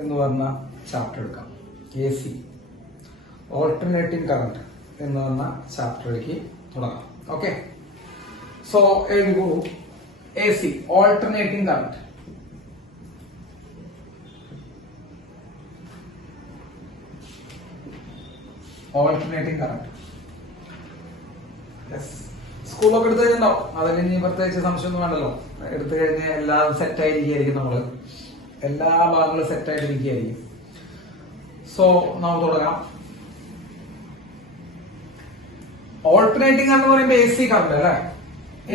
എന്ന് പറഞ്ഞ ചാപ്റ്റർ എടുക്കാം. AC ഓൾട്ടർനേറ്റിംഗ് കറന്റ് എന്ന് പറഞ്ഞ ചാപ്റ്ററിലേക്ക് തുടങ്ങാം. ഓക്കെ, സോ എഴുതിക്കൂ AC alternating current. Alternating current സ്കൂളൊക്കെ എടുത്തു കഴിഞ്ഞിട്ടുണ്ടാവും. അതിന് ഇനി പ്രത്യേകിച്ച് സംശയമൊന്നും വേണ്ടല്ലോ. എടുത്തു കഴിഞ്ഞാൽ എല്ലാം സെറ്റ് ആയിരിക്കും. നമ്മള് എല്ലാ ഭാഗങ്ങളും സെറ്റ് ആയിട്ടിരിക്കുകയായിരിക്കും. സോ നമുക്ക് തുടങ്ങാം. ഓൾട്ടർനേറ്റിംഗ് എന്ന് പറയുമ്പോൾ AC കറണ്ട് അല്ലെ.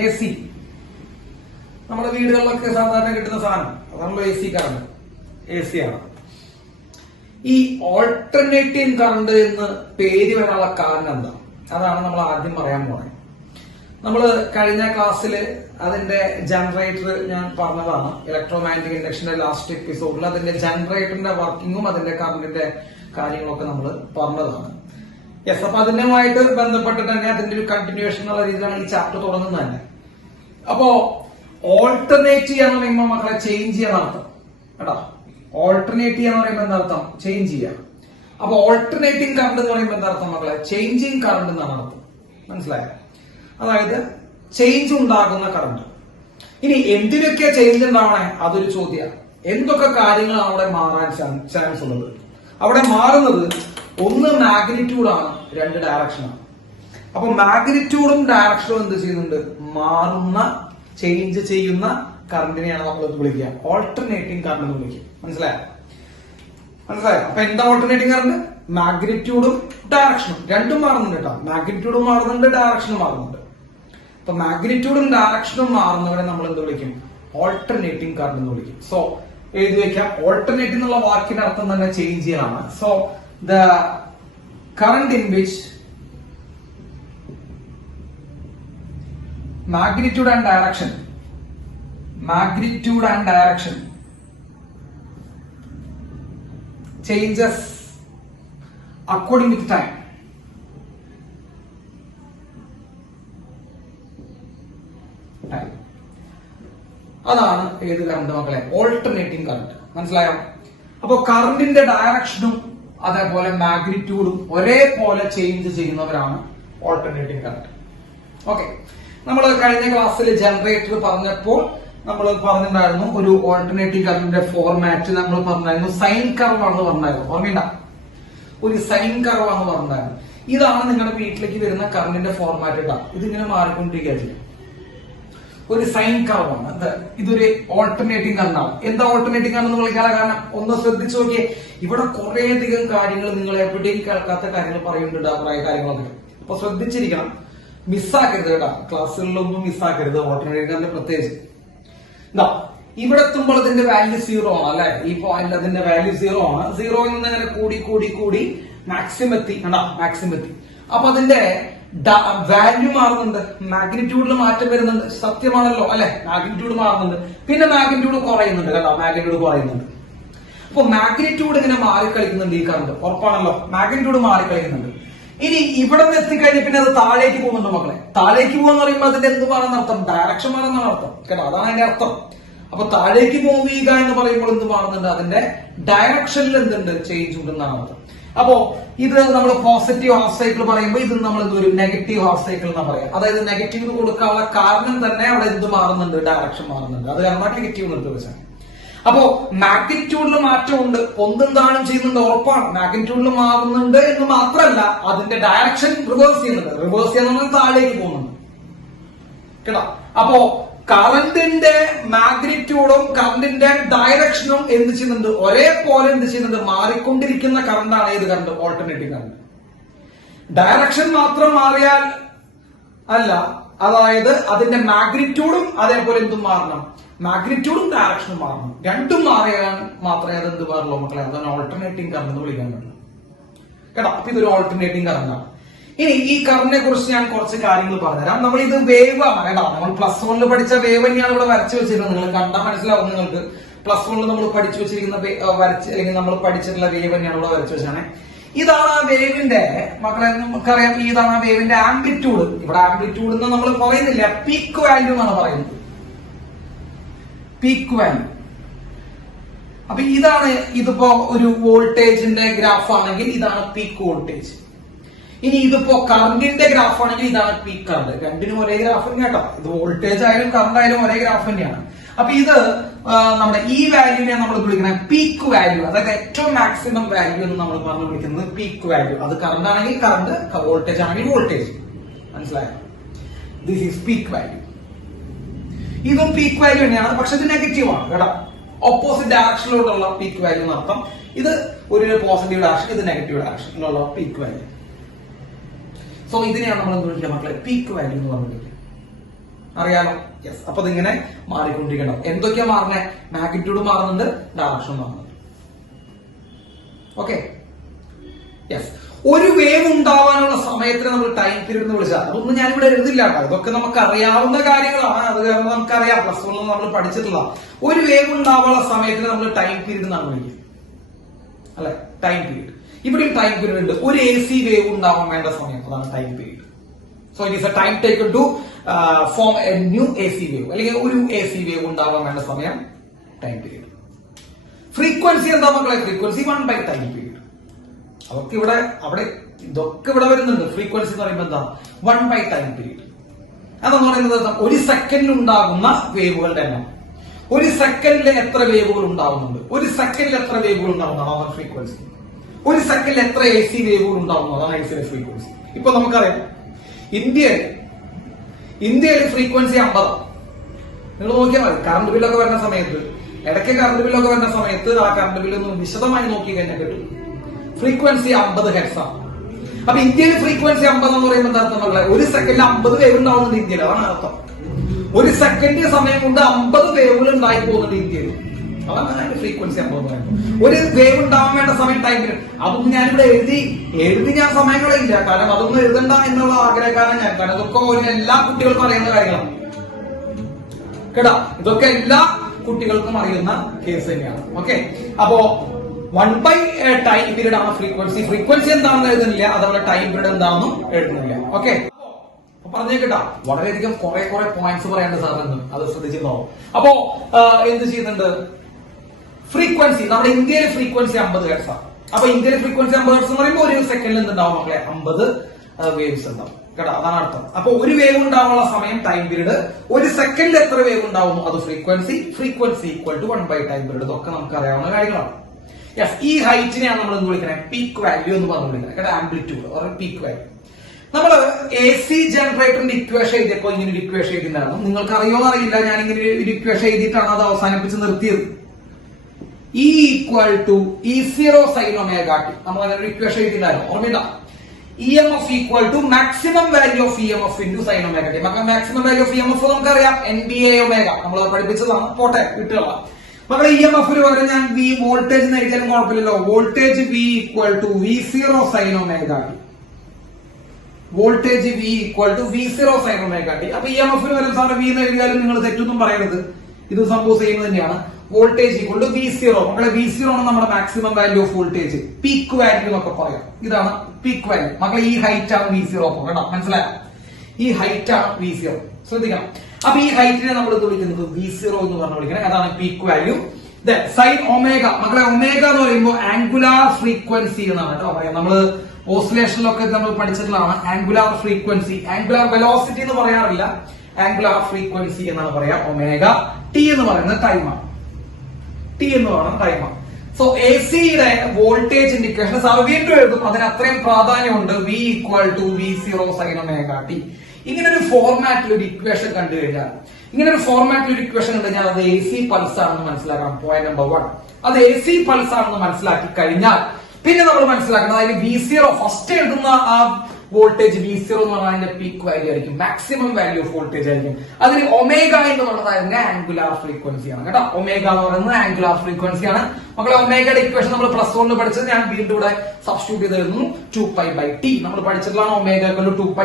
AC നമ്മുടെ വീടുകളിലൊക്കെ സാധാരണ കിട്ടുന്ന സാധനം അതാണല്ലോ AC കറണ്ട്. AC ആണ്. ഈ ഓൾട്ടർനേറ്റിംഗ് കറണ്ട് എന്ന് പേര് വരാനുള്ള കാരണം എന്താ? അതാണ് നമ്മൾ ആദ്യം പറയാൻ പോണത്. നമ്മൾ കഴിഞ്ഞ ക്ലാസ്സിൽ അതിന്റെ ജനറേറ്റർ ഞാൻ പറഞ്ഞതാണ്. ഇലക്ട്രോമാഗ്നറ്റിക് ഇൻഡക്ഷന്റെ ലാസ്റ്റ് എപ്പിസോഡിൽ അതിന്റെ ജനറേറ്ററിന്റെ വർക്കിങ്ങും അതിന്റെ കറണ്ടിന്റെ കാര്യങ്ങളൊക്കെ നമ്മൾ പറഞ്ഞതാണ്. യെസ്, അപ്പൊ അതിനുമായിട്ട് ബന്ധപ്പെട്ടിട്ട് തന്നെ അതിന്റെ ഒരു കണ്ടിന്യൂഷൻ എന്നുള്ള രീതിയിലാണ് ഈ ചാപ്റ്റർ തുടങ്ങുന്നത് തന്നെ. അപ്പോ ഓൾട്ടർനേറ്റ് ചെയ്യാന്ന് പറയുമ്പോൾ മക്കളെ ചേഞ്ച് ചെയ്യാൻ അർത്ഥം കേട്ടോ. ഓൾട്ടർനേറ്റ് ചെയ്യാന്ന് പറയുമ്പോൾ എന്താർത്ഥം? ചേഞ്ച് ചെയ്യാം. അപ്പൊ ഓൾട്ടർനേറ്റിംഗ് കറണ്ട് എന്ന് പറയുമ്പോൾ എന്താർത്ഥം മക്കളെ? ചേഞ്ചിങ് കറണ്ട് എന്നാണ് അർത്ഥം. മനസ്സിലായോ? അതായത് ചേഞ്ച് ഉണ്ടാകുന്ന കറണ്ട്. ഇനി എന്തിനൊക്കെ ചേഞ്ച് ഉണ്ടാവണേ അതൊരു ചോദ്യമാണ്. എന്തൊക്കെ കാര്യങ്ങളാണ് അവിടെ മാറാൻ ചാൻസ് ഉള്ളത്? അവിടെ മാറുന്നത് ഒന്ന് മാഗ്നിറ്റ്യൂഡാണ്, രണ്ട് ഡയറക്ഷനാണ്. അപ്പൊ മാഗ്നിറ്റ്യൂഡും ഡയറക്ഷനും എന്ത് ചെയ്യുന്നുണ്ട്? മാറുന്ന, ചേഞ്ച് ചെയ്യുന്ന കറണ്ടിനെയാണ് നമ്മൾ വിളിക്കുക ഓൾട്ടർനേറ്റിംഗ് കറണ്ട് എന്ന് വിളിക്കുക. മനസ്സിലായോ? അപ്പൊ എന്താ ഓൾട്ടർനേറ്റിംഗ് കറണ്ട്? മാഗ്നിറ്റ്യൂഡും ഡയറക്ഷനും രണ്ടും മാറുന്നുണ്ട് കേട്ടോ. മാഗ്നിറ്റ്യൂഡും മാറുന്നുണ്ട്, ഡയറക്ഷനും മാറുന്നുണ്ട്. അപ്പൊ മാഗ്നിറ്റ്യൂഡും ഡയറക്ഷനും മാറുന്നവരെ നമ്മൾ എന്ത് വിളിക്കും? ഓൾട്ടർനേറ്റിംഗ് കറണ്ട് എന്ന് വിളിക്കും. സോ എഴുതി വെക്കാം. ഓൾട്ടർനേറ്റ് എന്നുള്ള വാക്കിന്റെ അർത്ഥം തന്നെ ചേഞ്ച് ചെയ്യാനാണ്. So the current in which magnitude and direction changes according with time. അതാണ് ഏത് കറണ്ട് മക്കളെ? Alternating current. മനസ്സിലായോ? അപ്പൊ കറണ്ടിന്റെ ഡയറക്ഷനും അതേപോലെ മാഗ്നിറ്റ്യൂഡും ഒരേപോലെ ചേഞ്ച് ചെയ്യുന്നവരാണ് ഓൾട്ടർനേറ്റിംഗ് കറണ്ട്. ഓക്കെ, നമ്മൾ കഴിഞ്ഞ ക്ലാസ്സിൽ ജനറേറ്റർ പറഞ്ഞപ്പോൾ നമ്മൾ പറഞ്ഞിട്ടുണ്ടായിരുന്നു ഒരു ഓൾട്ടർനേറ്റീവ് കറണ്ടിന്റെ ഫോർമാറ്റ്. നമ്മൾ പറഞ്ഞായിരുന്നു സൈൻ കർവ് ആണെന്ന് പറഞ്ഞായിരുന്നു. ഓർമ്മയുണ്ട? ഒരു സൈൻ കർവ് ആണെന്ന് പറഞ്ഞായിരുന്നു. ഇതാണ് നിങ്ങളുടെ വീട്ടിലേക്ക് വരുന്ന കറണ്ടിന്റെ ഫോർമാറ്റ് ഇടാം. ഇതിങ്ങനെ മാറിക്കൊണ്ടിരിക്കുക. ഒരു സൈൻ കർവ് ആണ്. ഇതൊരു ഓൾട്ടർനേറ്റിംഗ് കറണ്ടാണ്. എന്താ ഓൾട്ടർനേറ്റിംഗ് കറണ്ട് എന്ന് വിളിക്കാൻ കാരണം? ഒന്ന് ശ്രദ്ധിച്ചു നോക്കിയേ. ഇവിടെ കുറേയധികം കാര്യങ്ങൾ നിങ്ങൾ എവിടെയും കേൾക്കാത്ത കാര്യങ്ങൾ പറയുന്നുണ്ട്. കുറെ കാര്യങ്ങളൊക്കെ. അപ്പൊ ശ്രദ്ധിച്ചിരിക്കണം, മിസ്സാക്കരുത് കേട്ടോ. ക്ലാസ്സുകളിലൊന്നും മിസ്സാക്കരുത്. ഓൾട്ടർനേറ്റിംഗ് കറണ്ട് പ്രത്യേകിച്ച് ഇവിടെ എത്തുമ്പോൾ അതിന്റെ വാല്യൂ 0 ആണ് അല്ലെ. ഈ പോയിന്റ് അതിന്റെ വാല്യൂ 0 ആണ്. 0യിൽ നിന്ന് അങ്ങനെ കൂടി കൂടി കൂടി മാക്സിമം എത്തി. മാക്സിമം എത്തി. അപ്പൊ അതിന്റെ വാല്യൂ മാറുന്നുണ്ട്, മാഗ്നിറ്റ്യൂഡിൽ മാറ്റം വരുന്നുണ്ട്. സത്യമാണല്ലോ അല്ലെ? മാഗ്നിറ്റ്യൂഡ് മാറുന്നുണ്ട്, പിന്നെ മാഗ്നിറ്റ്യൂഡ് കുറയുന്നുണ്ട് കേട്ടോ. മാഗ്നിറ്റ്യൂഡ് കുറയുന്നുണ്ട്. അപ്പൊ മാഗ്നിറ്റ്യൂഡ് ഇങ്ങനെ മാറിക്കളിക്കുന്നുണ്ട് ഈ കറണ്ട്. ഉറപ്പാണല്ലോ, മാഗ്നിറ്റ്യൂഡ് മാറിക്കളിക്കുന്നുണ്ട്. ഇനി ഇവിടെ നിന്ന് എത്തിക്കഴിഞ്ഞ പിന്നെ അത് താഴേക്ക് പോകുന്നുണ്ട് മക്കളെ. താഴേക്ക് പോകാന്ന് പറയുമ്പോൾ അതിന്റെ എന്ത് മാറുന്ന അർത്ഥം? ഡയറക്ഷൻ മാറുന്നാണ് അർത്ഥം കേട്ടോ. അതാണ് അതിന്റെ അർത്ഥം. അപ്പൊ താഴേക്ക് പോവുക എന്ന് പറയുമ്പോൾ എന്ത് മാറുന്നുണ്ട്? അതിന്റെ ഡയറക്ഷനിൽ എന്തുണ്ട്? ചേഞ്ച് ഉണ്ടെന്നാണ് അർത്ഥം. അപ്പോ ഇത് നമ്മൾ പോസിറ്റീവ് ഹാഫ് സൈക്കിൾ പറയുമ്പോൾ ഇത് നമ്മൾ ഒരു നെഗറ്റീവ് ഹാഫ് സൈക്കിൾ എന്നാ പറയാം. അതായത് നെഗറ്റീവ് കൊടുക്കാനുള്ള കാരണം തന്നെ അവിടെ എന്ത് മാറുന്നുണ്ട്? ഡയറക്ഷൻ മാറുന്നുണ്ട്. അത് കാരണം നെഗറ്റീവ് നിർത്തി വെച്ചാൽ. അപ്പോ മാഗ്നിറ്റ്യൂഡിൽ മാറ്റമുണ്ട്, ഒന്നും താനും ചെയ്യുന്നുണ്ട്, ഉറപ്പാണ്. മാഗ്നിറ്റ്യൂഡിൽ മാറുന്നുണ്ട് എന്ന് മാത്രമല്ല അതിന്റെ ഡയറക്ഷൻ റിവേഴ്സ് ചെയ്യുന്നുണ്ട്. റിവേഴ്സ് ചെയ്യുന്ന താഴേക്ക് പോകുന്നുണ്ട് കേട്ടോ. അപ്പോ കറണ്ടിന്റെ മാഗ്നിറ്റ്യൂഡും കറണ്ടിന്റെ ഡയറക്ഷനും എന്ത് ചെയ്യുന്നുണ്ട്? ഒരേപോലെ എന്ത് ചെയ്യുന്നുണ്ട്? മാറിക്കൊണ്ടിരിക്കുന്ന കറണ്ടാണ് ഏത് കറണ്ട്? Alternative current. ഡയറക്ഷൻ മാത്രം മാറിയാൽ അല്ല, അതായത് അതിന്റെ മാഗ്നിറ്റ്യൂഡും അതേപോലെ എന്തും മാറണം. മാഗ്നിറ്റ്യൂഡും ഡയറക്ഷനും മാറണം. രണ്ടും മാറിയാൽ മാത്രമേ അത് എന്ത് പാടുള്ളൂ മക്കളെ? അതാണ് ഓൾട്ടർനേറ്റിംഗ് കറണ്ട് എന്ന് വിളിക്കാൻ പറ്റുള്ളൂ കേട്ടോ. അപ്പൊ ഇതൊരു ഓൾട്ടർനേറ്റിംഗ് കറണ്ടാണ്. ഇനി ഈ കറണ്ടിനെ കുറിച്ച് ഞാൻ കുറച്ച് കാര്യങ്ങൾ പറഞ്ഞുതരാം. നമ്മൾ ഇത് വേവ് ആണ് കേട്ടോ. നമ്മൾ +1 പഠിച്ച വേവ് തന്നെയാണ് ഇവിടെ വരച്ചു വെച്ചിരുന്നത്. നിങ്ങൾ കണ്ടാൽ മനസ്സിലാവും നിങ്ങൾക്ക്. +1 നമ്മൾ പഠിച്ചു വെച്ചിരിക്കുന്ന അല്ലെങ്കിൽ നമ്മൾ പഠിച്ചിട്ടുള്ള വേവ് തന്നെയാണ് ഇവിടെ വരച്ചു വെച്ചാണ്. ഇതാണ് ആ വേവിന്റെ മക്കളെ, നമുക്കറിയാം ഇതാണ് ആ വേവിന്റെ ആംപ്ലിറ്റ്യൂഡ്. ഇവിടെ ആംപ്ലിറ്റ്യൂഡ് എന്ന് നമ്മൾ പറയുന്നില്ല, പീക്ക് വാല്യൂ എന്നാണ് പറയുന്നത്. Peak value. അപ്പൊ ഇതാണ്, ഇതിപ്പോ ഒരു വോൾട്ടേജിന്റെ ഗ്രാഫ് ആണെങ്കിൽ ഇതാണ് പീക്ക് വോൾട്ടേജ്. ഇനി ഇതിപ്പോ കറണ്ടിന്റെ ഗ്രാഫ് ആണെങ്കിൽ ഇതാണ് പീക്ക് കറണ്ട്. രണ്ടിനും ഒരേ ഗ്രാഫ് തന്നെ കേട്ടോ. ഇത് വോൾട്ടേജ് ആയാലും കറണ്ട് ആയാലും ഒരേ ഗ്രാഫ് തന്നെയാണ്. അപ്പൊ ഇത് നമ്മുടെ ഈ വാല്യൂവിനെ നമ്മൾ വിളിക്കുന്നത് പീക്ക് വാല്യൂ, അതായത് ഏറ്റവും മാക്സിമം വാല്യൂ എന്ന് നമ്മൾ പറഞ്ഞു വിളിക്കുന്നത് പീക്ക് വാല്യൂ. അത് കറണ്ട് ആണെങ്കിൽ കറണ്ട്, വോൾട്ടേജ് ആണെങ്കിൽ വോൾട്ടേജ്. മനസ്സിലായോ? This is peak value. ഇതും പീക്ക് വാല്യൂ തന്നെയാണ്, പക്ഷെ ഇത് നെഗറ്റീവ് ആണ് കേട്ടോ. ഓപ്പോസിറ്റ് ഡയറക്ഷനിലോട്ടുള്ള പീക്ക് വാല്യൂ എന്നർത്ഥം. ഇത് ഒരു പോസിറ്റീവ് ഡയറക്ഷൻ, ഇത് നെഗറ്റീവ് ഡയറക്ഷനിലുള്ള പീക്ക് വാല്യൂ. സോ ഇതിനെയാണ് നമ്മൾ എന്ത് വിളിക്കുക മക്കളെ? പീക്ക് വാല്യൂ എന്ന് പറഞ്ഞിരിക്കുക. അറിയാലോ? യെസ്. അപ്പൊ ഇതിങ്ങനെ മാറിക്കൊണ്ടിരിക്കണം. എന്തൊക്കെയാ മാറുന്നത്? മാഗ്നിറ്റ്യൂഡ് മാറുന്നുണ്ട്, ഡയറക്ഷൻ മാറുന്നുണ്ട്. Okay, yes. ഒരു വേവ് ഉണ്ടാവാനുള്ള സമയത്തിന് നമ്മൾ ടൈം പീരീഡ് എന്ന് വിളിച്ചാൽ അതൊന്നും ഞാനിവിടെ എഴുതില്ല കേട്ടോ. ഇതൊക്കെ നമുക്ക് അറിയാവുന്ന കാര്യങ്ങളാണ്. അത് കാരണം നമുക്കറിയാം, പ്ലസ് വൺ നമ്മൾ പഠിച്ചിട്ടുള്ള. ഒരു വേവ് ഉണ്ടാവാനുള്ള സമയത്തിന് നമ്മൾ ടൈം പീരീഡ് എന്നാണ് വിളിക്കുക, അല്ലെ? Time period. ഇവിടെയും ടൈം പീരീഡ് ഉണ്ട്. ഒരു എ സി വേവ് ഉണ്ടാവാൻ വേണ്ട സമയം, അതാണ് time period. So it is a time taken to form a new A C wave, അല്ലെങ്കിൽ ഒരു എ സി വേവ് ഉണ്ടാവാൻ വേണ്ട സമയം ടൈം പീരീഡ്. ഫ്രീക്വൻസി എന്താ മക്കളെ? Frequency 1 time period. അതൊക്കെ ഇവിടെ ഇതൊക്കെ ഇവിടെ വരുന്നുണ്ട്. ഫ്രീക്വൻസി എന്ന് പറയുമ്പോൾ എന്താ? 1 ടൈം പീരീഡ്. അതെന്ന് പറയുന്നത് ഒരു സെക്കൻഡിൽ ഉണ്ടാകുന്ന വേവുകളുടെ എണ്ണം. ഒരു സെക്കൻഡിൽ എത്ര വേവുകൾ ഉണ്ടാവുന്നുണ്ട്, ഒരു സെക്കൻഡിൽ എത്ര വേവുകൾ ഉണ്ടാവുന്നതാണ് ഫ്രീക്വൻസി. ഒരു സെക്കൻഡിൽ എത്ര എ സി വേവുകൾ ഉണ്ടാവുന്നതാണ് എ സിയുടെ ഫ്രീക്വൻസി. ഇപ്പൊ നമുക്കറിയാം ഇന്ത്യയിൽ ഫ്രീക്വൻസി 50. നിങ്ങൾ നോക്കിയാൽ മതി. കറണ്ട് ബില്ലൊക്കെ വരുന്ന സമയത്ത്, ഇടയ്ക്ക് കറണ്ട് ബില്ലൊക്കെ വരുന്ന സമയത്ത് ആ കറണ്ട് ബില്ലൊന്ന് വിശദമായി നോക്കി കഴിഞ്ഞാൽ കിട്ടും. ഫ്രീക്വൻസി 50 ഹെർട്സ് ആണ്. അപ്പൊ ഇന്ത്യയിൽ ഫ്രീക്വൻസി 50 എന്ന് പറയുമ്പോൾ എന്താ അർത്ഥം? ഒരു സെക്കൻഡിൽ 50 വേവ് ഉണ്ടാവുന്നുണ്ട് ഇന്ത്യയിൽ, അതാണ് അർത്ഥം. ഒരു സെക്കൻഡ് സമയം കൊണ്ട് 50 വേവുകൾ ഉണ്ടായി പോകുന്നുണ്ട് ഇന്ത്യയിൽ, അതാണ് ഫ്രീക്വൻസി 50. ഒരു വേവ് ഉണ്ടാവാൻ വേണ്ട സമയം ടൈം പീരീഡ്. അതൊന്നും ഞാനിവിടെ എഴുതി ഞാൻ സമയങ്ങളില്ല, കാരണം അതൊന്നും എഴുതണ്ട എന്നുള്ള ആഗ്രഹക്കാരൻ ഞാൻ. കാരണം ഇതൊക്കെ എല്ലാ കുട്ടികൾക്കും അറിയുന്ന കാര്യങ്ങളാണ് കേട്ടോ. ഇതൊക്കെ എല്ലാ കുട്ടികൾക്കും അറിയുന്ന കേസ് തന്നെയാണ്. ഓക്കെ, അപ്പോ 1 ടൈം പീരീഡ് ആണ് ഫ്രീക്വൻസി. ഫ്രീക്വൻസി എന്താണെന്ന് എഴുതുന്നില്ല, അതുപോലെ ടൈം പീരീഡ് എന്താണെന്നും എഴുതുന്നില്ല. ഓക്കെ, പറഞ്ഞേക്കിട്ടാ. വളരെയധികം കുറെ പോയിന്റ്സ് പറയേണ്ട സാറെന്ന്, അത് ശ്രദ്ധിച്ചിട്ടുണ്ടോ? അപ്പോ എന്ത് ചെയ്യുന്നുണ്ട്? ഫ്രീക്വൻസി, നമ്മുടെ ഇന്ത്യയിലെ ഫ്രീക്വൻസി 50 ഹെർട്സ് ആണ്. അപ്പൊ ഇന്ത്യയിലെ ഫ്രീക്വൻസി 50 ഹെർട്സ് എന്ന് പറയുമ്പോൾ ഒരു സെക്കൻഡിൽ എന്തുണ്ടാവും മക്കളെ? 50 വേവ്സ് ഉണ്ടാവും കേട്ടോ, അതാണ് അർത്ഥം. അപ്പൊ ഒരു വേവ് ഉണ്ടാവാനുള്ള സമയം ടൈം പീരീഡ്. ഒരു സെക്കൻഡിൽ എത്ര വേവ് ഉണ്ടാവുന്നു അത് frequency. Frequency equal to 1 time period. ഇതൊക്കെ നമുക്ക് അറിയാവുന്ന കാര്യങ്ങളാണ്. യെസ്, ഈ ഹൈറ്റിനെയാണ് നമ്മൾ എന്ത് വിളിക്കുന്നത്? പീക്ക് വാല്യൂ എന്ന് പറഞ്ഞു വിളിക്കുന്നത് കേട്ടോ. Amplitude or peak value. നമ്മൾ എ സി ജനറേറ്ററിന്റെ ഇക്വേഷൻ എഴുതിയപ്പോ ഇങ്ങനെ ഒരു ഇക്വേഷൻ എഴുതിയിട്ടുണ്ടായിരുന്നു. നിങ്ങൾക്ക് അറിയോന്ന് അറിയില്ല, ഞാൻ ഇങ്ങനെ ഒരു ഇക്വേഷൻ എഴുതിയിട്ടാണ് അത് അവസാനിപ്പിച്ച് നിർത്തിയത്. E equal to E0 sine omega T. നമ്മൾ അങ്ങനെ ഒരു ഇക്വേഷൻ എഴുതിയിട്ടുണ്ടായിരുന്നു, ഓർമ്മയില്ല? EMF equal to maximum value of EMF into sine omega T. Maximum value of EMF നമുക്കറിയാം, NBA ഒമേഗ. നമ്മൾ പഠിപ്പിച്ചതാണ്, പോട്ടെ വിട്ടുകള. മക്കളെ EMF പകരം ഞാൻ V വോൾട്ടേജ് എഴുതിയാലും കുഴപ്പമില്ലല്ലോ. Voltage V equal to V0 sine omega T. Voltage V equal to V0 sine omega T. അപ്പൊ EMF പകരം സാറ് V എന്ന് എഴുതിയാലും നിങ്ങൾ തെറ്റൊന്നും പറയരുത്, ഇത് സപ്പോസ് ചെയ്യുന്നത് തന്നെയാണ്. Voltage equal to V0. മക്കളെ V0 ആണ് നമ്മുടെ maximum value of voltage, peak value എന്നൊക്കെ പറയാം. ഇതാണ് പീക്ക് വാല്യൂ. മക്കളെ ഈ ഹൈറ്റ് ആണ് V0 കേട്ടോ, മനസ്സിലായോ? ഈ ഹൈറ്റ് ആണ് V0, ശ്രദ്ധിക്കണം. അപ്പൊ ഈ ഹൈറ്റിനെ നമ്മൾ വിളിക്കുന്നത് V0 എന്ന് പറഞ്ഞു വിളിക്കുന്നത്, അതാണ് പീക്ക് വാല്യൂ. സൈൻ ഒമേഗ, മക്കളെ ഒമേഗ എന്ന് പറയുമ്പോൾ ആംഗുലാർ ഫ്രീക്വൻസി എന്നാണ് കേട്ടോ പറയാം. നമ്മള് ഓസിലേഷനിലൊക്കെ നമ്മൾ പഠിച്ചിട്ടുള്ളതാണ് ആംഗുലാർ ഫ്രീക്വൻസി. ആംഗുലാർ വെലോസിറ്റി എന്ന് പറയാറില്ല, ആംഗുലാർ ഫ്രീക്വൻസി എന്നാണ് പറയാ. ഒമേഗ ടി എന്ന് പറയുന്നത് ടൈമാണ്, ടി എന്ന് പറയുന്നത് ടൈമാണ്. സോ എ സിയുടെ വോൾട്ടേജിന്റെ ഇക്വേഷൻ സാർ വീണ്ടും എഴുതും, അതിന് അത്രയും പ്രാധാന്യമുണ്ട്. V equal to V0 sine omega T. ഇങ്ങനെ ഒരു ഫോർമാറ്റിൽ ഒരു ഇക്വേഷൻ കണ്ടു കഴിഞ്ഞാൽ, അത് എ സി പൾസ് ആണെന്ന് മനസ്സിലാക്കണം. പോയിന്റ് നമ്പർ 1, അത് എ സി പൾസ് ആണെന്ന് മനസ്സിലാക്കി കഴിഞ്ഞാൽ പിന്നെ നമ്മൾ മനസ്സിലാക്കണം അതിന് V0 ഫസ്റ്റ് എഴുതുന്ന ആ വോൾട്ടേജ് V0 എന്ന് പറഞ്ഞാൽ അതിന്റെ പീക്ക് വാല്യൂ ആയിരിക്കും, മാക്സിമം വാല്യൂ ഓഫ് വോൾട്ടേജ് ആയിരിക്കും. അതിന് ഒമേഗ എന്ന് പറയുന്നത് അതിന്റെ ആംഗുലാർ ഫ്രീക്വൻസി ആണ് കേട്ടോ. ഒമേഗ എന്ന് പറയുന്നത് ആംഗുലാർ ഫ്രീക്വൻസി ആണ്. മക്കളെ ഒമേഗയുടെ ഇക്വേഷൻ നമ്മൾ പ്ലസ് 1 പഠിച്ചത്, ഞാൻ വീണ്ടും ഇവിടെ സബ്സ്റ്റിറ്റ്യൂട്ട് ചെയ്ത് എഴുതുന്നു. 2π/t നമ്മൾ പഠിച്ചിട്ടുള്ളതാണ്. Omega equal to 2π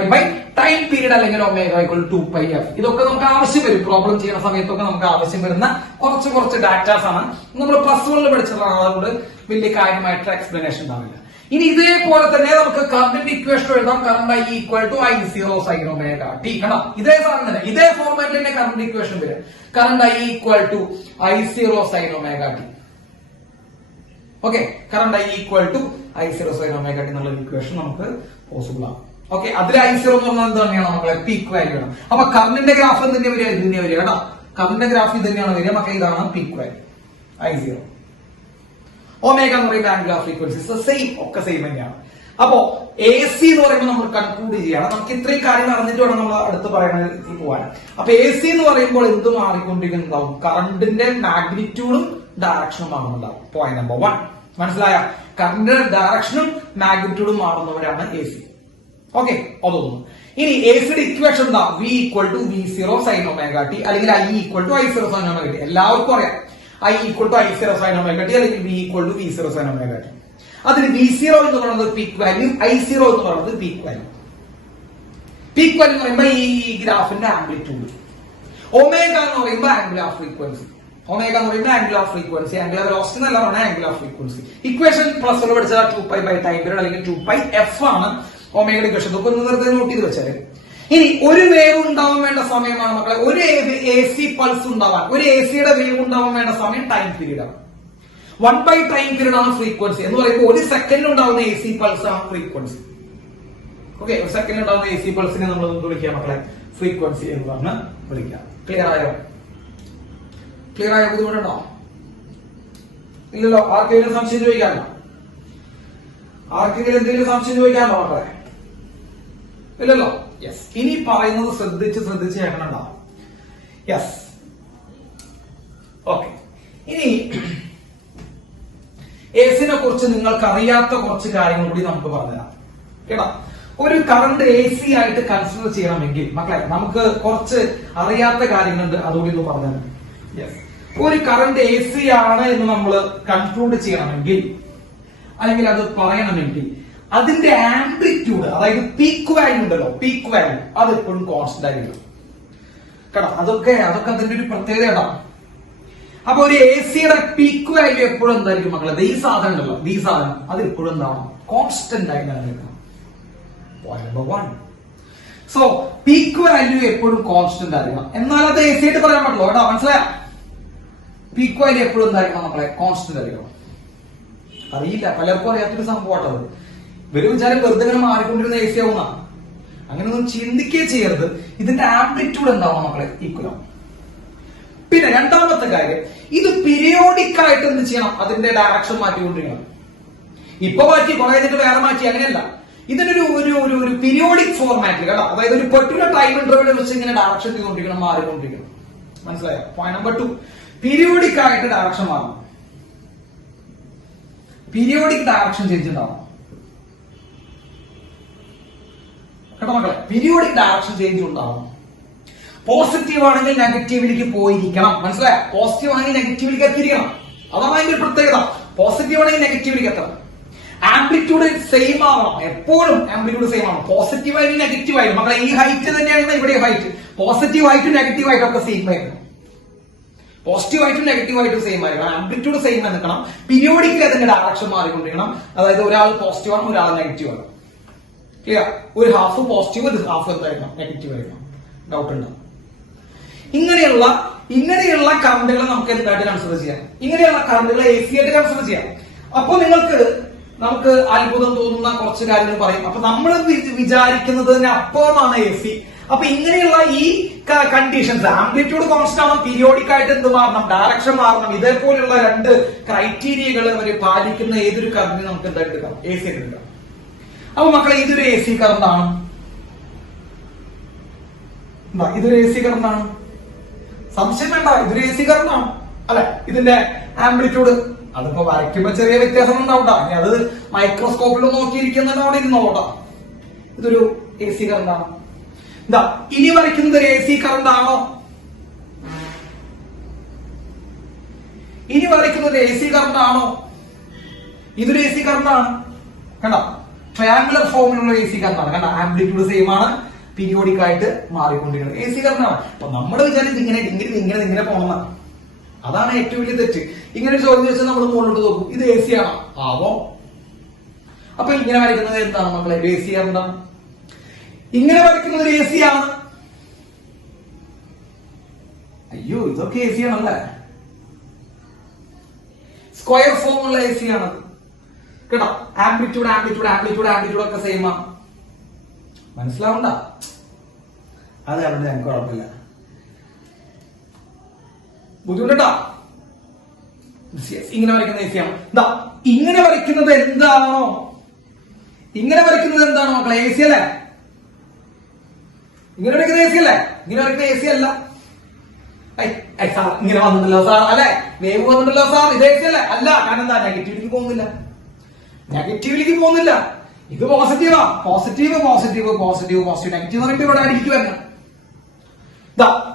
time period, അല്ലെങ്കിൽ ഒമേഗ ഈക്വൽ ടു 2πf. ഇതൊക്കെ നമുക്ക് ആവശ്യം വരും, പ്രോബ്ലം ചെയ്യുന്ന സമയത്തൊക്കെ നമുക്ക് ആവശ്യം വരുന്ന കുറച്ച് ഡാറ്റാസ് ആണ്. നമ്മൾ പ്ലസ് 1 പഠിച്ചിട്ടുള്ളതാണ്, അതുകൊണ്ട് വലിയ കാര്യമായിട്ട് എക്സ്പ്ലനേഷൻ ഉണ്ടാവില്ല. ഇനി ഇതേപോലെ തന്നെ നമുക്ക് കറണ്ടിന്റെ ഇക്വേഷൻ എഴുതാം. Current I equal to I0 sine omega T. കണ്ടോ, ഇതേ സാധനം തന്നെ, ഇതേ ഫോർമാറ്റിൽ തന്നെ കറണ്ട് ഇക്വേഷൻ വരും. Current I equal to I0 sine omega T. Okay, current I equal to I0 sin omega t എന്നുള്ള ഇക്വേഷൻ നമുക്ക് പോസിബിൾ ആണ്. ഓക്കെ, അതിൽ I0 എന്ന് പറഞ്ഞാൽ എന്ത് തന്നെയാണ് മക്കളെ? പീക്ക് വാല്യൂ ആണ്. അപ്പൊ കറണ്ടിന്റെ ഗ്രാഫ് എന്തിന്റെ വരിക? ഇതിന്റെ വരിക കേട്ടോ. കറണ്ടിന്റെ ഗ്രാഫ് ഇത് തന്നെയാണ് വരിക മക്കളെ. ഇതാണ് പീക്ക് വാല്യൂ I0. ഒമേഗ എന്ന് പറയുന്ന ആംഗിൾ ഓഫ് ഫ്രീക്വൻസി സെയിം, ഒക്കെ സെയിം തന്നെയാണ്. അപ്പോ AC എന്ന് പറയുമ്പോൾ നമ്മൾ കൺക്ലൂഡ് ചെയ്യണം. നമുക്ക് ഇത്രയും കാര്യങ്ങൾ അറിഞ്ഞിട്ട് വേണം നമ്മൾ അടുത്ത് പറയുന്നത് പോവാൻ. അപ്പൊ AC എന്ന് പറയുമ്പോൾ എന്ത് മാറിക്കൊണ്ടിരിക്കുന്നുണ്ടാവും? കറണ്ടിന്റെ മാഗ്നിറ്റ്യൂഡും ഡയറക്ഷനും മാറുന്നുണ്ടാവും. പോയിന്റ് നമ്പർ 1 മനസ്സിലായ? കറണ്ടിന്റെ ഡയറക്ഷനും മാഗ്നിറ്റ്യൂഡും മാറുന്നവരാണ് AC. ഓക്കെ, അതൊന്നും. ഇനി ACയുടെ ഇക്വേഷൻ എന്താ? V equal to V0 sin omega t അല്ലെങ്കിൽ I equal to I0 sin omega t. എല്ലാവർക്കും അറിയാം I equal to I0 sin omega t അല്ലെങ്കിൽ V equal to V0 sin omega t. അതിന് V0 എന്ന് പറയുന്നത് പീക്ക് വാല്യൂ, I0 എന്ന് പറയുന്നത് peak value. Peak value എന്ന് പറയുമ്പോൾ ഈ ഗ്രാഫിന്റെ ആംപ്ലിറ്റ്യൂഡ്, ഒമേഗ എന്ന് പറയുമ്പോൾ ആംഗിൾ ഓഫ് ഫ്രീക്വൻസി. ഒമേഗ എന്ന് പറയുമ്പോൾ angle of frequency, angle of velocity എന്നല്ലാണ് angle of frequency. Equation plus ഒന്ന് പഠിച്ചാൽ 2π ബൈ ടൈം പീരീഡ് അല്ലെങ്കിൽ 2πf ആണ് ഒമേഗയുടെ ഇക്വേഷൻ. ഇതൊക്കെ ഒന്ന് വെറുതെ നോട്ട് ചെയ്ത് വെച്ചാൽ. ഇനി ഒരു വേവ് ഉണ്ടാവാൻ വേണ്ട സമയമാണ് മക്കളെ, ഒരു AC പൾസ് ഉണ്ടാവാൻ, ഒരു ACയുടെ വേവ് ഉണ്ടാവാൻ വേണ്ട സമയം ടൈം പീരീഡ് ആണ്. 1 ബൈ ടൈം പീരീഡ് ആണ് ഫ്രീക്വൻസി എന്ന് പറയുമ്പോൾ ഒരു സെക്കൻഡ് ഉണ്ടാവുന്ന AC പൾസ് ആണ് ഫ്രീക്വൻസി. ഓക്കെ, ഒരു സെക്കൻഡ് ഉണ്ടാവുന്ന AC പൾസിനെ നമ്മൾ വിളിക്കുക മക്കളെ ഫ്രീക്വൻസി എന്ന് പറഞ്ഞ് വിളിക്കാം. ക്ലിയർ ആയോ? ക്ലിയർ ആയോ? ബുദ്ധിമുട്ടുണ്ടോ? ഇല്ലല്ലോ. ആർക്കെങ്കിലും സംശയം ചോദിക്കാമോ? ആർക്കെങ്കിലും എന്തെങ്കിലും സംശയം ചോദിക്കാമോ മക്കളെ? ഇല്ലല്ലോ. യെസ്. ഇനി പറയുന്നത് ശ്രദ്ധിച്ച് കേൾക്കണോ? യെസ്. ഓക്കെ, ഇനി ACനെ കുറിച്ച് നിങ്ങൾക്ക് അറിയാത്ത കുറച്ച് കാര്യങ്ങൾ കൂടി നമുക്ക് പറഞ്ഞുതരാം കേട്ടോ. ഒരു കറണ്ട് AC ആയിട്ട് കൺസിഡർ ചെയ്യണമെങ്കിൽ മക്കളെ നമുക്ക് കുറച്ച് അറിയാത്ത കാര്യങ്ങളുണ്ട്, അതുകൂടി ഒന്ന് പറഞ്ഞുതരാം. യെസ്. ഒരു കറണ്ട് AC ആണ് എന്ന് നമ്മൾ കൺക്ലൂഡ് ചെയ്യണമെങ്കിൽ അല്ലെങ്കിൽ അത് പറയണമെങ്കിൽ അതിന്റെ ആംപ്ലിറ്റ്യൂഡ്, അതായത് പീക്ക് വാല്യൂ ഉണ്ടല്ലോ, പീക്ക് വാല്യൂ അത് എപ്പോഴും കോൺസ്റ്റന്റ് ആയിരിക്കും കേട്ടോ. അതൊക്കെ അതിന്റെ ഒരു പ്രത്യേകത. അപ്പൊ ഒരു ACയുടെ പീക്ക് വാല്യൂ എപ്പോഴും എന്തായിരിക്കും മക്കളെ? ഈ സാധനം ഉണ്ടല്ലോ, ഈ സാധനം അത് എപ്പോഴും എന്താവണം? കോൺസ്റ്റന്റ് ആയി നിലനിൽക്കണം. Point number 1. So peak value എപ്പോഴും കോൺസ്റ്റന്റ് ആയിരിക്കണം. എന്നാൽ അത് AC ആയിട്ട് പറയാൻ പറ്റുള്ളൂ കേട്ടോ. മനസ്സിലായ? പീക്ക് വാല്യൂ എപ്പോഴും എന്തായിരിക്കണം മക്കളെ? കോൺസ്റ്റന്റ് ആയിരിക്കണം. അറിയില്ല, പലർക്കും അറിയാത്തൊരു സംഭവമാട്ടത്. ഇവര് വിചാരം വെറുതെ ഇങ്ങനെ മാറിക്കൊണ്ടിരുന്ന AC ആവുന്ന, അങ്ങനെയൊന്നും ചിന്തിക്കുകയും ചെയ്യരുത്. ഇതിന്റെ ആംപ്ലിറ്റ്യൂഡ് എന്താവണം മക്കളെ? ഈക്വൽ. പിന്നെ രണ്ടാമത്തെ കാര്യം, ഇത് പീരിയോഡിക് ആയിട്ട് എന്ത് ചെയ്യണം? അതിന്റെ ഡയറക്ഷൻ മാറ്റിക്കൊണ്ടിരിക്കണം. ഇപ്പൊ മാറ്റി കുറെ കഴിഞ്ഞിട്ട് വേറെ മാറ്റി, അങ്ങനെയല്ല. ഇതിനൊരു ഒരു ഒരു പീരിയോഡിക് ഫോർമാറ്റിൽ കേട്ടോ. അതായത് ഒരു പെർട്ടിക്കുലർ ടൈം ഇന്റർവെൽ വെച്ച് ഇങ്ങനെ ഡയറക്ഷൻ ചെയ്തുകൊണ്ടിരിക്കണം, മാറിക്കൊണ്ടിരിക്കണം. മനസ്സിലായോ? പോയിന്റ് നമ്പർ 2, പീരിയോഡിക് ആയിട്ട് ഡയറക്ഷൻ മാറണം. പീരിയോഡിക് ഡയറക്ഷൻ ചേഞ്ച് ഉണ്ടാവണം കേട്ടോ മക്കളെ. പീരിയോഡിക് ഡയറക്ഷൻ ചേഞ്ച് ഉണ്ടാവണം. പോസിറ്റീവ് ആണെങ്കിൽ നെഗറ്റീവിലേക്ക് പോയിരിക്കണം. മനസ്സിലായ? പോസിറ്റീവ് ആണെങ്കിൽ നെഗറ്റീവിലേക്ക് എത്തിയിരിക്കണം. അതാണ് അതിന്റെ പ്രത്യേകത. പോസിറ്റീവ് ആണെങ്കിൽ നെഗറ്റീവിലേക്ക് എത്തണം. ആംപ്ലിറ്റ്യൂഡ് സെയിം ആവണം. എപ്പോഴും ആംപ്ലിറ്റ്യൂഡ് സെയിം ആവണം. പോസിറ്റീവ് ആയിരുന്നു നെഗറ്റീവ് ആയിരുന്നു മക്കളെ. ഈ ഹൈറ്റ് തന്നെയായിരുന്നു ഇവിടെ ഹൈറ്റ്. പോസിറ്റീവ് ആയിട്ടും നെഗറ്റീവ് ആയിട്ടും ഒക്കെ സെയിം ആയിരുന്നു. പോസിറ്റീവ് ആയിട്ടും നെഗറ്റീവ് ആയിട്ടും സെയിം ആയിരിക്കണം. ആംപ്ലിറ്റ്യൂഡ് സെയിം നിൽക്കണം. പീരിയോഡിക്കലി അതിന്റെ ഡയറക്ഷൻ മാറിക്കൊണ്ടിരിക്കണം. അതായത് ഒരാൾ പോസിറ്റീവ് ആണ്, ഒരാൾ നെഗറ്റീവ് ആണ്. ക്ലിയർ? ഒരു ഹാഫ് പോസിറ്റീവ്, ഒരു ഹാഫ് എന്തായിരിക്കണം? നെഗറ്റീവ് ആയിരിക്കണം. ഡൗട്ട് ഉണ്ടോ? ഇങ്ങനെയുള്ള കറണ്ടുകൾ നമുക്ക് എന്തായിട്ട് കൺസിഡർ ചെയ്യാം? ഇങ്ങനെയുള്ള കറണ്ടുകൾ AC ആയിട്ട് കൺസിഡർ ചെയ്യാം. അപ്പൊ നമുക്ക് അത്ഭുതം തോന്നുന്ന കുറച്ച് കാര്യങ്ങൾ പറയും. അപ്പൊ നമ്മൾ വിചാരിക്കുന്നതിന് അപ്പുറമാണ് AC. അപ്പൊ ഇങ്ങനെയുള്ള ഈ കണ്ടീഷൻസ്, ആംപ്ലിറ്റ്യൂഡ് കോൺസ്റ്റന്റ് ആണ്, പീരിയോഡിക് ആയിട്ട് എന്ത് മാറണം? ഡയറക്ഷൻ മാറണം. ഇതേപോലെയുള്ള 2 ക്രൈറ്റീരിയകൾ അവർ പാലിക്കുന്ന ഏതൊരു കറണ്ടിന് നമുക്ക് എന്തായിട്ട് എടുക്കാം? AC ആയിട്ട് എടുക്കാം. അപ്പൊ മക്കളെ ഇതൊരു AC കറണ്ടാണ്. ഇതൊരു AC കറണ്ടാണ്. സംശയം വേണ്ട, ഇതൊരു AC കറണ്ടാണ് അല്ലെ? ഇതിന്റെ ആംപ്ലിറ്റ്യൂഡ് അതിപ്പോ വരയ്ക്കുമ്പോ ചെറിയ വ്യത്യാസം ഉണ്ടാവണ്ട. അത് മൈക്രോസ്കോപ്പിൽ നോക്കിയിരിക്കുന്നതിന് അവിടെ ഇരുന്നോട്ടാ. ഇതൊരു AC കറണ്ടാണ്. ഇനി വരയ്ക്കുന്നത് ഒരു AC കറണ്ടാണോ? ഇനി വരയ്ക്കുന്നത് AC കറണ്ടാണോ? ഇതൊരു AC കറണ്ടാണ്. കണ്ടോ? ട്രയാങ്കുലർ ഫോമിലുള്ള AC കറണ്ടാണ്. കണ്ട? ആംപ്ലിറ്റ്യൂഡ് സെയിം ആണ്, പീരിയോഡിക് ആയിട്ട് മാറിക്കൊണ്ടിരിക്കുന്നത് AC കറണ്ടാണ്. അപ്പൊ നമ്മുടെ വിചാരം ഇങ്ങനെ പോകണം. അതാണ് ഏറ്റവും വലിയ തെറ്റ്. ഇങ്ങനെ ഒരു ചോദ്യം വെച്ചാൽ നമ്മൾ മുകളിലോട്ട് നോക്കും, ഇത് AC ആണോ? ആവോ. അപ്പൊ ഇങ്ങനെ വരയ്ക്കുന്നത് എന്താണ് മക്കളെ? AC കറണ്ടാണ്. ഇങ്ങനെ വരയ്ക്കുന്നത് ഒരു AC ആണ്. അയ്യോ, ഇതൊക്കെ AC ആണല്ലേ? സ്ക്വയർ ഫോം ഉള്ള എ സി ആണത് കേട്ടോ. ആംപ്ലിറ്റ്യൂഡ് ആംപ്ലിറ്റ്യൂഡ് ആംപ്ലിറ്റ്യൂഡ് ആംപ്ലിറ്റ്യൂഡ് ഒക്കെ സെയിം ആണ്. മനസ്സിലാവണ്ട? അത് കാരണം ഞങ്ങൾക്ക് കുഴപ്പമില്ല. ബുദ്ധിമുട്ടാ. ഇങ്ങനെ വരയ്ക്കുന്ന എ സി ആണ്. ഇങ്ങനെ വരയ്ക്കുന്നത് എന്താണോ, ഇങ്ങനെ വരയ്ക്കുന്നത് എന്താണോ മക്കളെ? എ സി അല്ലേ? ഇങ്ങനെ വരയ്ക്കുന്ന എ സി അല്ലേ? ഇങ്ങനെ വരയ്ക്കുന്ന എ സി അല്ല. സാർ ഇങ്ങനെ വന്നിട്ടല്ലോ സാർ, അല്ലെ? വേവ് വന്നിട്ടല്ലോ സാർ, ഇത് എ സി അല്ലേ? അല്ല. കാരണം എന്താ? നെഗറ്റീവിലേക്ക് പോകുന്നില്ല, നെഗറ്റീവിലേക്ക് പോകുന്നില്ല. ഇത് പോസിറ്റീവാ. Positive positive positive positive negative പറഞ്ഞിട്ട് ഇവിടെ അടിക്ക് വരണം.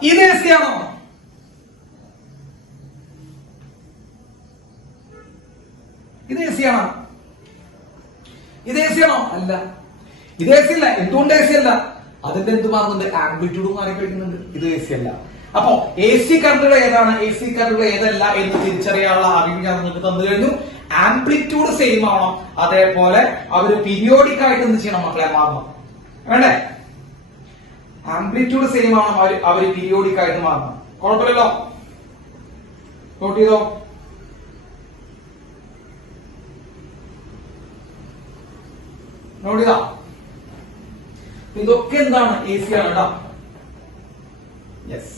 ഇത് എ സി ആണോ? ഇത് എ സി ആണോ? ഇത് എ സി ആണോ? അല്ല. ഇത് എ സി അല്ല. എന്തുകൊണ്ട് എ സി അല്ല? അതിന്റെ എന്ത് മാറുന്നുണ്ട്? ആംപ്ലിറ്റ്യൂഡ് മാറി കളിക്കുന്നുണ്ട്. ഇത് എ സി അല്ല. അപ്പോ എ സി കറണ്ടുകൾ ഏതാണ്, എ സി കറണ്ടുകൾ ഏതല്ല എന്ന് തിരിച്ചറിയാനുള്ള അറിവ് ഞാൻ നിങ്ങൾക്ക് തന്നു കഴിഞ്ഞു. ആംപ്ലിറ്റ്യൂഡ് സെയിം ആണോ, അതേപോലെ അവര് പീരിയോഡിക് ആയിട്ട് എന്ത് ചെയ്യണം മക്കളെ? മാറണം. വേണ്ടേ? ആംപ്ലിറ്റ്യൂഡ് സെയിം ആണോ, അവര് പീരിയോഡിക് ആയിട്ട് മാറണം. കുഴപ്പമില്ലല്ലോ? നോട്ട് ചെയ്തോ? നോട്ട് ചെയ്താ? ഇതൊക്കെ എന്താണ്? എ സി ആണ് കേട്ടോ. യെസ്.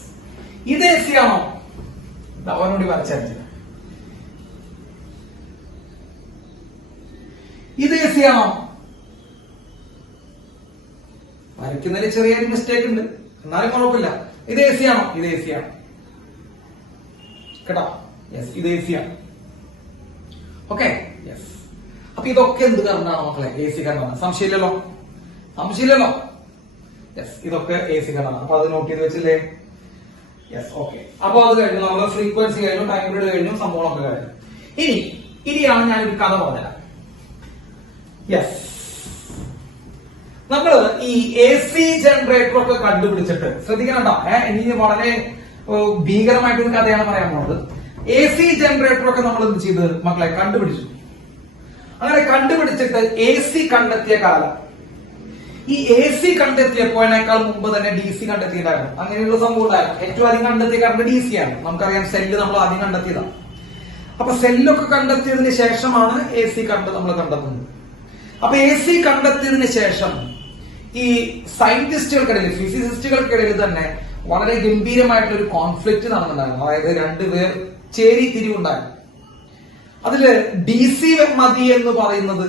ഇത് എ സി ആണോ? അവനോട് വരച്ചു. ഇത് എ സി ആണോ? വരയ്ക്കുന്നതിൽ ചെറിയൊരു മിസ്റ്റേക്ക് ഉണ്ട്, എന്നാലും കുഴപ്പമില്ല. ഇത് എ സി ആണോ? ഇത് എ സി ആണ് കേട്ടോ. യെസ്, ഇത് എ സി ആണ്. ഓക്കെ. യെസ്. അപ്പൊ ഇതൊക്കെ എന്ത് കറണ്ടാണ് മക്കളെ? എ സി കറണ്ടാണ്. സംശയമില്ലല്ലോ? സംശയമില്ലല്ലോ? യെസ്, ഇതൊക്കെ എ സി കറണ്ടാണ്. അപ്പൊ അത് നോട്ട് ചെയ്ത് വെച്ചില്ലേ? യെസ്. ഓക്കെ. അപ്പൊ അത് കഴിഞ്ഞു, നമ്മുടെ ഫ്രീക്വൻസി കഴിഞ്ഞു, ടൈം പീരീഡ് കഴിഞ്ഞു, സംഭവങ്ങളൊക്കെ കഴിഞ്ഞു. ഇനിയാണ് ഞാനൊരു കഥ പറഞ്ഞുതരാം. യെസ്. നമ്മള് ഈ എ സി ജനറേറ്റർ ഒക്കെ കണ്ടുപിടിച്ചിട്ട് ശ്രദ്ധിക്കണം കേട്ടോ. ഇനി വളരെ ഭീകരമായിട്ടൊരു കഥയാണ് പറയാൻ പോകുന്നത്. എ സി ജനറേറ്റർ ഒക്കെ നമ്മൾ എന്ത് ചെയ്ത് മക്കളെ? കണ്ടുപിടിച്ചു. അങ്ങനെ കണ്ടുപിടിച്ചിട്ട് എ സി കണ്ടെത്തിയ കാലം, ഈ എ സി കണ്ടെത്തിയപ്പോഴേക്കാൾ മുമ്പ് തന്നെ ഡി സി കണ്ടെത്തിയിട്ടുണ്ടായിരുന്നു. അങ്ങനെയുള്ള സംഭവം ഉണ്ടായിരുന്നു. ഏറ്റവും അധികം കണ്ടെത്തിയ കറണ്ട് ഡി സി ആണ്. നമുക്കറിയാം, സെല്ല് നമ്മൾ ആദ്യം കണ്ടെത്തിയതാണ്. അപ്പൊ സെല്ലൊക്കെ കണ്ടെത്തിയതിന് ശേഷമാണ് എ സി കറണ്ട് നമ്മൾ കണ്ടെത്തുന്നത്. അപ്പൊ എ സി കണ്ടെത്തിയതിന് ശേഷം ഈ സയന്റിസ്റ്റുകൾക്കിടയിൽ, ഫിസിസിസ്റ്റുകൾക്കിടയിൽ തന്നെ വളരെ ഗംഭീരമായിട്ടുള്ള ഒരു കോൺഫ്ലിക്റ്റ് നടന്നിട്ടുണ്ടായിരുന്നു. അതായത് രണ്ടുപേർ ചേരിതിരിവുണ്ടായിരുന്നു. അതില് ഡി സി മതി എന്ന് പറയുന്നത്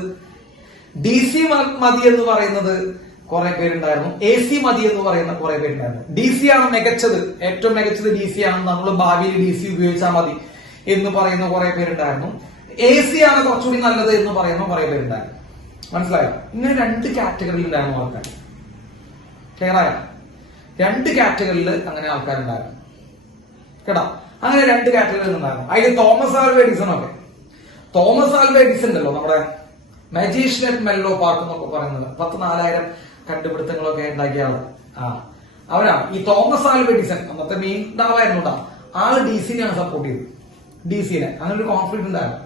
കുറെ പേരുണ്ടായിരുന്നു. എ സി മതി എന്ന് പറയുന്ന കുറെ പേരുണ്ടായിരുന്നു. ഡി സി ആണ് മികച്ചത്, ഏറ്റവും മികച്ചത് ഡി സി ആണ്, നമ്മൾ ഭാവിയിൽ ഡി സി ഉപയോഗിച്ചാൽ മതി എന്ന് പറയുന്ന കുറെ പേരുണ്ടായിരുന്നു. എ സി ആണ് കുറച്ചുകൂടി നല്ലത് എന്ന് പറയുന്ന കുറെ പേരുണ്ടായിരുന്നു. മനസ്സിലായോ? ഇങ്ങനെ രണ്ട് കാറ്റഗറിയിൽ ഉണ്ടായിരുന്നു ആൾക്കാർ. ക്ലിയർ ആയോ? രണ്ട് കാറ്റഗറിയിൽ അങ്ങനെ ആൾക്കാരുണ്ടായിരുന്നു കേട്ടോ. അങ്ങനെ രണ്ട് കാറ്റഗറിയിൽ ഉണ്ടായിരുന്നു. അതിൽ തോമസ് ആൽവ എഡിസൺ ഒക്കെ. തോമസ് ആൽവ എഡിസൺ ഉണ്ടല്ലോ, നമ്മുടെ മജീഷ്യൻ അറ്റ് മെല്ലോ പാർക്ക് എന്നൊക്കെ പറയുന്നത്, 14,000 കണ്ടുപിടുത്തങ്ങളൊക്കെ ഉണ്ടാക്കിയ ആള്. അവരാണ് ഈ തോമസ് ആൽവ എഡിസൺ. അന്നത്തെ മെയിൻ ഡാവായിരുന്നു കേട്ടോ. ആള് ഡി സിനെയാണ് സപ്പോർട്ട് ചെയ്തത്. ഡി സിനെ അങ്ങനെ ഒരു കോൺഫ്ലിക്ട് ഉണ്ടായിരുന്നു.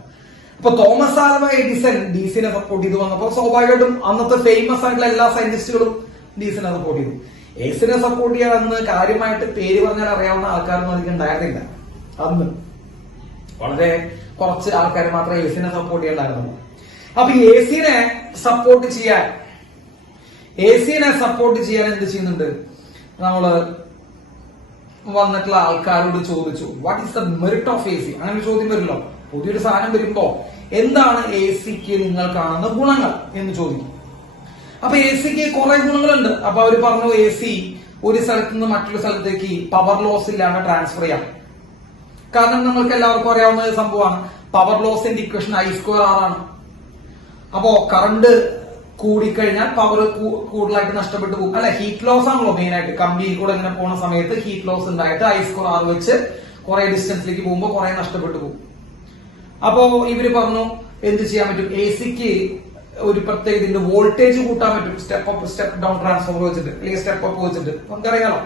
അപ്പൊ തോമസ് ആൽവ എഡിസൺ ഡി സിനെ സപ്പോർട്ട് ചെയ്ത് വന്നപ്പോ സ്വാഭാവികമായിട്ടും അന്നത്തെ ഫേമസ് ആയിട്ടുള്ള എല്ലാ സയന്റിസ്റ്റുകളും ഡി സിനെ സപ്പോർട്ട് ചെയ്തു. എ സിനെ സപ്പോർട്ട് ചെയ്യാൻ അന്ന് കാര്യമായിട്ട് പേര് പറഞ്ഞാൽ അറിയാവുന്ന ആൾക്കാരൊന്നും അധികം ഉണ്ടായിരുന്നില്ല. അന്ന് വളരെ കുറച്ച് ആൾക്കാർ മാത്രമേ എ സിനെ സപ്പോർട്ട് ചെയ്യണ്ടായിരുന്നുള്ളൂ. അപ്പൊ എ സിനെ സപ്പോർട്ട് ചെയ്യാൻ എന്ത് ചെയ്യുന്നുണ്ട്? നമ്മള് വന്നിട്ടുള്ള ആൾക്കാരോട് ചോദിച്ചു, what is the merit of A C? അങ്ങനെ ഒരു ചോദ്യം വരില്ലോ. പുതിയൊരു സാധനം വരുമ്പോ എന്താണ് എ സിക്ക് നിങ്ങൾ കാണുന്ന ഗുണങ്ങൾ എന്ന് ചോദിക്കും. അപ്പൊ എ സിക്ക് കുറെ ഗുണങ്ങളുണ്ട്. അപ്പൊ അവർ പറഞ്ഞു, എ സി ഒരു സ്ഥലത്ത് നിന്ന് മറ്റൊരു സ്ഥലത്തേക്ക് പവർ ലോസ് ഇല്ലാണ്ട് ട്രാൻസ്ഫർ ചെയ്യാം. കാരണം നമ്മൾക്ക് എല്ലാവർക്കും അറിയാവുന്ന സംഭവമാണ്, പവർ ലോസിന്റെ ഇക്വേഷൻ I² R ആണ്. അപ്പോ കറണ്ട് കൂടിക്കഴിഞ്ഞാൽ പവർ കൂടുതലായിട്ട് നഷ്ടപ്പെട്ടു പോകും. അല്ലെ, ഹീറ്റ് ലോസ് ആണല്ലോ മെയിൻ ആയിട്ട്. കമ്പിയിൽ കൂടെ ഇങ്ങനെ പോണ സമയത്ത് ഹീറ്റ് ലോസ് ഉണ്ടായിട്ട് I² R വെച്ച് കുറെ ഡിസ്റ്റൻസിലേക്ക് പോകുമ്പോൾ കുറെ നഷ്ടപ്പെട്ടു പോകും. അപ്പോ ഇവര് പറഞ്ഞു എന്ത് ചെയ്യാൻ പറ്റും? എ സിക്ക് ഒരു പ്രത്യേക ഇതിന്റെ വോൾട്ടേജ് കൂട്ടാൻ പറ്റും. Step up step down transformer വെച്ചിട്ട്, അല്ലെങ്കിൽ സ്റ്റെപ്പ് അപ്പ് വെച്ചിട്ട്. നമുക്കറിയാലോ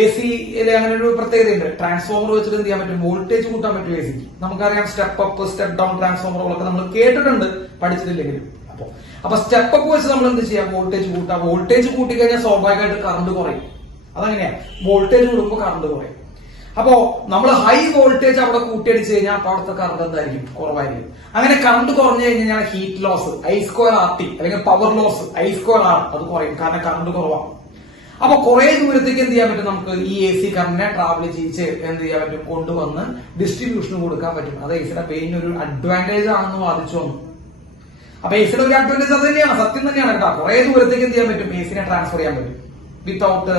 എ സിയിലെ അങ്ങനെ ഒരു പ്രത്യേകതയുണ്ട്. ട്രാൻസ്ഫോമർ വെച്ചിട്ട് എന്ത് ചെയ്യാൻ പറ്റും? വോൾട്ടേജ് കൂട്ടാൻ പറ്റും എ സിക്ക്. നമുക്കറിയാം സ്റ്റെപ്പ് അപ്പ് സ്റ്റെപ്പ് ഡൗൺ ട്രാൻസ്ഫോമറുകളൊക്കെ നമ്മൾ കേട്ടിട്ടുണ്ട്, പഠിച്ചിട്ടില്ലെങ്കിലും. അപ്പൊ സ്റ്റെപ്പ് അപ്പ് വെച്ച് നമ്മൾ എന്ത് ചെയ്യാം? വോൾട്ടേജ് കൂട്ടാം. വോൾട്ടേജ് കൂട്ടിക്കഴിഞ്ഞാൽ സ്വാഭാവികമായിട്ട് കറണ്ട് കുറയും. അതങ്ങനെയാ, വോൾട്ടേജ് കൂടുമ്പോൾ കറണ്ട് കുറയും. അപ്പോ നമ്മൾ ഹൈ വോൾട്ടേജ് അവിടെ കൂട്ടിയടിച്ച് കഴിഞ്ഞാൽ അപ്പൊ അവിടുത്തെ കറണ്ട് എന്തായിരിക്കും? കുറവായിരിക്കും. അങ്ങനെ കറണ്ട് കുറഞ്ഞു കഴിഞ്ഞാൽ ഹീറ്റ് ലോസ് I²RT അല്ലെങ്കിൽ പവർ ലോസ് I²R അത് കുറയും, കാരണം കറണ്ട് കുറവാണ്. അപ്പൊ കുറെ ദൂരത്തേക്ക് എന്ത് ചെയ്യാൻ പറ്റും? നമുക്ക് ഈ AC കറണ്ടിനെ ട്രാവൽ ചെയ്യിച്ച് എന്ത് ചെയ്യാൻ പറ്റും? കൊണ്ടുവന്ന് ഡിസ്ട്രിബ്യൂഷന് കൊടുക്കാൻ പറ്റും. അത് ACയുടെ മെയിൻ ഒരു അഡ്വാൻറ്റേജ് ആണെന്ന് വാദിച്ചു വന്നു. അപ്പൊ ACയുടെ ഒരു അഡ്വാൻറ്റേജ് അത് തന്നെയാണ്, സത്യം തന്നെയാണ് കേട്ടോ. കുറെ ദൂരത്തേക്ക് എന്ത് ചെയ്യാൻ പറ്റും? ACനെ ട്രാൻസ്ഫർ ചെയ്യാൻ പറ്റും വിത്തൗട്ട്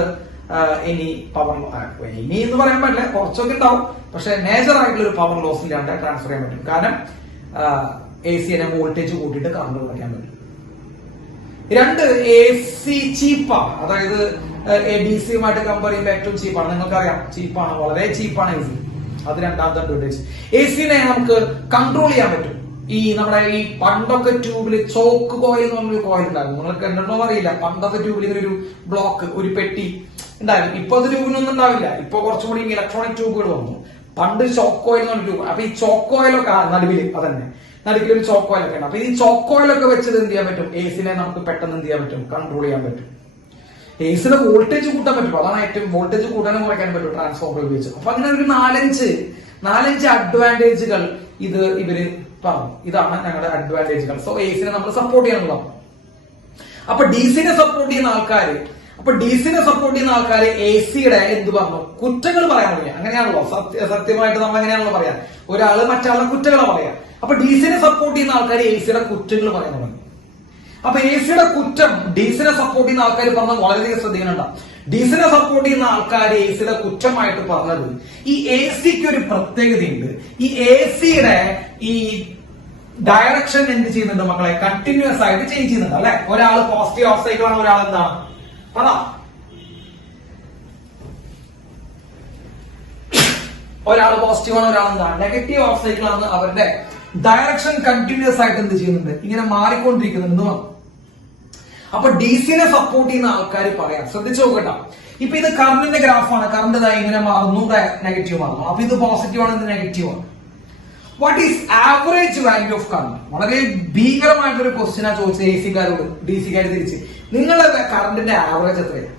ഇനി പവർ, ഇനി എന്ന് പറയാൻ പറ്റില്ല, കുറച്ചൊക്കെ ഉണ്ടാവും, പക്ഷെ മേജർ ആയിട്ടുള്ള ഒരു പവർ ലോസ് ഇല്ലാണ്ട് ട്രാൻസ്ഫർ ചെയ്യാൻ പറ്റും. കാരണം ACനെ വോൾട്ടേജ് കൂട്ടിയിട്ട് കറണ്ട് കുറയ്ക്കാൻ പറ്റും. രണ്ട്, AC ചീപ്പാണ്. അതായത് DC-യുമായിട്ട് കമ്പയർ ചെയ്യുമ്പോൾ ഏറ്റവും ചീപ്പാണ്. നിങ്ങൾക്കറിയാം, ചീപ്പാണ്, വളരെ ചീപ്പാണ് AC. അത് രണ്ടാമത്തെ അഡ്വാൻറ്റേജ്. ACനെ നമുക്ക് കൺട്രോൾ ചെയ്യാൻ പറ്റും. ഈ നമ്മുടെ ഈ പണ്ടൊക്കെ ട്യൂബിൽ ചോക്ക് കോയിൽ എന്ന് പറഞ്ഞൊരു കോയിൽ ഉണ്ടായിരുന്നു. നിങ്ങൾക്ക് എന്തെന്നോ അറിയില്ല. പണ്ടത്തെ ട്യൂബിൽ ഇങ്ങനെ ഒരു ബ്ലോക്ക്, ഒരു പെട്ടി ഉണ്ടായിരുന്നു. ഇപ്പൊ അത് ട്യൂബിനൊന്നും ഉണ്ടാവില്ല. ഇപ്പൊ കുറച്ചും കൂടി ഇലക്ട്രോണിക് ട്യൂബുകൾ വന്നു. പണ്ട് ചോക്ക് കോയിൽ എന്ന് പറഞ്ഞ ട്യൂബ്. അപ്പൊ ഈ ചോക്ക് കോയിലൊക്കെ നടുവില് അതന്നെ നടുക്കിലൊരു ചോക്ക് കോയിലൊക്കെ ഉണ്ട്. അപ്പൊ ഈ ചോക്ക് കോയിലൊക്കെ വെച്ചത് എന്ത് ചെയ്യാൻ പറ്റും? ACനെ നമുക്ക് പെട്ടെന്ന് എന്ത് ചെയ്യാൻ പറ്റും? കൺട്രോൾ ചെയ്യാൻ പറ്റും. ACയുടെ വോൾട്ടേജ് കൂട്ടാൻ പറ്റും. അതാണ് ഏറ്റവും വോൾട്ടേജ് കൂട്ടാനും കുറയ്ക്കാൻ പറ്റും ട്രാൻസ്ഫോമർ ഉപയോഗിച്ച്. അപ്പൊ അങ്ങനെ ഒരു നാലഞ്ച് അഡ്വാൻറ്റേജുകൾ ഇവര് പറഞ്ഞു. ഇതാണ് ഞങ്ങളുടെ അഡ്വാൻറ്റേജുകൾ. സോ ACനെ നമ്മൾ സപ്പോർട്ട് ചെയ്യണം. അപ്പൊ DCനെ സപ്പോർട്ട് ചെയ്യുന്ന ആൾക്കാര് ACയുടെ എന്ത് പറഞ്ഞു? കുറ്റങ്ങൾ പറയാൻ തുടങ്ങി. അങ്ങനെയാണല്ലോ സത്യമായിട്ട് നമ്മൾ എങ്ങനെയാണല്ലോ പറയാം, ഒരാള് മറ്റാളുടെ കുറ്റങ്ങളെ പറയാം. അപ്പൊ DCനെ സപ്പോർട്ട് ചെയ്യുന്ന ആൾക്കാർ ACയുടെ കുറ്റങ്ങൾ പറയാൻ തുടങ്ങി. അപ്പൊ ACയുടെ കുറ്റം DCനെ സപ്പോർട്ട് ചെയ്യുന്ന ആൾക്കാർ പറഞ്ഞത് വളരെയധികം ശ്രദ്ധിക്കുന്നുണ്ടാവും. DCനെ സപ്പോർട്ട് ചെയ്യുന്ന ആൾക്കാർ ACയുടെ കുറ്റമായിട്ട് പറഞ്ഞത്, ഈ ACക്ക് ഒരു പ്രത്യേകതയുണ്ട്. ഈ ACയുടെ ഈ ഡയറക്ഷൻ എന്ത് ചെയ്യുന്നുണ്ട് മക്കളെ? കണ്ടിന്യൂസ് ആയിട്ട് ചേഞ്ച് ചെയ്യുന്നുണ്ട് അല്ലെ? ഒരാള് പോസിറ്റീവ് ഓഫ് സൈക്കിളാണ്, ഒരാൾ എന്താണ്? ഒരാൾ പോസിറ്റീവ് ആണ്, ഒരാൾ എന്താണ്? നെഗറ്റീവ് ഓഫ് സൈക്കിൾ ആണ്. അവരുടെ ഡയറക്ഷൻ കണ്ടിന്യൂസ് ആയിട്ട് എന്ത് ചെയ്യുന്നുണ്ട്? ഇങ്ങനെ മാറിക്കൊണ്ടിരിക്കുന്നുണ്ട്. അപ്പൊ DCനെ സപ്പോർട്ട് ചെയ്യുന്ന ആൾക്കാർ പറയാം, ശ്രദ്ധിച്ചു നോക്കട്ടോ. ഇപ്പൊ ഇത് കറണ്ടിന്റെ ഗ്രാഫാണ്. കറണ്ട് ഇങ്ങനെ മാറുന്നു, നെഗറ്റീവ് മാറുന്നു. അപ്പൊ ഇത് പോസിറ്റീവ് ആണ്, ഇത് നെഗറ്റീവ് ആണ്. What is average value of current? വളരെ ഭീകരമായിട്ടൊരു ക്വസ്റ്റ്യനാ ചോദിച്ചത് AC-കാരോട്. DC-കാര് തിരിച്ച്, നിങ്ങളുടെ കറണ്ടിന്റെ ആവറേജ് എത്രയാണ്?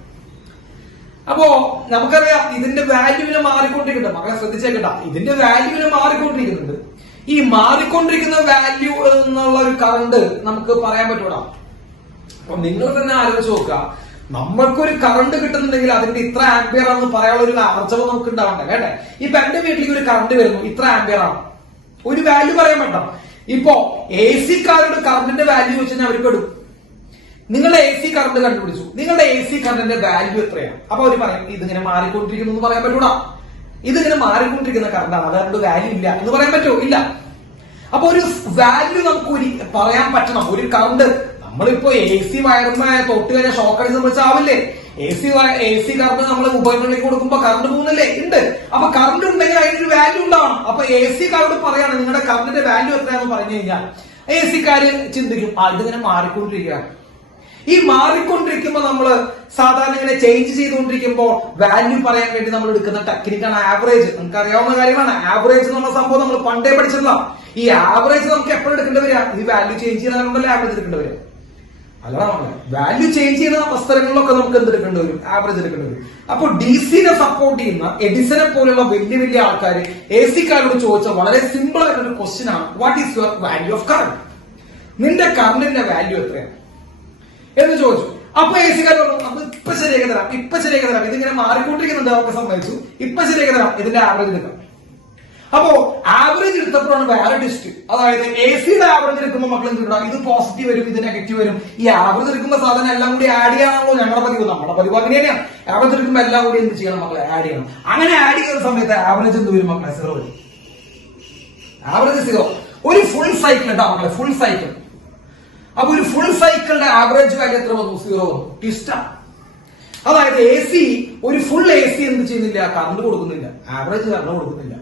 അപ്പോ നമുക്കറിയാം ഇതിന്റെ വാല്യൂവിനെ മാറിക്കൊണ്ടിരിക്കുന്നുണ്ട്. മക്കളെ ശ്രദ്ധിച്ചേക്കട്ടാ, ഇതിന്റെ വാല്യൂവിനെ മാറിക്കൊണ്ടിരിക്കുന്നുണ്ട്. ഈ മാറിക്കൊണ്ടിരിക്കുന്ന വാല്യൂ എന്നുള്ള ഒരു കറണ്ട് നമുക്ക് പറയാൻ പറ്റൂടാ. അപ്പൊ നിങ്ങൾ തന്നെ ആലോചിച്ച് നോക്കുക, നമ്മൾക്കൊരു കറണ്ട് കിട്ടുന്നുണ്ടെങ്കിൽ അതിന്റെ ഇത്ര ആംപിയർ ആണെന്ന് പറയാനുള്ള ഒരു ആർജവം നമുക്ക് ഉണ്ടാവണ്ടേ, വേണ്ടേ? ഇപ്പൊ എന്റെ വീട്ടിലേക്ക് ഒരു കറണ്ട് വരുന്നു, ഇത്ര ആംപിയർ ആണ്, ഒരു വാല്യൂ പറയാൻ പറ്റാം. ഇപ്പോ AC-കാരുടെ കറണ്ടിന്റെ വാല്യൂ വെച്ച് കഴിഞ്ഞാൽ അവർക്ക് എടുക്കും. നിങ്ങളുടെ AC കറണ്ട് കണ്ടുപിടിച്ചു, നിങ്ങളുടെ AC കറണ്ടിന്റെ വാല്യൂ എത്രയാണ്? അപ്പൊ അവർ പറയും ഇതിങ്ങനെ മാറിക്കൊണ്ടിരിക്കുന്നു എന്ന് പറയാൻ പറ്റൂടാ. ഇതിങ്ങനെ മാറിക്കൊണ്ടിരിക്കുന്ന കറണ്ടാണ്, അതുകൊണ്ട് വാല്യൂ ഇല്ല എന്ന് പറയാൻ പറ്റുമോ? ഇല്ല. അപ്പൊ ഒരു വാല്യൂ നമുക്ക് പറയാൻ പറ്റണം. ഒരു കറണ്ട് നമ്മളിപ്പോ AC വയറുമ്പോ തൊട്ട് കഴിഞ്ഞാൽ ഷോക്ക് അടിച്ച് നമ്മൾ ചാവില്ലേ? AC കറണ്ട് നമ്മൾ ഉപകരണങ്ങളിലേക്ക് കൊടുക്കുമ്പോ കറണ്ട് പോകുന്നില്ലേ? ഉണ്ട്. അപ്പൊ കറണ്ട് ഉണ്ടെങ്കിൽ അതിനൊരു വാല്യൂ ഉണ്ടാവണം. അപ്പൊ AC-കാരോട് പറയാണ് നിങ്ങളുടെ കറണ്ടിന്റെ വാല്യൂ എത്രയാണെന്ന് പറഞ്ഞു കഴിഞ്ഞാൽ AC-കാര് ചിന്തിക്കും ഇതിങ്ങനെ മാറിക്കൊണ്ടിരിക്കുകയാണ്. ഈ മാറിക്കൊണ്ടിരിക്കുമ്പോ നമ്മള് സാധാരണ ഇങ്ങനെ ചേഞ്ച് ചെയ്തുകൊണ്ടിരിക്കുമ്പോ വാല്യൂ പറയാൻ വേണ്ടി നമ്മൾ എടുക്കുന്ന ടെക്നിക്കാണ് ആവറേജ്. നമുക്ക് അറിയാവുന്ന കാര്യമാണ്. ആവറേജ് എന്നുള്ള സംഭവം നമ്മൾ പണ്ടേ പഠിച്ചതാ. ഈ ആവറേജ് നമുക്ക് എപ്പോഴും എടുക്കേണ്ടി വരിക? ഈ വാല്യൂ ചേഞ്ച് ചെയ്യാനുണ്ടല്ലോ ആവറേജ് എടുക്കേണ്ടി വരിക. അല്ല, വാല്യൂ ചേഞ്ച് ചെയ്യുന്ന അവസരങ്ങളിലൊക്കെ നമുക്ക് എന്തെടുക്കേണ്ടി വരും? ആവറേജ് എടുക്കേണ്ടി വരും. അപ്പൊ DC-നെ സപ്പോർട്ട് ചെയ്യുന്ന എഡിസനെ പോലുള്ള വലിയ ആൾക്കാർ AC-കാരോട് ചോദിച്ച വളരെ സിമ്പിൾ ആയിട്ടൊരു ക്വസ്റ്റ്യൻ ആണ്, what is your value of current? നിന്റെ കറണ്ടിന്റെ വാല്യൂ എത്രയാണ് എന്ന് ചോദിച്ചു. അപ്പൊ AC-കാർ പറഞ്ഞു അപ്പൊ ഇപ്പൊ ശരിയാക്കി തരാം, ഇതിങ്ങനെ മാറിക്കൊണ്ടിരിക്കുന്നുണ്ട്, അവർക്ക് സമ്മതിച്ചു, ഇപ്പൊ ശരിയാക്കി തരാം, ഇതിന്റെ ആവറേജ് എടുക്കാം. അപ്പോ ആവറേജ് എടുത്തപ്പോഴാണ് വേറെ ടെസ്റ്റ്. അതായത് AC-യുടെ ആവറേജ് എടുക്കുമ്പോൾ മക്കൾ എന്ത് കിട്ടാം? ഇത് പോസിറ്റീവ് വരും, ഇത് നെഗറ്റീവ് വരും. ഈ ആവറേജ് എടുക്കുമ്പോൾ സാധനം എല്ലാം കൂടി ആഡ് ചെയ്യാനാണല്ലോ ഞങ്ങളുടെ പതിവ്. നമ്മുടെ പതിവ് അങ്ങനെ തന്നെയാണ്. ആവറേജ് എടുക്കുമ്പോൾ എല്ലാം കൂടി എന്ത് ചെയ്യണം മക്കളെ? ആഡ് ചെയ്യണം. അങ്ങനെ ആഡ് ചെയ്യുന്ന സമയത്ത് ആവറേജ് എന്ത് വരും മക്കളെ? 0 വരും. ആവറേജ് 0. ഒരു ഫുൾ സൈക്കിൾ ഉണ്ടാവും മക്കളെ, ഫുൾ സൈക്കിൾ. അപ്പൊ ഒരു ഫുൾ സൈക്കിളിന്റെ ആവറേജ് വാല്യൂ എത്ര വന്നു? 0 വന്നു. ട്വിസ്റ്റാണ്. അതായത് ഒരു ഫുൾ AC എന്ത് ചെയ്യുന്നില്ല? കറണ്ട് കൊടുക്കുന്നില്ല, ആവറേജ് കറണ്ട് കൊടുക്കുന്നില്ല.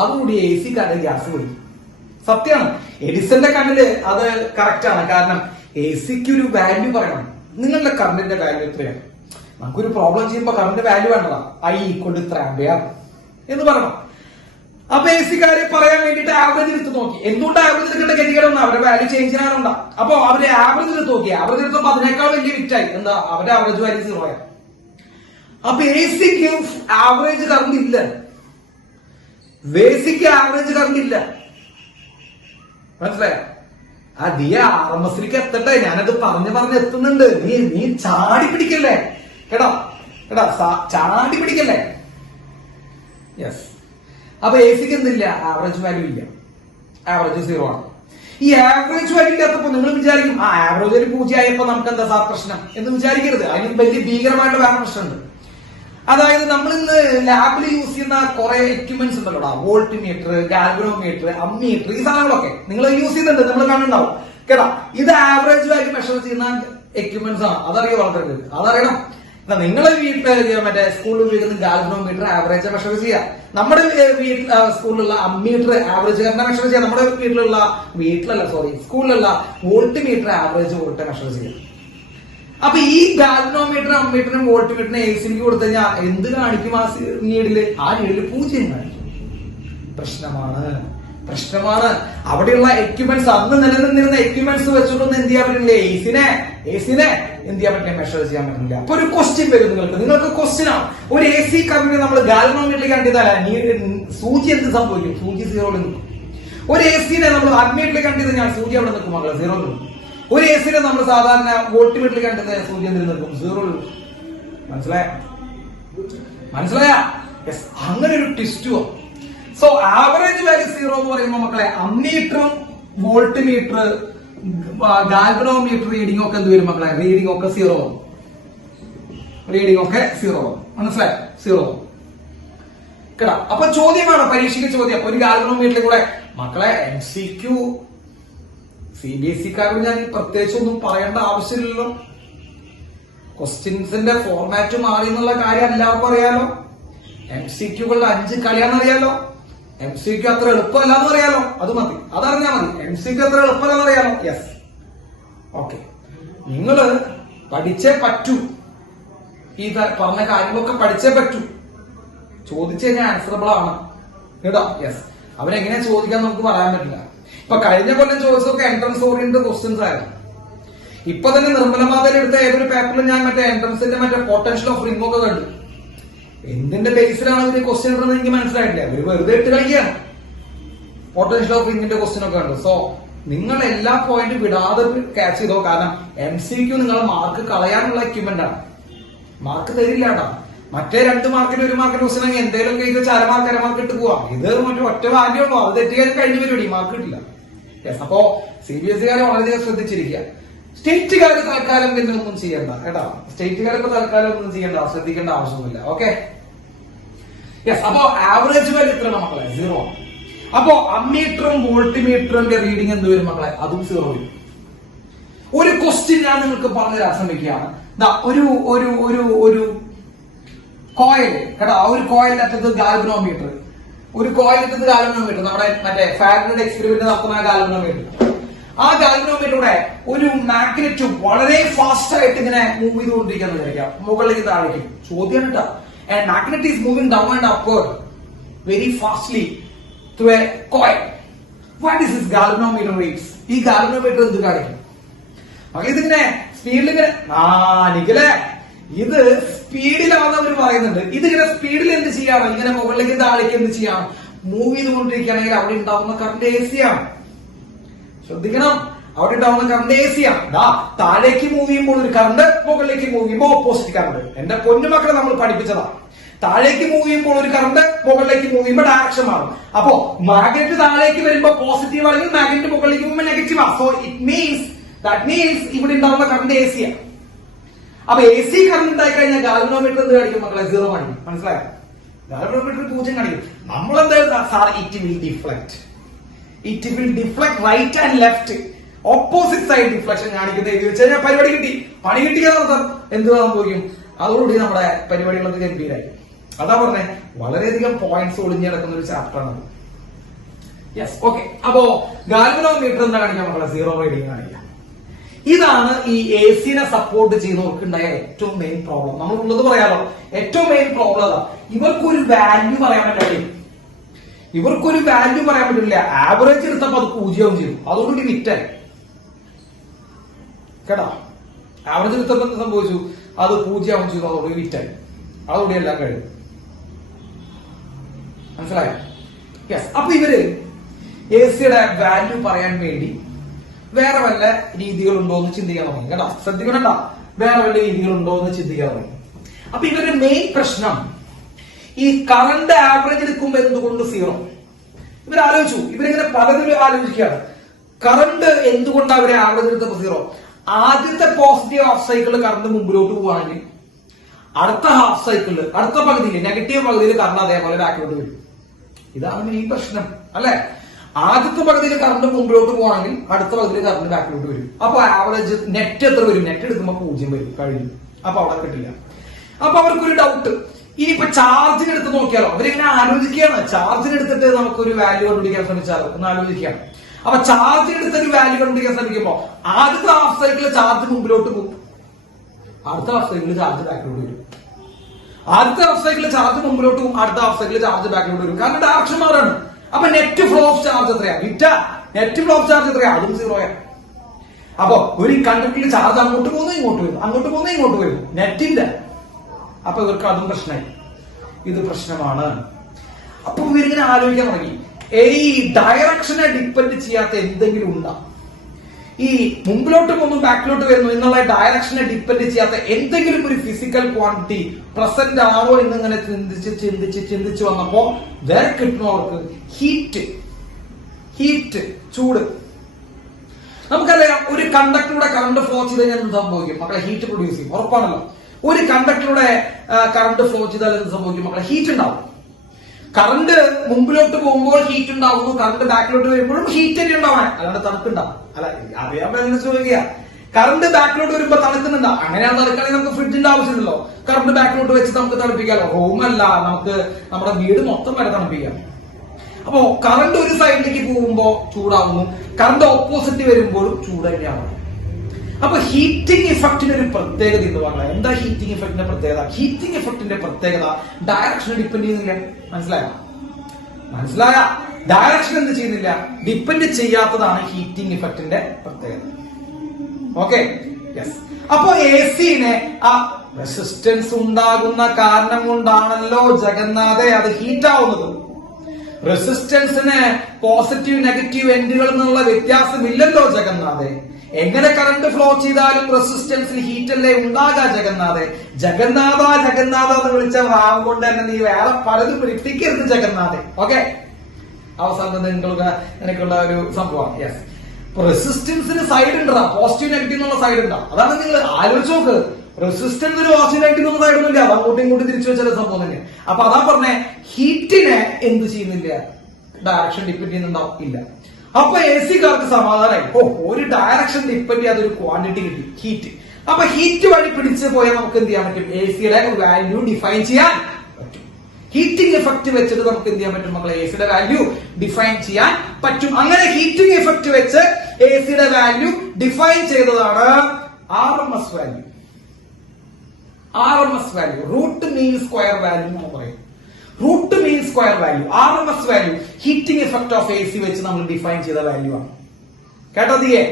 അതുകൂടി AC-കാരുടെ ഗ്യാസ് പോയി. സത്യമാണ്. എഡിസന്റെ കണ്ണില് അത് കറക്റ്റ് ആണ്. കാരണം AC-ക്ക് ഒരു വാല്യൂ പറയണം. നിങ്ങളുടെ കറണ്ടിന്റെ വാല്യൂ എത്രയാണ്? നമുക്കൊരു പ്രോബ്ലം ചെയ്യുമ്പോ കറണ്ട് വാല്യൂ വേണ്ടതാ. I = ഇത്ര ആംപിയർ എന്ന് പറയണം. അപ്പൊ AC-കാര് പറയാൻ വേണ്ടിട്ട് ആവറേജ് എടുത്ത് നോക്കി. എന്തുകൊണ്ട് ആവറേജ് എടുക്കേണ്ട ഗതികളൊന്നും അവരുടെ വാല്യൂ ചേഞ്ച് ചെയ്യാനുണ്ടാ. അപ്പൊ അവര് ആവറേജ് എടുത്ത് നോക്കി. ആവറേജ് എടുത്തപ്പോ അതിനേക്കാൾ വലിയ വിറ്റായി. എന്താ? അവരുടെ ആവറേജ് വാല്യൂ 0 ആയി. അപ്പൊ എ സിക്ക് ആവറേജ് കറണ്ട് ഇല്ല, ബേസിക് ആവറേജ് കറണ്ട് ഇല്ല. മനസ്സിലായോ? ആ ദിയ RMSലേക്ക് എത്തട്ടെ, ഞാനത് പറഞ്ഞ് എത്തുന്നുണ്ട്. നീ ചാടി പിടിക്കല്ലേ കേടാ, ചാടി പിടിക്കല്ലേ. യെസ്. അപ്പൊ എ സിക്ക് എന്തില്ല, ആവറേജ് വാല്യൂ ഇല്ല, ആവറേജ് 0 ആണ്. ഈ ആവറേജ് വാല്യൂ ഇല്ലാത്തപ്പോ നിങ്ങൾ വിചാരിക്കും ആവറേജ് ഒരു 0 ആയപ്പോ നമുക്ക് എന്താ സാർ പ്രശ്നം എന്ന് വിചാരിക്കരുത്. അതിന് വലിയ ഭീകരമായിട്ട് വേറെ പ്രശ്നമുണ്ട്. അതായത് നമ്മൾ ഇന്ന് ലാബിൽ യൂസ് ചെയ്യുന്ന കുറെ എക്യുപ്മെന്റ്സ് ഉണ്ടല്ലോ, വോൾട്ട്മീറ്റർ, ഗാൽവനോമീറ്റർ, അമ്മീറ്റർ, ഈ സാധനങ്ങളൊക്കെ നിങ്ങൾ യൂസ് ചെയ്യുന്നുണ്ട്, നമ്മൾ കണ്ടുണ്ടാവും കേട്ടാ. ഇത് ആവറേജ് വാല്യൂ മെഷർ ചെയ്യുന്ന എക്യുപ്മെന്റ്സ് ആണ്. അതറിയോ വളരെ അതറിയണം. നിങ്ങളെ വീട്ടിൽ മറ്റേ സ്കൂളിൽ ഉപയോഗിക്കുന്ന ഗാൽവനോമീറ്റർ ആവറേജ് മെഷർ ചെയ്യാം, നമ്മുടെ സ്കൂളിലുള്ള അമ്മീറ്റർ ആവറേജ് കറണ്ട് മെഷർ ചെയ്യാം, നമ്മുടെ സ്കൂളിലുള്ള വോൾട്ട്മീറ്റർ ആവറേജ് വോൾട്ട് മെഷർ ചെയ്യാം. അപ്പൊ ഈ ഗാൽവനോമീറ്റർ, അമ്മീറ്ററിനും വോൾട്ട്മീറ്ററിനും എ സിക്ക് കൊടുത്തു കഴിഞ്ഞാൽ എന്ത് കാണിക്കും? ആ നീഡില് 0 കാണിക്കും. പ്രശ്നമാണ്. അവിടെയുള്ള എക്യുപ്മെന്റ്സ്, അന്ന് നിലനിന്നിരുന്ന എക്യുപ്മെന്റ്സ് വെച്ചുകൊണ്ടൊന്നും എന്ത് ചെയ്യാൻ പറ്റില്ല, എസിനെ എന്ത് ചെയ്യാൻ പറ്റില്ല, മെഷർ ചെയ്യാൻ പറ്റില്ല. അപ്പൊ ഒരു ക്വസ്റ്റ്യൻ വരും നിങ്ങൾക്ക് ക്വസ്റ്റ്യൻ ആണ്. ഒരു എ സി കറന്റ് നമ്മൾ ഗാൽവനോമീറ്ററിലേക്ക് കണ്ടിരുന്നാല സൂചി എന്ത് സംഭവിക്കും? സൂചി 0 നിൽക്കും. ഒരു എ സിനെ നമ്മൾ അഡ്മീറ്ററിലേക്ക് കണ്ടിരുന്ന ഞാൻ സൂചി അവിടെ നിൽക്കും, 0 നിൽക്കും. ഒരു എ സിനെ നമ്മൾ സാധാരണ വോൾട്ട്മീറ്ററിൽ കണ്ടത് സൂചി എന്തിൽ നിൽക്കും? 0 നിൽക്കും. മനസ്സിലായ? യെസ്. അങ്ങനെ ഒരു ട്വിസ്റ്റും. സോ ആവറേജ് വാല്യൂ 0 എന്ന് പറയുമ്പോൾ മക്കളെ അമ്മീറ്ററും വോൾട്ട്മീറ്റർ, ഗാൽവനോമീറ്റർ റീഡിംഗ് ഒക്കെ എന്ത് വരും മക്കളെ? റീഡിംഗ് ഒക്കെ 0. മനസ്സിലായി? 0 കേടാ. അപ്പൊ ചോദ്യമാണ്, പരീക്ഷയ്ക്ക് ചോദ്യം. ഒരു ഗാൽവനോമീറ്ററിൽ കൂടെ മക്കളെ MCQ CBSE-ക്കാരോട് ഞാൻ പ്രത്യേകിച്ച് ഒന്നും പറയേണ്ട ആവശ്യമില്ലല്ലോ. ക്വസ്റ്റ്യൻസിന്റെ ഫോർമാറ്റ് മാറി എന്നുള്ള കാര്യം എല്ലാവർക്കും അറിയാലോ. MCQകളുടെ 5 കളിയാണെന്നറിയാലോ. MCQ അത്ര എളുപ്പമല്ലാന്ന് അറിയാലോ. അത് മതി, അതറിഞ്ഞാൽ മതി. MCQ അത്ര എളുപ്പമല്ലാന്ന് അറിയാലോ. യെസ്. ഓക്കെ. നിങ്ങള് പഠിച്ചേ പറ്റൂ, ഈ പറഞ്ഞ കാര്യങ്ങളൊക്കെ പഠിച്ചേ പറ്റൂ. ചോദിച്ചു കഴിഞ്ഞാൽ ആൻസറബിൾ ആണ് കേട്ടോ. യെസ്. അവരെങ്ങനെയാ ചോദിക്കാൻ നമുക്ക് പറയാൻ പറ്റില്ല. ഇപ്പൊ കഴിഞ്ഞ കൊല്ലം ചോദിച്ചതൊക്കെ എൻട്രൻസ് ഓറിയന്റഡ് ക്വസ്റ്റ്യൻസ് ആയിരുന്നു. ഇപ്പൊ തന്നെ നിർമ്മല മാതയിൽ എടുത്ത ഏതൊരു പേപ്പറിൽ ഞാൻ എൻട്രൻസിന്റെ പൊട്ടൻഷ്യൽ ഓഫ് റിംഗ് ഒക്കെ കണ്ടു. എന്തിന്റെ ബേസിലാണ് ഇവര് ക്വസ്റ്റ്യൻ ഇടുന്നത് എനിക്ക് മനസ്സിലായിട്ടില്ല. അവര് വെറുതെ ഇട്ട് കളിക്കുകയാണ്. പൊട്ടൻഷ്യൽ ഓഫ് റിംഗിന്റെ ക്വസ്റ്റ്യൻ ഒക്കെ ഉണ്ട്. സോ നിങ്ങൾ എല്ലാ പോയിന്റും വിടാതെ ക്യാച്ച് ചെയ്തോ. കാരണം MCQ നിങ്ങളെ മാർക്ക് കളയാനുള്ള എക്യുപ്മെന്റ് ആണ്. മാർക്ക് തരില്ല കേട്ടോ. മറ്റേ 2 മാർക്കിന് 1 മാർക്കിന് ക്വസ്റ്റ്യൻ ആണെങ്കിൽ എന്തെങ്കിലും ഇത് 4 മാർക്ക് 1/2 മാർക്ക് ഇട്ട് പോവാം. ഇത് മറ്റേ ഒറ്റ വാല്യൂ ഉള്ളൂ. അത് തെറ്റിയാൽ കഴിഞ്ഞ പരിപാടി, മാർക്ക് കിട്ടില്ല. യെസ്. അപ്പോ CBSE-കാരെ വളരെയധികം ശ്രദ്ധിച്ചിരിക്കുക. സ്റ്റേറ്റുകാർ തൽക്കാലം പിന്നെ ഒന്നും ചെയ്യണ്ട കേട്ടോ. സ്റ്റേറ്റുകാരൊക്കെ തൽക്കാലം ഒന്നും ചെയ്യണ്ട, ശ്രദ്ധിക്കേണ്ട ആവശ്യമൊന്നുമില്ല. ഓക്കെ. യെസ്. അപ്പോ ആവറേജ് വാല്യൂ എത്ര മക്കളെ? 0. അപ്പോ അമ്മീറ്ററും വോൾട്ട്മീറ്ററിന്റെ റീഡിംഗ് എന്ത് വരും മക്കളെ? അതും 0 വരും. ഒരു ക്വസ്റ്റ്യൻ ഞാൻ നിങ്ങൾക്ക് പറഞ്ഞു തരാൻ ശ്രമിക്കുകയാണ്. ഒരു കോയിൽ കേട്ടോ. ആ ഒരു കോയിലിനകത്തത് ഗാൽവനോമീറ്റർ, നമ്മുടെ മറ്റേ ഫാരഡയുടെ എക്സ്പെരിമെന്റ് നടത്തുന്ന ഗാൽവനോമീറ്റർ. ആ ഗാൽവനോമീറ്ററുടെ ഒരു മാഗ്നറ്റ് വളരെ ഫാസ്റ്റ് ആയിട്ട് ഇങ്ങനെ മൂവ് ചെയ്തുകൊണ്ടിരിക്കുന്ന വിചാരിക്കാം, മുകളിലേക്ക് താഴേക്കും. ചോദ്യം കേട്ടോ. And magnet is moving down and upward very fastly to a coil. What is this galvanometer reads? ഈ ഗാൽവനോമീറ്റർ എന്ത് കാണിക്കും? ഇതിങ്ങനെ സ്പീഡിൽ ഇങ്ങനെ നിഖിലേ, ഇത് സ്പീഡിലാണെന്നവർ പറയുന്നുണ്ട്. ഇതിങ്ങനെ സ്പീഡിൽ എന്ത് ചെയ്യാണ്? ഇങ്ങനെ മുകളിലേക്ക് താഴേക്ക് എന്ത് ചെയ്യാണ്? മൂവ് ചെയ്തുകൊണ്ടിരിക്കുകയാണെങ്കിൽ അവിടെ ഉണ്ടാവുന്ന കറണ്ട് AC ആണ്. ശ്രദ്ധിക്കണം, അവിടെ ഉണ്ടാവുന്ന കറണ്ട് AC ആണ്. താഴേക്ക് മൂവ് ചെയ്യുമ്പോൾ ഒരു കറണ്ട്, മുകളിലേക്ക് മൂവ് ചെയ്യുമ്പോൾ ഓപ്പോസിറ്റ് കറണ്ട്. എന്റെ പൊന്നുമക്കളെ നമ്മൾ പഠിപ്പിച്ചതാ. താഴേക്ക് മൂവ് ചെയ്യുമ്പോൾ ഒരു കറണ്ട്, മുകളിലേക്ക് മൂവ് ചെയ്യുമ്പോൾ ഡയറക്ഷൻ മാറും. അപ്പോ മാഗ്നറ്റ് താഴേക്ക് വരുമ്പോൾ പോസിറ്റീവ് ആണെങ്കിൽ മാഗ്നറ്റ് മുകളിലേക്ക് പോകുമ്പോൾ നെഗറ്റീവ് ആണ്. സോ ദാറ്റ് മീൻസ് ഇവിടെ ഉണ്ടാവുന്ന കറണ്ട് AC ആണ്. അപ്പൊ AC കറണ്ട് ഉണ്ടായി കഴിഞ്ഞാൽ ഗാൽവനോമീറ്റർ എന്ത് കാണിക്കും മക്കളെ? 0 കാണിക്കും. മനസ്സിലായോ? ഗാൽവനോമീറ്റർ 0 കാണിക്കും. നമ്മളെന്താ sir? It will deflect right and left, opposite side deflection കാണിക്കുന്നത് എഴുതി വെച്ച് കഴിഞ്ഞാൽ പരിപാടി കിട്ടി, പണി കിട്ടിയാൽ എന്ത് സംഭവിക്കും? അതോടുകൂടി നമ്മുടെ പരിപാടികളൊക്കെ ഗംഭീരായി. അതാ പറഞ്ഞേ, വളരെയധികം പോയിന്റ്സ് ഒളിഞ്ഞിടക്കുന്ന ഒരു ചാപ്റ്ററാണ്. യെസ്. ഓക്കെ. അപ്പോ ഗാൽവനോമീറ്റർ എന്താ കാണിക്കാൻ മക്കളെ? 0 റീഡിംഗ് കാണിക്കാം. ഇതാണ് ഈ AC-നെ സപ്പോർട്ട് ചെയ്യുന്നവർക്ക് ഉണ്ടായ ഏറ്റവും മെയിൻ പ്രോബ്ലം. നമ്മളുള്ളത് പറയാലോ, ഏറ്റവും മെയിൻ പ്രോബ്ലം അതാ. ഇവർക്കൊരു വാല്യൂ പറയാൻ പറ്റില്ല. ആവറേജ് എടുത്തപ്പോ അത് 0 ചെയ്തു, അതോടുകൂടി വിറ്റായി കേട്ടോ. ആവറേജ് എടുത്തപ്പോ എന്ത് സംഭവിച്ചു? അത് 0 ചെയ്തു, അതോടുകൂടി വിറ്റായി. അതോടെ എല്ലാം കഴിയും. മനസ്സിലായോ? യെസ്. അപ്പൊ ഇവര് AC-യുടെ വാല്യൂ പറയാൻ വേണ്ടി വേറെ വല്ല രീതികളുണ്ടോ എന്ന് ചിന്തിക്കാൻ തുടങ്ങി. കേട്ടോ, ശ്രദ്ധിക്കണ്ട, വേറെ വല്ല രീതികളുണ്ടോ എന്ന് ചിന്തിക്കാൻ തുടങ്ങി. അപ്പൊ ഇവരുടെ മെയിൻ പ്രശ്നം ഈ കറണ്ട് ആവറേജ് എടുക്കുമ്പോൾ എന്തുകൊണ്ട് 0? ഇവരാലോചിച്ചു. ഇവരിങ്ങനെ പലതിലും ആലോചിക്കുകയാണ്. കറണ്ട് എന്തുകൊണ്ടാണ് അവരെ ആവറേജ് എടുത്തപ്പോ 0? ആദ്യത്തെ പോസിറ്റീവ് ഹാഫ് സൈക്കിള് കറണ്ട് മുമ്പിലോട്ട് പോവാണെങ്കിൽ അടുത്ത ഹാഫ് സൈക്കിള്, അടുത്ത പകുതിയിൽ, നെഗറ്റീവ് പകുതിയിൽ കറണ്ട് അതേപോലെ ബാക്കിലോട്ട് വരും. ഇതാണ് മെയിൻ പ്രശ്നം, അല്ലെ? ആദ്യത്തെ പകുതിയിൽ കറണ്ട് മുമ്പിലോട്ട് പോവാണെങ്കിൽ അടുത്ത പകുതിയിൽ കറണ്ട് ബാക്കിലോട്ട് വരും. അപ്പൊ ആവറേജ് നെറ്റ് എത്ര വരും? നെറ്റ് എടുക്കുമ്പോൾ 0 വരും, കഴിഞ്ഞു. അപ്പൊ അവിടെ കിട്ടില്ല. അപ്പൊ അവർക്കൊരു ഡൗട്ട്, ഇനിയിപ്പോ ചാർജിന് എടുത്ത് നോക്കിയാലോ? അവരിങ്ങനെ ആലോചിക്കുകയാണ്. ചാർജിന് എടുത്തിട്ട് നമുക്കൊരു വാല്യൂ കണ്ടുപിടിക്കാൻ ശ്രമിച്ചാലോ എന്ന് ആലോചിക്കുകയാണ്. അപ്പൊ ചാർജിന് എടുത്ത ഒരു വാല്യൂ കണ്ടുപിടിക്കാൻ ശ്രമിക്കുമ്പോ ആദ്യത്തെ ഹാഫ് സൈക്കിളിൽ ചാർജ് മുമ്പിലോട്ട് പോകും, അടുത്ത ഹാഫ് സൈക്കിളിൽ ചാർജ് ബാക്കിലോട്ട് വരും. ആദ്യത്തെ ഹാഫ് സൈക്കിളിൽ ചാർജ് മുമ്പിലോട്ട് പോകും, അടുത്ത ഹാഫ് സൈക്കിളിൽ ചാർജ് ബാക്കിലോട്ട് വരും. കാരണം ഡയറക്ഷൻ മാറാണ്. അപ്പൊ നെറ്റ് ഫ്ലോ ഓഫ് ചാർജ് എത്രയാ? നെറ്റ് ഫ്ലോ ഓഫ് ചാർജ് എത്രയാ? അതും 0 അപ്പൊ ഒരു കണ്ടക്ടറിൽ ചാർജ് അങ്ങോട്ട് പോകുന്നു, ഇങ്ങോട്ട് വരും, അങ്ങോട്ട് പോകുന്നു, ഇങ്ങോട്ട് വരും, നെറ്റിന്റെ. അപ്പൊ ഇവർക്ക് അതും പ്രശ്നമായി. ഇത് പ്രശ്നമാണ്. അപ്പൊ ഇവരിങ്ങനെ ആലോചിക്കാൻ തുടങ്ങി, ഈ ഡയറക്ഷനെ ഡിപ്പെൻഡ് ചെയ്യാത്ത എന്തെങ്കിലും ഉണ്ടാ? ഈ മുമ്പിലോട്ട് പോകുന്നു ബാക്കിലോട്ട് വരുന്നു എന്നുള്ള ഡയറക്ഷനെ ഡിപ്പെൻഡ് ചെയ്യാത്ത എന്തെങ്കിലും ഒരു ഫിസിക്കൽ ക്വാണ്ടിറ്റി പ്രസന്റ് ആണോ എന്നിങ്ങനെ ചിന്തിച്ച് വന്നപ്പോ വേറെ കിട്ടുന്നു അവർക്ക് ഹീറ്റ്, ചൂട്. നമുക്കറിയാം, ഒരു കണ്ടക്ടറിലൂടെ കറണ്ട് ഫ്ലോ ചെയ്ത് കഴിഞ്ഞാൽ എന്ത് സംഭവിക്കും മക്കളെ? ഹീറ്റ് പ്രൊഡ്യൂസ് ചെയ്യും, ഉറപ്പാണല്ലോ. ഒരു കണ്ടക്ടറിലൂടെ കറണ്ട് ഫ്ലോ ചെയ്താൽ എന്ത് സംഭവിക്കും മക്കളെ? ഹീറ്റ് ഉണ്ടാവും. കറണ്ട് മുമ്പിലോട്ട് പോകുമ്പോൾ ഹീറ്റ് ഉണ്ടാവുന്നു, കറണ്ട് ബാക്കിലോട്ട് വരുമ്പോഴും ഹീറ്റ് തന്നെ ഉണ്ടാവാൻ, അല്ലാണ്ട് തണുക്കുണ്ടാവും. അല്ല, അറിയാൻ പറ്റുന്ന ചോദിക്കുക. കറണ്ട് ബാക്കിലോട്ട് വരുമ്പോ തണുക്കുന്നുണ്ടാവും. അങ്ങനെയാണ് തണുക്കണമെങ്കിൽ നമുക്ക് ഫ്രിഡ്ജിന്റെ ആവശ്യമില്ലല്ലോ. കറണ്ട് ബാക്കിലോട്ട് വെച്ച് നമുക്ക് തണുപ്പിക്കാമല്ലോ. റൂമല്ല, നമുക്ക് നമ്മുടെ വീട് മൊത്തം വരെ തണുപ്പിക്കാം. അപ്പോ കറണ്ട് ഒരു സൈഡിലേക്ക് പോകുമ്പോ ചൂടാവുന്നു, കറണ്ട് ഓപ്പോസിറ്റ് വരുമ്പോഴും ചൂട് തന്നെയാണ്. അപ്പൊ ഹീറ്റിംഗ് ഇഫക്റ്റിന് ഒരു പ്രത്യേകത എന്ന് പറഞ്ഞാൽ എന്താ? ഹീറ്റിംഗ് ഇഫക്റ്റിന്റെ പ്രത്യേകത, ഹീറ്റിംഗ് ഇഫക്റ്റിന്റെ പ്രത്യേകത ഡയറക്ഷൻ ഡിപ്പെൻഡ് ചെയ്യുന്നില്ല. മനസ്സിലായ? ഡയറക്ഷൻ എന്ത് ചെയ്യുന്നില്ല? ഡിപ്പെൻഡ് ചെയ്യാത്തതാണ് ഹീറ്റിംഗ് ഇഫക്റ്റിന്റെ പ്രത്യേകത. Okay, yes. അപ്പോ AC-നെ ആ റെസിസ്റ്റൻസ് ഉണ്ടാകുന്ന കാരണം കൊണ്ടാണല്ലോ ജഗന്നാഥെ അത് ഹീറ്റ് ആവുന്നത്. റെസിസ്റ്റൻസിന് പോസിറ്റീവ് നെഗറ്റീവ് എൻഡുകൾ എന്നുള്ള വ്യത്യാസമില്ലല്ലോ ജഗന്നാഥെ. എങ്ങനെ കറണ്ട് ഫ്ലോ ചെയ്താലും റെസിസ്റ്റൻസിന് ഹീറ്റ് അല്ലേ ഉണ്ടാകാ ജഗന്നാഥെ? ജഗന്നാഥ എന്ന് വിളിച്ച ഭാവം കൊണ്ട് തന്നെ നീ വേറെ പലതും പിടിപ്പിക്കരുത് ജഗന്നാഥെ. ഓക്കെ, അവസാനം നിനക്കുള്ള ഒരു സംഭവമാണ്. യെസ്. റെസിസ്റ്റൻസിന് സൈഡ് ഉണ്ടാ, പോസിറ്റീവ് നെഗറ്റീവ് എന്നുള്ള സൈഡ് ഉണ്ടാ. അതാണ് നിങ്ങൾ ആലോചിച്ച് നോക്ക്. റെസിസ്റ്റൻസിന് പോസിറ്റീവ് നെഗറ്റീവ് എന്നുള്ള സൈഡ് ഒന്നുമില്ല, അത് അങ്ങോട്ടും ഇങ്ങോട്ടും തിരിച്ചു വെച്ചാൽ സംഭവം തന്നെ. അപ്പൊ അതാ പറഞ്ഞേ, ഹീറ്റിനെ എന്ത് ചെയ്യുന്നില്ല? ഡയറക്ഷൻ ഡിപ്പെൻഡ് ചെയ്യുന്നുണ്ടാവും ഇല്ല. അപ്പൊ AC-കാർക്ക് സമാധാനമായി. ഒരു ഡയറക്ഷൻ ഡിപ്പെൻഡ് ചെയ്യാത്ത ഒരു ക്വാണ്ടിറ്റി കിട്ടി, ഹീറ്റ്. അപ്പൊ ഹീറ്റ് വഴി പിടിച്ചു പോയാൽ നമുക്ക് എന്ത് ചെയ്യാൻ പറ്റും? AC-യുടെ വാല്യൂ ഡിഫൈൻ ചെയ്യാൻ പറ്റും. ഹീറ്റിംഗ് എഫക്ട് വെച്ചിട്ട് നമുക്ക് എന്ത് ചെയ്യാൻ പറ്റും മക്കളെ? AC-യുടെ വാല്യൂ ഡിഫൈൻ ചെയ്യാൻ പറ്റും. അങ്ങനെ ഹീറ്റിംഗ് എഫക്ട് വെച്ച് AC-യുടെ വാല്യൂ ഡിഫൈൻ ചെയ്തതാണ് RMS value. Root mean square value എന്ന് പറയും. Root mean square value, RMS value, heating effect of AC വെച്ച് നമ്മൾ ഡിഫൈൻ ചെയ്ത വാല്യൂ ആണ്. കേട്ടോ തീയെ?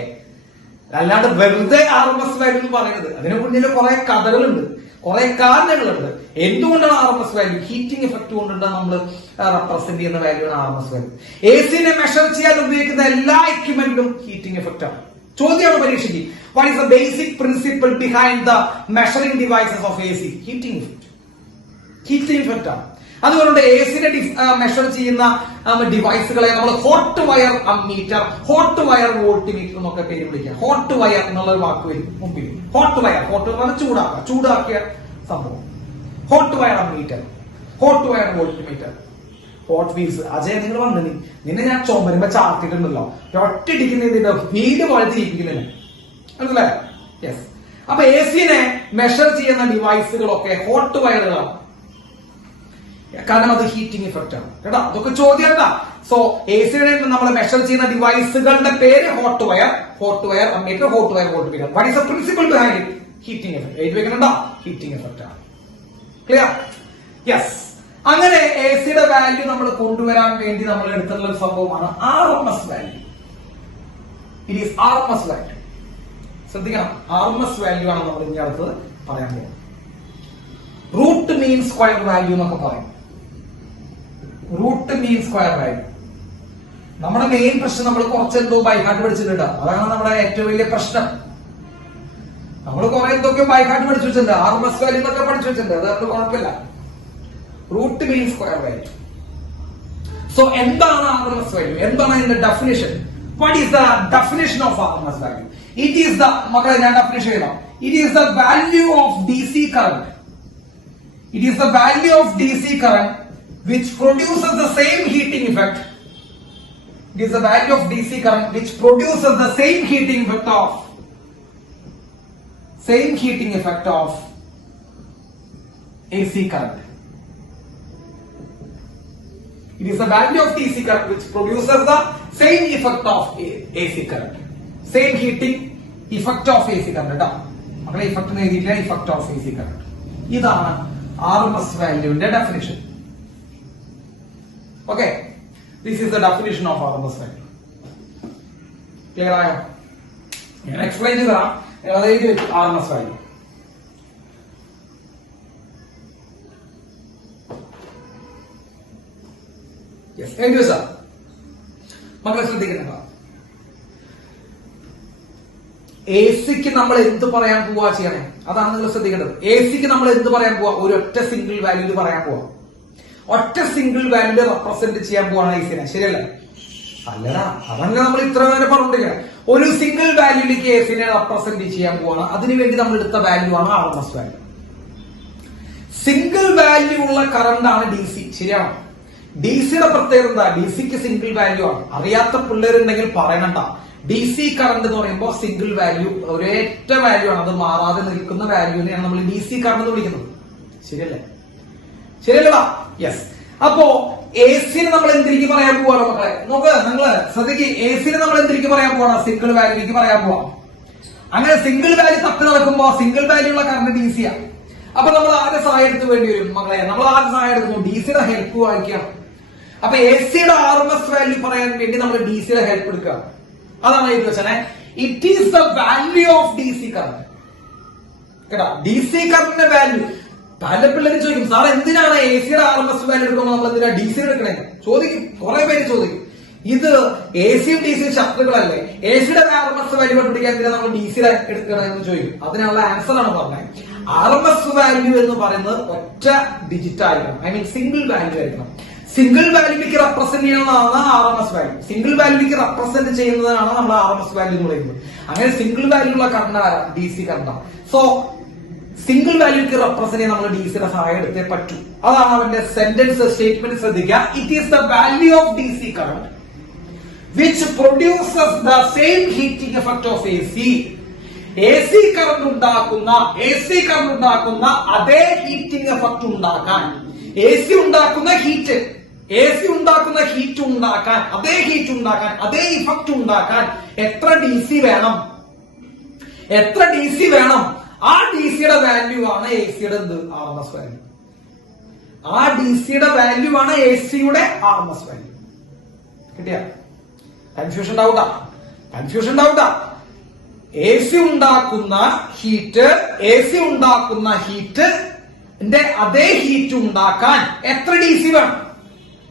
അല്ലാണ്ട് വെറുതെ RMS വാല്യൂ എന്ന് പറയുന്നത്. അതിന് മുന്നിൽ കുറെ കഥകളുണ്ട്, കുറെ കാരണങ്ങളുണ്ട്. എന്തുകൊണ്ടാണ് RMS വാല്യൂ? ഹീറ്റിംഗ് എഫക്ട് കൊണ്ടാണ് നമ്മൾ റെപ്രസെന്റ് ചെയ്യുന്ന വാല്യൂ ആണ് RMS വാല്യൂ. AC-നെ മെഷർ ചെയ്യാൻ ഉപയോഗിക്കുന്ന എല്ലാ എക്യുപ്മെന്റിലും ഹീറ്റിംഗ് എഫക്ട് ആണ്. ചോദ്യമാണ് പരീക്ഷയ്ക്ക്, what is the basic principle behind the measuring devices of AC? Heating effect ആണ്. അതുകൊണ്ട് AC-നെ മെഷർ ചെയ്യുന്ന ഡിവൈസുകളെ നമ്മൾ hot wire ammeter, hot wire voltmeter എന്നൊക്കെ പേര് വിളിക്കാം. ഹോട്ട് വയർ എന്നുള്ള ഒരു വാക്ക് വരും മുമ്പിൽ. ഹോട്ട് വയർ ചൂടാക്കിയ സംഭവം. Hot wire ammeter, hot wire voltmeter, hot wheels. Ajay, നിങ്ങൾ വന്നു, നിന്നെ ഞാൻ ചുമരുമ്പോ ചാർത്തിട്ടുണ്ടല്ലോ, ഒറ്റടിക്കുന്ന ഇതിന്റെ വീട് വളർത്തിയിരിക്കുന്നില്ല, മനസ്സിലായോ? യെസ്. അപ്പൊ AC-നെ മെഷർ ചെയ്യുന്ന ഡിവൈസുകളൊക്കെ ഹോട്ട് വയറുകളാണ്. കാരണം അത് ഹീറ്റിംഗ് ഇഫക്റ്റ് ആണ്. കേട്ടോ, അതൊക്കെ ചോദ്യം എന്താ? സോ AC-നെ നമ്മൾ മെഷർ ചെയ്യുന്ന ഡിവൈസുകളുടെ പേര് hot wire ammeter, hot wire voltmeter. What is the principle behind it? Heating effect. എഴുതി വെക്കണോ? ഹീറ്റിംഗ് എഫക്റ്റ് ആണ്. ക്ലിയർ? യെസ്. അങ്ങനെ AC-യുടെ വാല്യൂ നമ്മൾ കൊണ്ടുവരാൻ വേണ്ടി നമ്മൾ എടുത്തുള്ള ഒരു സംഭവമാണ് RMS value. It is RMS value. ശ്രദ്ധിക്കണം, RMS വാല്യൂ ആണ് നമ്മൾ ഇനി അടുത്തത് പറയാൻ പോകുന്നത്. റൂട്ട് മീൻ സ്ക്വയർ വാല്യൂ എന്നൊക്കെ പറയും. റൂട്ട് മീൻ സ്ക്വയർ വാല്യൂ നമ്മുടെ മെയിൻ പ്രശ്നം നമ്മൾ കുറച്ചെന്തോ ബൈഹാർട്ട് പഠിച്ചിട്ടുണ്ട്. അതാണ് നമ്മുടെ ഏറ്റവും വലിയ പ്രശ്നം. നമ്മൾ കുറെ എന്തൊക്കെ ബൈഹാർട്ട് പഠിച്ചു വെച്ചിട്ടുണ്ട്, RMS വാല്യൂ എന്നൊക്കെ പഠിച്ചു വെച്ചിട്ടുണ്ട്. അതുകൊണ്ട് കുഴപ്പമില്ല. Root mean square value. So എന്താണ് RMS വാല്യൂ? എന്താണ് അതിന്റെ definition? What is the definition of RMS value? It is the, മക്കളെ ഞാൻ ഡെഫിനിഷൻ എഴുതാം. It is the value of DC current. It is the value of DC current which produces the same heating effect. It is the value of DC current which produces the same heating effect of AC current. It is the value of DC current which produces the same effect of AC current. Same heating effect of AC current. മക്കളെ effect എഴുതിയില്ല, effect of AC current. ഇതാണ് RMS വാല്യൂവിന്റെ definition. Okay, this is the definition of RMS value. Clear ആയോ? ഞാൻ explain ചെയ്തതാണ്. എഴുതി വെച്ചു RMS value. എഴുതി വെച്ചാ മക്കളെ ശ്രദ്ധിക്കുന്നുണ്ടോ? AC-ക്ക് നമ്മൾ എന്ത് പറയാൻ പോവാ ചെയ്യണേ? അതാണ് നിങ്ങൾ ശ്രദ്ധിക്കേണ്ടത്. AC-ക്ക് നമ്മൾ എന്ത് പറയാൻ പോവാ? ഒരു ഒറ്റ സിംഗിൾ വാല്യൂല് പറയാൻ പോവാ. ഒറ്റ സിംഗിൾ വാല്യൂല് റെപ്രസെന്റ് ചെയ്യാൻ പോവാണ് AC-നെ. ശരിയല്ലേ? അല്ലടാ, അതങ്ങനെ നമ്മൾ ഇത്ര നേരം പറഞ്ഞിട്ടില്ല. ഒരു സിംഗിൾ വാല്യൂലേക്ക് AC-നെ റെപ്രസെന്റ് ചെയ്യാൻ പോവാണ്. അതിനുവേണ്ടി നമ്മൾ എടുത്ത വാല്യൂ ആണ് RMS വാല്യൂ. സിംഗിൾ വാല്യൂ ഉള്ള കറണ്ട് ആണ് DC. ശരിയാണോ? DC-യുടെ പ്രത്യേകത എന്താ? DC-ക്ക് സിംഗിൾ വാല്യൂ ആണ്. അറിയാത്ത പിള്ളേരുണ്ടെങ്കിൽ പറയണ്ട. DC കറണ്ട് എന്ന് പറയുമ്പോൾ സിംഗിൾ വാല്യൂ, ഒരേറ്റ വാല്യൂ ആണ്. അത് മാറാതെ നിൽക്കുന്ന വാല്യൂവിനെയാണ് നമ്മൾ DC കറണ്ട് എന്ന് വിളിക്കുന്നത്. ശരിയല്ലേ? ശരിയല്ലടാ? യെസ്. അപ്പോ AC-നെ നമ്മൾ എന്തിരിക്കും പറയാൻ പോവാണ് മക്കളെ? നോക്ക്, നിങ്ങള് ശ്രദ്ധിക്കുക. AC-നെ നമ്മൾ എന്തിരിക്കും പറയാൻ പോവാണ്? സിംഗിൾ വാല്യൂക്ക് പറയാൻ പോവാം. അങ്ങനെ സിംഗിൾ വാല്യൂ തപ്പി നടക്കുമ്പോ സിംഗിൾ വാല്യൂ ഉള്ള കറണ്ട് DC-യാണ്. അപ്പൊ നമ്മൾ ആദ്യ സഹായം എടുത്ത് വേണ്ടി വരും മക്കളെ. നമ്മൾ ആദ്യ സഹായം എടുക്കുന്നു, DC-യുടെ ഹെൽപ്പ് വാങ്ങിക്കണം. അപ്പൊ AC-യുടെ RMS വാല്യൂ പറയാൻ വേണ്ടി നമ്മൾ DC-യുടെ ഹെൽപ്പ് എടുക്കുക. അതാണ് ഇത് വെച്ചേ. It is the value of DC current. കേട്ടാ, DC കറണ്ടിന്റെ വാല്യൂ. പല പിള്ളേരും ചോദിക്കും, സാർ എന്തിനാണ് AC-യുടെ RMS വാല്യൂ എടുക്കുമ്പോൾ നമ്മൾ എന്തിനാ DC എടുക്കണേ ചോദിക്കും. കുറെ പേര് ചോദിക്കും. ഇത് AC-യും DC-യും ശത്രുക്കളല്ലേ? AC-യുടെ RMS വാല്യൂ കണ്ടുപിടിക്കാൻ എന്തിനാ നമ്മൾ DC-യുടെ എടുക്കണമെന്ന് ചോദിക്കും. അതിനുള്ള ആൻസർ ആണ് പറഞ്ഞത്. RMS വാല്യൂ എന്ന് പറയുന്നത് ഒറ്റ ഡിജിറ്റ് ആയിരിക്കണം. ഐ മീൻ സിംഗിൾ വാല്യൂ ആയിരിക്കണം. സിംഗിൾ വാല്യൂക്ക് റെപ്രസെന്റ് ചെയ്യുന്നതാണ് RMS വാല്യൂ. സിംഗിൾ വാല്യൂക്ക് റെപ്രസെന്റ് ചെയ്യുന്നതാണ് നമ്മൾ RMS വാല്യൂ എന്ന് പറയുന്നത്. അങ്ങനെ സിംഗിൾ വാല്യൂ ഉള്ള കറണ്ട് DC കറണ്ടാണ്. സോ സിംഗിൾ വാല്യൂക്ക് റെപ്രസെന്റ് ചെയ്യാൻ നമ്മൾ DC-യുടെ സഹായം എടുത്തേ പറ്റൂ. അതാണ് അവന്റെ സെന്റൻസ് സ്റ്റേറ്റ്മെന്റ്. ശ്രദ്ധിക്കുക. It is the value of DC current which produces the same heating effect of AC. AC current ഉണ്ടാക്കുന്ന അതേ ഹീറ്റിംഗ് എഫക്ട് ഉണ്ടാക്കാൻ, AC ഉണ്ടാക്കുന്ന ഹീറ്റ് ഉണ്ടാക്കാൻ, അതേ ഹീറ്റ് ഉണ്ടാക്കാൻ, അതേ ഇഫക്റ്റ് ഉണ്ടാക്കാൻ എത്ര DC വേണം? ആ DC-യുടെ വാല്യൂ ആണ് AC-യുടെ RMS വാല്യൂ. ആ DC-യുടെ വാല്യൂ ആണ് AC-യുടെ RMS വാല്യൂ. കിട്ടിയ? കൺഫ്യൂഷൻ ഡൗട്ടാ? AC ഉണ്ടാക്കുന്ന ഹീറ്റിന്റെ അതേ ഹീറ്റ് ഉണ്ടാക്കാൻ എത്ര DC വേണം?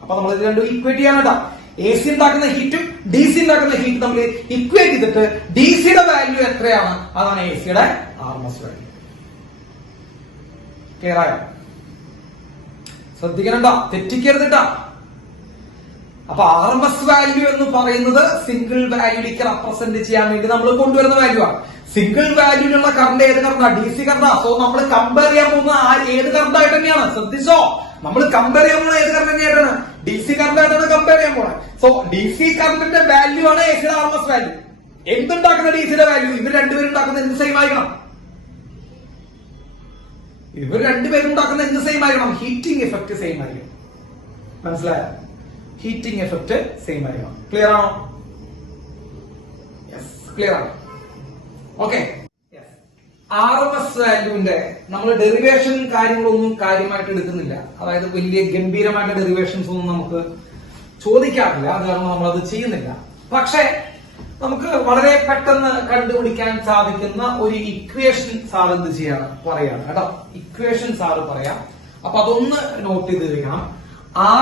അപ്പൊ നമ്മൾ ഇത് രണ്ടും ഇക്വേറ്റ് ചെയ്യാൻ കേട്ടോ. AC ഉണ്ടാക്കുന്ന ഹീറ്റും DC ഉണ്ടാക്കുന്ന ഹീറ്റും നമ്മൾ ഇക്വേറ്റ് ചെയ്തിട്ട് DC-യുടെ വാല്യൂ എത്രയാണ്? അതാണ് AC-യുടെ RMS വാല്യൂ. ക്ലിയർ ആയോ? ശ്രദ്ധിക്കണട്ടോ, തെറ്റിക്കരുതട്ടാ. അപ്പൊ RMS വാല്യൂ എന്ന് പറയുന്നത് സിംഗിൾ വാല്യൂലേക്ക് റെപ്രസെന്റ് ചെയ്യാൻ വേണ്ടി നമ്മൾ കൊണ്ടുവരുന്ന വാല്യൂ ആണ്. സിംഗിൾ വാല്യൂലുള്ള കറണ്ട് ഏത് കറണ്ടാ? DC കറണ്ടാ. സോ നമ്മൾ കമ്പയർ ചെയ്യാൻ പോകുന്ന ഏത് കറണ്ടായിട്ട് തന്നെയാണ്? ശ്രദ്ധിച്ചോ, നമ്മൾ കമ്പയർ ചെയ്യാൻ പോകുന്ന ഏത് കറണ്ട് തന്നെയായിട്ടാണ്? DC കറണ്ടായിട്ടാണ് കമ്പയർ ചെയ്യാൻ പോകുന്നത്. സോ DC കറണ്ടിന്റെ വാല്യൂ ആണ് AC-യുടെ RMS വാല്യൂ. എന്തുണ്ടാക്കുന്ന DC-യുടെ വാല്യൂ? ഇവർ രണ്ടുപേരും ഉണ്ടാക്കുന്ന എന്ത് സെയിം ആയിരിക്കണം? ഹീറ്റിംഗ് എഫക്ട് സെയിം ആയിരിക്കണം. മനസ്സിലായോ? ഹീറ്റിംഗ് എഫക്ട് സെയിം ആയിരിക്കണം. ക്ലിയർ ആണോ? യെസ്, ക്ലിയർ ആണ്. ഓക്കെ. RMS വാല്യൂവിന്റെ നമ്മൾ ഡെറിവേഷൻ കാര്യങ്ങളൊന്നും കാര്യമായിട്ട് എടുക്കുന്നില്ല. അതായത് വലിയ ഗംഭീരമായിട്ട് ഡെറിവേഷൻസ് ഒന്നും നമുക്ക് ചോദിക്കാറില്ല. അത് കാരണം നമ്മളത് ചെയ്യുന്നില്ല. പക്ഷെ നമുക്ക് വളരെ പെട്ടെന്ന് കണ്ടുപിടിക്കാൻ സാധിക്കുന്ന ഒരു ഇക്വേഷൻ സാർ എന്ത് ചെയ്യാണ് പറയാണ് കേട്ടോ. ഇക്വേഷൻ സാറ് പറയാം. അപ്പൊ അതൊന്ന് നോട്ട് ചെയ്ത് വെക്കണം.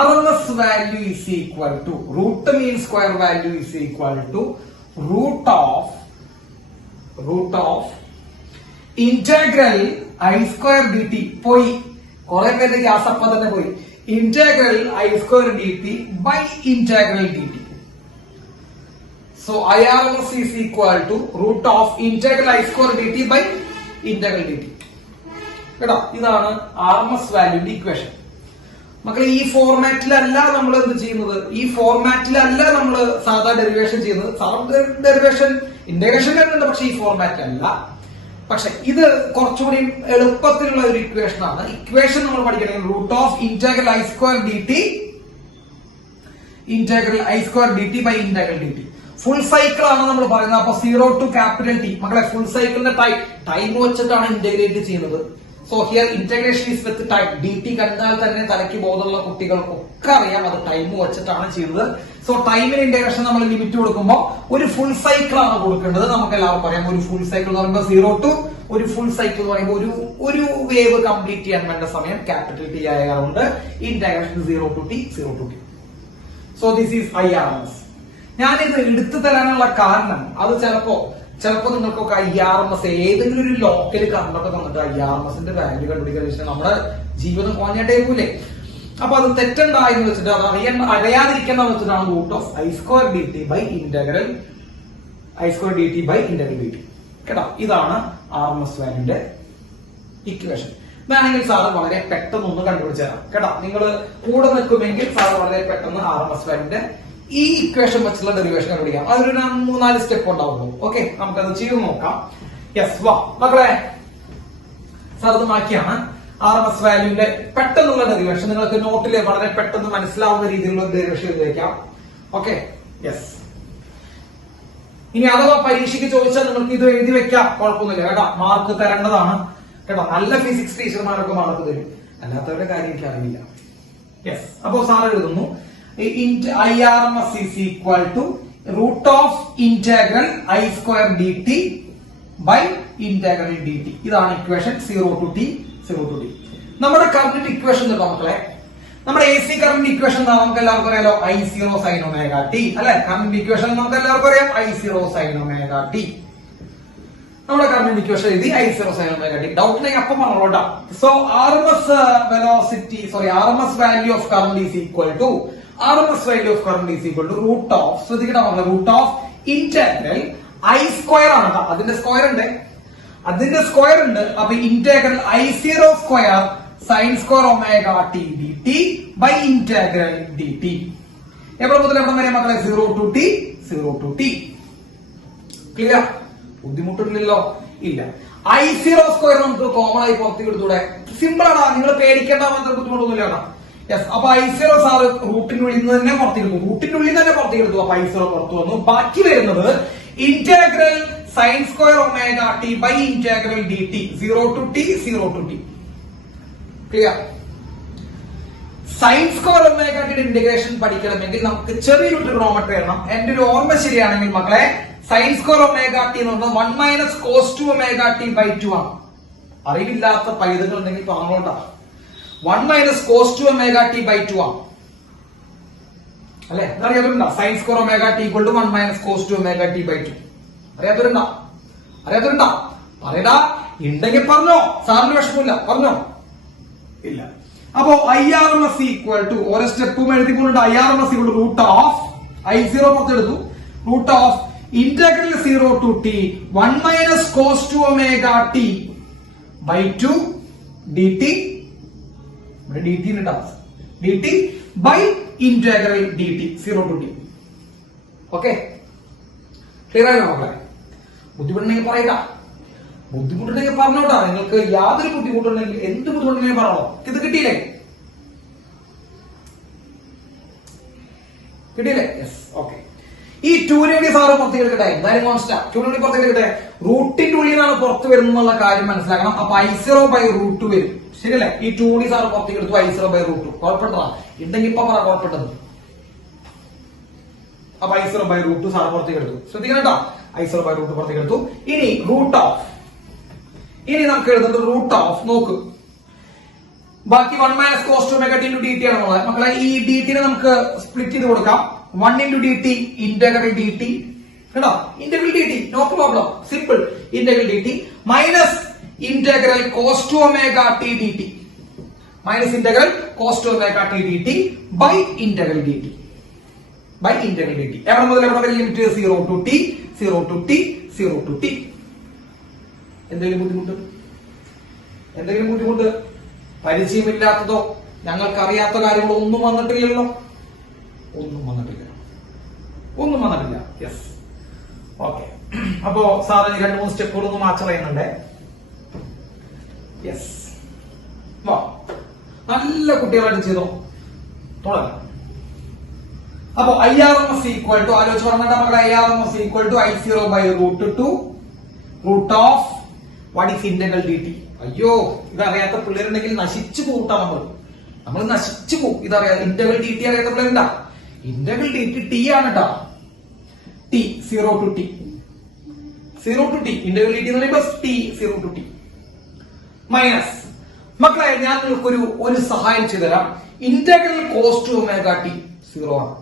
RMS value is equal to root mean square value is equal to root of integral I square dt. പോയി കുറെ പേര് ഗ്യാസ് അപ്പം തന്നെ പോയി. Integral I square dt by integral dt. So IRMS is equal to root of integral I square dt by integral dt. കേട്ടോ, ഇതാണ് RMS വാല്യൂന്റെ equation. മക്കളെ ഈ ഫോർമാറ്റിലല്ല നമ്മൾ എന്ത് ചെയ്യുന്നത്, ഈ ഫോർമാറ്റിലല്ല നമ്മൾ സാധാ ഡെറിവേഷൻ ചെയ്യുന്നത്. സാധാ ഡെറിവേഷൻ ഇന്റഗ്രേഷൻ വരുന്നുണ്ട്, പക്ഷെ ഈ ഫോർമാറ്റിലല്ല. പക്ഷെ ഇത് കുറച്ചുകൂടി എളുപ്പത്തിലുള്ള ഒരു ഇക്വേഷൻ ആണ്. ഇക്വേഷൻ നമ്മൾ പഠിക്കണമെങ്കിൽ root of integral I square D T, integral I square D T by integral D T. Full cycle ആണ് നമ്മൾ പറയുന്നത്. അപ്പൊ 0 to capital T. മക്കളെ ഫുൾ സൈക്കിളിന്റെ ടൈം വെച്ചിട്ടാണ് ഇന്റഗ്രേറ്റ് ചെയ്യുന്നത്. So here integration is with time. D T കണ്ടാൽ തന്നെ തലയ്ക്ക് ബോധമുള്ള കുട്ടികൾക്കൊക്കെ അറിയാം അത് ടൈം വെച്ചിട്ടാണ് ചെയ്യുന്നത്. സോ ടൈമിന് ഇന്റഗ്രേഷൻ നമ്മൾ ലിമിറ്റ് കൊടുക്കുമ്പോൾ ഒരു ഫുൾ സൈക്കിൾ ആണ് കൊടുക്കേണ്ടത്. നമുക്ക് എല്ലാവർക്കും അറിയാം ഒരു ഫുൾ സൈക്കിൾ എന്ന് പറയുമ്പോൾ 0 to ഒരു ഫുൾ സൈക്കിൾ എന്ന് പറയുമ്പോൾ ഒരു വേവ് കംപ്ലീറ്റ് ചെയ്യാൻ വേണ്ട സമയം ക്യാപിറ്റൽ ടി ആയതുകൊണ്ട് integration 0 to T, 0 to T. So this is IRMS. ഞാനിത് എടുത്തു തരാനുള്ള കാരണം അത് ചിലപ്പോ നിങ്ങൾക്കൊക്കെ IRMS ഏതെങ്കിലും ഒരു ലോക്കൽ കറണ്ടൊക്കെ തന്നിട്ട് IRMSന്റെ വാല്യൂ കണ്ടുപിടിക്കാൻ വെച്ചാൽ നമ്മുടെ ജീവിതം കോഞ്ഞിട്ടേക്കൂലേ. അപ്പൊ അത് തെറ്റുണ്ടായെന്ന് വെച്ചിട്ട് അത് അറിയാതിരിക്കുന്ന വെച്ചിട്ടാണ് root of I square D T by integral I square D T by integral D T. കേട്ടോ, ഇതാണ് RMS വാല്യൂന്റെ ഇക്വേഷൻ. വേണമെങ്കിൽ സാറ് വളരെ പെട്ടെന്ന് ഒന്ന് കണ്ടുപിടിച്ചു തരാം. കേട്ടോ, നിങ്ങൾ കൂടെ നിൽക്കുമെങ്കിൽ സാറ് വളരെ പെട്ടെന്ന് RMS വാല്യൂന്റെ ഈ ഇക്വേഷൻ വെച്ചുള്ള ഡെറിവേഷൻ കണ്ടുപിടിക്കാം. അതൊരു 3-4 സ്റ്റെപ്പ് ഉണ്ടാവുള്ളൂ. ഓക്കെ, നമുക്കത് ചെയ്ത് നോക്കാം. യെസ്, വാ മക്കളെ, സാർ അത് മാറ്റിയാണ് RMS വാല്യൂന്റെ പെട്ടെന്നുള്ള ഡെറിവേഷൻ. നിങ്ങൾക്ക് നോട്ടില് വളരെ പെട്ടെന്ന് മനസ്സിലാവുന്ന രീതിയിലുള്ള ഡെറിവേഷൻ ചെയ്ത് വെക്കാം. Okay, yes. ഇനി അഥവാ പരീക്ഷയ്ക്ക് ചോദിച്ചാൽ നിങ്ങൾക്ക് ഇത് എഴുതി വെക്കാം, കുഴപ്പമൊന്നുമില്ല കേട്ടോ. മാർക്ക് തരേണ്ടതാണ് കേട്ടോ. നല്ല ഫിസിക്സ് ടീച്ചർമാരൊക്കെ മാർക്ക് തരും, അല്ലാത്തവരുടെ കാര്യം എനിക്ക് അറിയില്ല. യെസ്, അപ്പോ സാർ എഴുതുന്നു IRMS is equal to root of integral I square dt by integral dt. ഇതാണ് equation 0 to T, 0 to T. നമ്മുടെ കറന്റ് ഇക്വേഷൻ മക്കളെ, നമ്മുടെ AC കറന്റ് ഇക്വേഷൻ നമുക്ക് എല്ലാവർക്കും അറിയാലോ, I0 sin omega t അല്ലെ. കറന്റ് ഇക്വേഷൻ നമുക്ക് എല്ലാവർക്കും അറിയാം I0 sin omega t. നമ്മുടെ കറന്റ് ഇക്വേഷൻ എഴുതി I0 sin omega t. Doubt ഉണ്ടെങ്കിൽ അപ്പം പറഞ്ഞോട്ടാ. So RMS value of current is equal to RMS value of current is equal to root of, ശ്രദ്ധിക്കണം, root of integral I square ആണ്. അതിന്റെ square ഉണ്ട്. അപ്പൊ integral I0 square sin square omega T D T by integral D T. എവിടെ മുതൽ എവിടെ വരെ മക്കളെ? 0 to T, 0 to T. Clear? ബുദ്ധിമുട്ടില്ലല്ലോ? ഇല്ല. I0 സ്ക്വയർ നമുക്ക് കോമൺ ആയി പുറത്തേക്ക് എടുത്തൂടെ? സിമ്പിൾ ആണ്, നിങ്ങൾ പേടിക്കേണ്ട മാത്രം ബുദ്ധിമുട്ടൊന്നുമില്ല. യെസ്, അപ്പൊ I0 സാറ് റൂട്ടിനുള്ളിൽ നിന്ന് തന്നെ പുറത്തേക്ക് എടുത്തു. അപ്പൊ I0 പുറത്തു വന്നു. ബാക്കി വരുന്നത് integral sine square omega T by integral D T, 0 to T, 0 to T. Clear? Sine square omega ടിയുടെ ഇന്റഗ്രേഷൻ പഠിക്കണമെങ്കിൽ നമുക്ക് ചെറിയൊരു ട്രിഗണോമെട്രി എഴുതണം. എന്റെ ഒരു ഓർമ്മ ശരിയാണെങ്കിൽ മക്കളെ, സൈൻ സ്ക്വയർ ഒമേഗ ടി എന്ന് പറഞ്ഞാൽ 1 minus cos two omega T by 2 ആണ്. അറിവില്ലാത്ത പൈതങ്ങൾ ഉണ്ടെങ്കിൽ പറഞ്ഞോണ്ടാ. 1 minus cos two omega T by 2 ആണ് അല്ലെ. അറിയാത്തവരുണ്ടോ? Sine square omega T equal to 1 minus cos two omega T by 2. അറിയാത്തവരുണ്ടോ? പറയടാ. ഉണ്ടെങ്കിൽ പറഞ്ഞോ, സാറിന് വിഷമമില്ല, പറഞ്ഞോ. ഇല്ല. അപ്പോ IRMS ഈക്വൽ ടു ഓരോ സ്റ്റെപ്പും എഴുതിക്കൊണ്ട് IRMS equal to root of I0 പുറത്തെടുത്തു, root of integral 0 to T 1 minus cos two omega T by 2 D T dt by integral dt 0 to T. Okay, clear ആയോ മക്കളെ? ബുദ്ധിമുട്ടുണ്ടെങ്കിൽ പറഞ്ഞോട്ടാ. നിങ്ങൾക്ക് യാതൊരു ബുദ്ധിമുട്ടുണ്ടെങ്കിൽ എന്ത് ബുദ്ധിമുട്ടുണ്ടെങ്കിലും പറഞ്ഞോ. ഇത് കിട്ടിയില്ലേ? Yes, okay. ഈ 2 സാറ് പുറത്തേക്ക് എടുക്കട്ടെ. എന്തായാലും കോൺസ്റ്റാ 2 പുറത്തേക്ക് എടുക്കട്ടെ. റൂട്ടിന്റെ ഉള്ളിൽ നിന്നാണ് പുറത്ത് വരുന്നുള്ള കാര്യം മനസ്സിലാക്കണം. അപ്പൊ I0 ബൈ റൂട്ട് വരും, ശരിയല്ലേ? ഈ 2 സാറ് പുറത്തേക്ക് എടുത്തു, I0 ബൈ റൂട്ട്. കുഴപ്പമില്ല, ഉണ്ടെങ്കിൽ ഇപ്പൊ പറ കുഴപ്പമിട്ടത്. അപ്പൊ I0/√2 സാറ് പുറത്തേക്ക് എടുത്തു. ശ്രദ്ധിക്കണം കേട്ടോ, I0/√2 പുറത്തേക്ക് എടുത്തു. ഇനി റൂട്ട് ഓഫ്, ഇനി നമുക്ക് എഴുതുന്നത് റൂട്ട് ഓഫ്. നോക്ക്, ബാക്കി 1 - cos 2 ωt × dt ആണെന്നുള്ളത്. മക്കളെ ഈ dt നെ നമുക്ക് സ്പ്ലിറ്റ് ചെയ്ത് കൊടുക്കാം. 1 × dt ഇന്റഗ്രൽ dt, കേട്ടോ, integral dt, no problem, simple. Integral dt minus integral cos 2 ωt dt, minus integral cos 2 ωt dt by integral dt, by integral dt. എവിടെ മുതൽ എവിടെ വരെ limit? 0 to t, 0 to t, 0 to t. എന്തെങ്കിലും ബുദ്ധിമുട്ട്? പരിചയമില്ലാത്തതോ ഞങ്ങൾക്ക് അറിയാത്ത കാര്യങ്ങളോ ഒന്നും വന്നിട്ടില്ലല്ലോ, ഒന്നും വന്നിട്ടില്ല. Yes, okay. അപ്പോ സാറിന് 2-3 സ്റ്റെപ്പുകൾ ഒന്ന് മാച്ച് ചെയ്യുന്നുണ്ട്. യെസ്, വാ, നല്ല കുട്ടികളായിട്ട് ചെയ്തോ, തുടങ്ങാം. അപ്പോ IRMS ഈക്വൽ ടു, ആലോചിച്ച് പറഞ്ഞിട്ട് മക്കളെ, IRMS equal to I0/√2 root of what is integral dt. അയ്യോ, ഇതറിയാത്ത പിള്ളേരുണ്ടെങ്കിൽ നശിച്ചു പോട്ടാ, നമ്മൾ നശിച്ചു പോകും. ഇതറിയാം, ഇന്റഗ്രൽ dt അറിയാത്ത പിള്ളേരുണ്ടാ? ഇന്റഗ്രൽ dt t ആണ് കേട്ടാ, t 0 to t, 0 to t. Integral dt എന്ന് പറയുമ്പോൾ t 0 to t മൈനസ്. മക്കളെ ഞാൻ നിങ്ങൾക്കൊരു ഒരു സഹായം ചെയ്തുതരാം. ഇന്റഗ്രൽ cos 2 ωt 0 ആണ്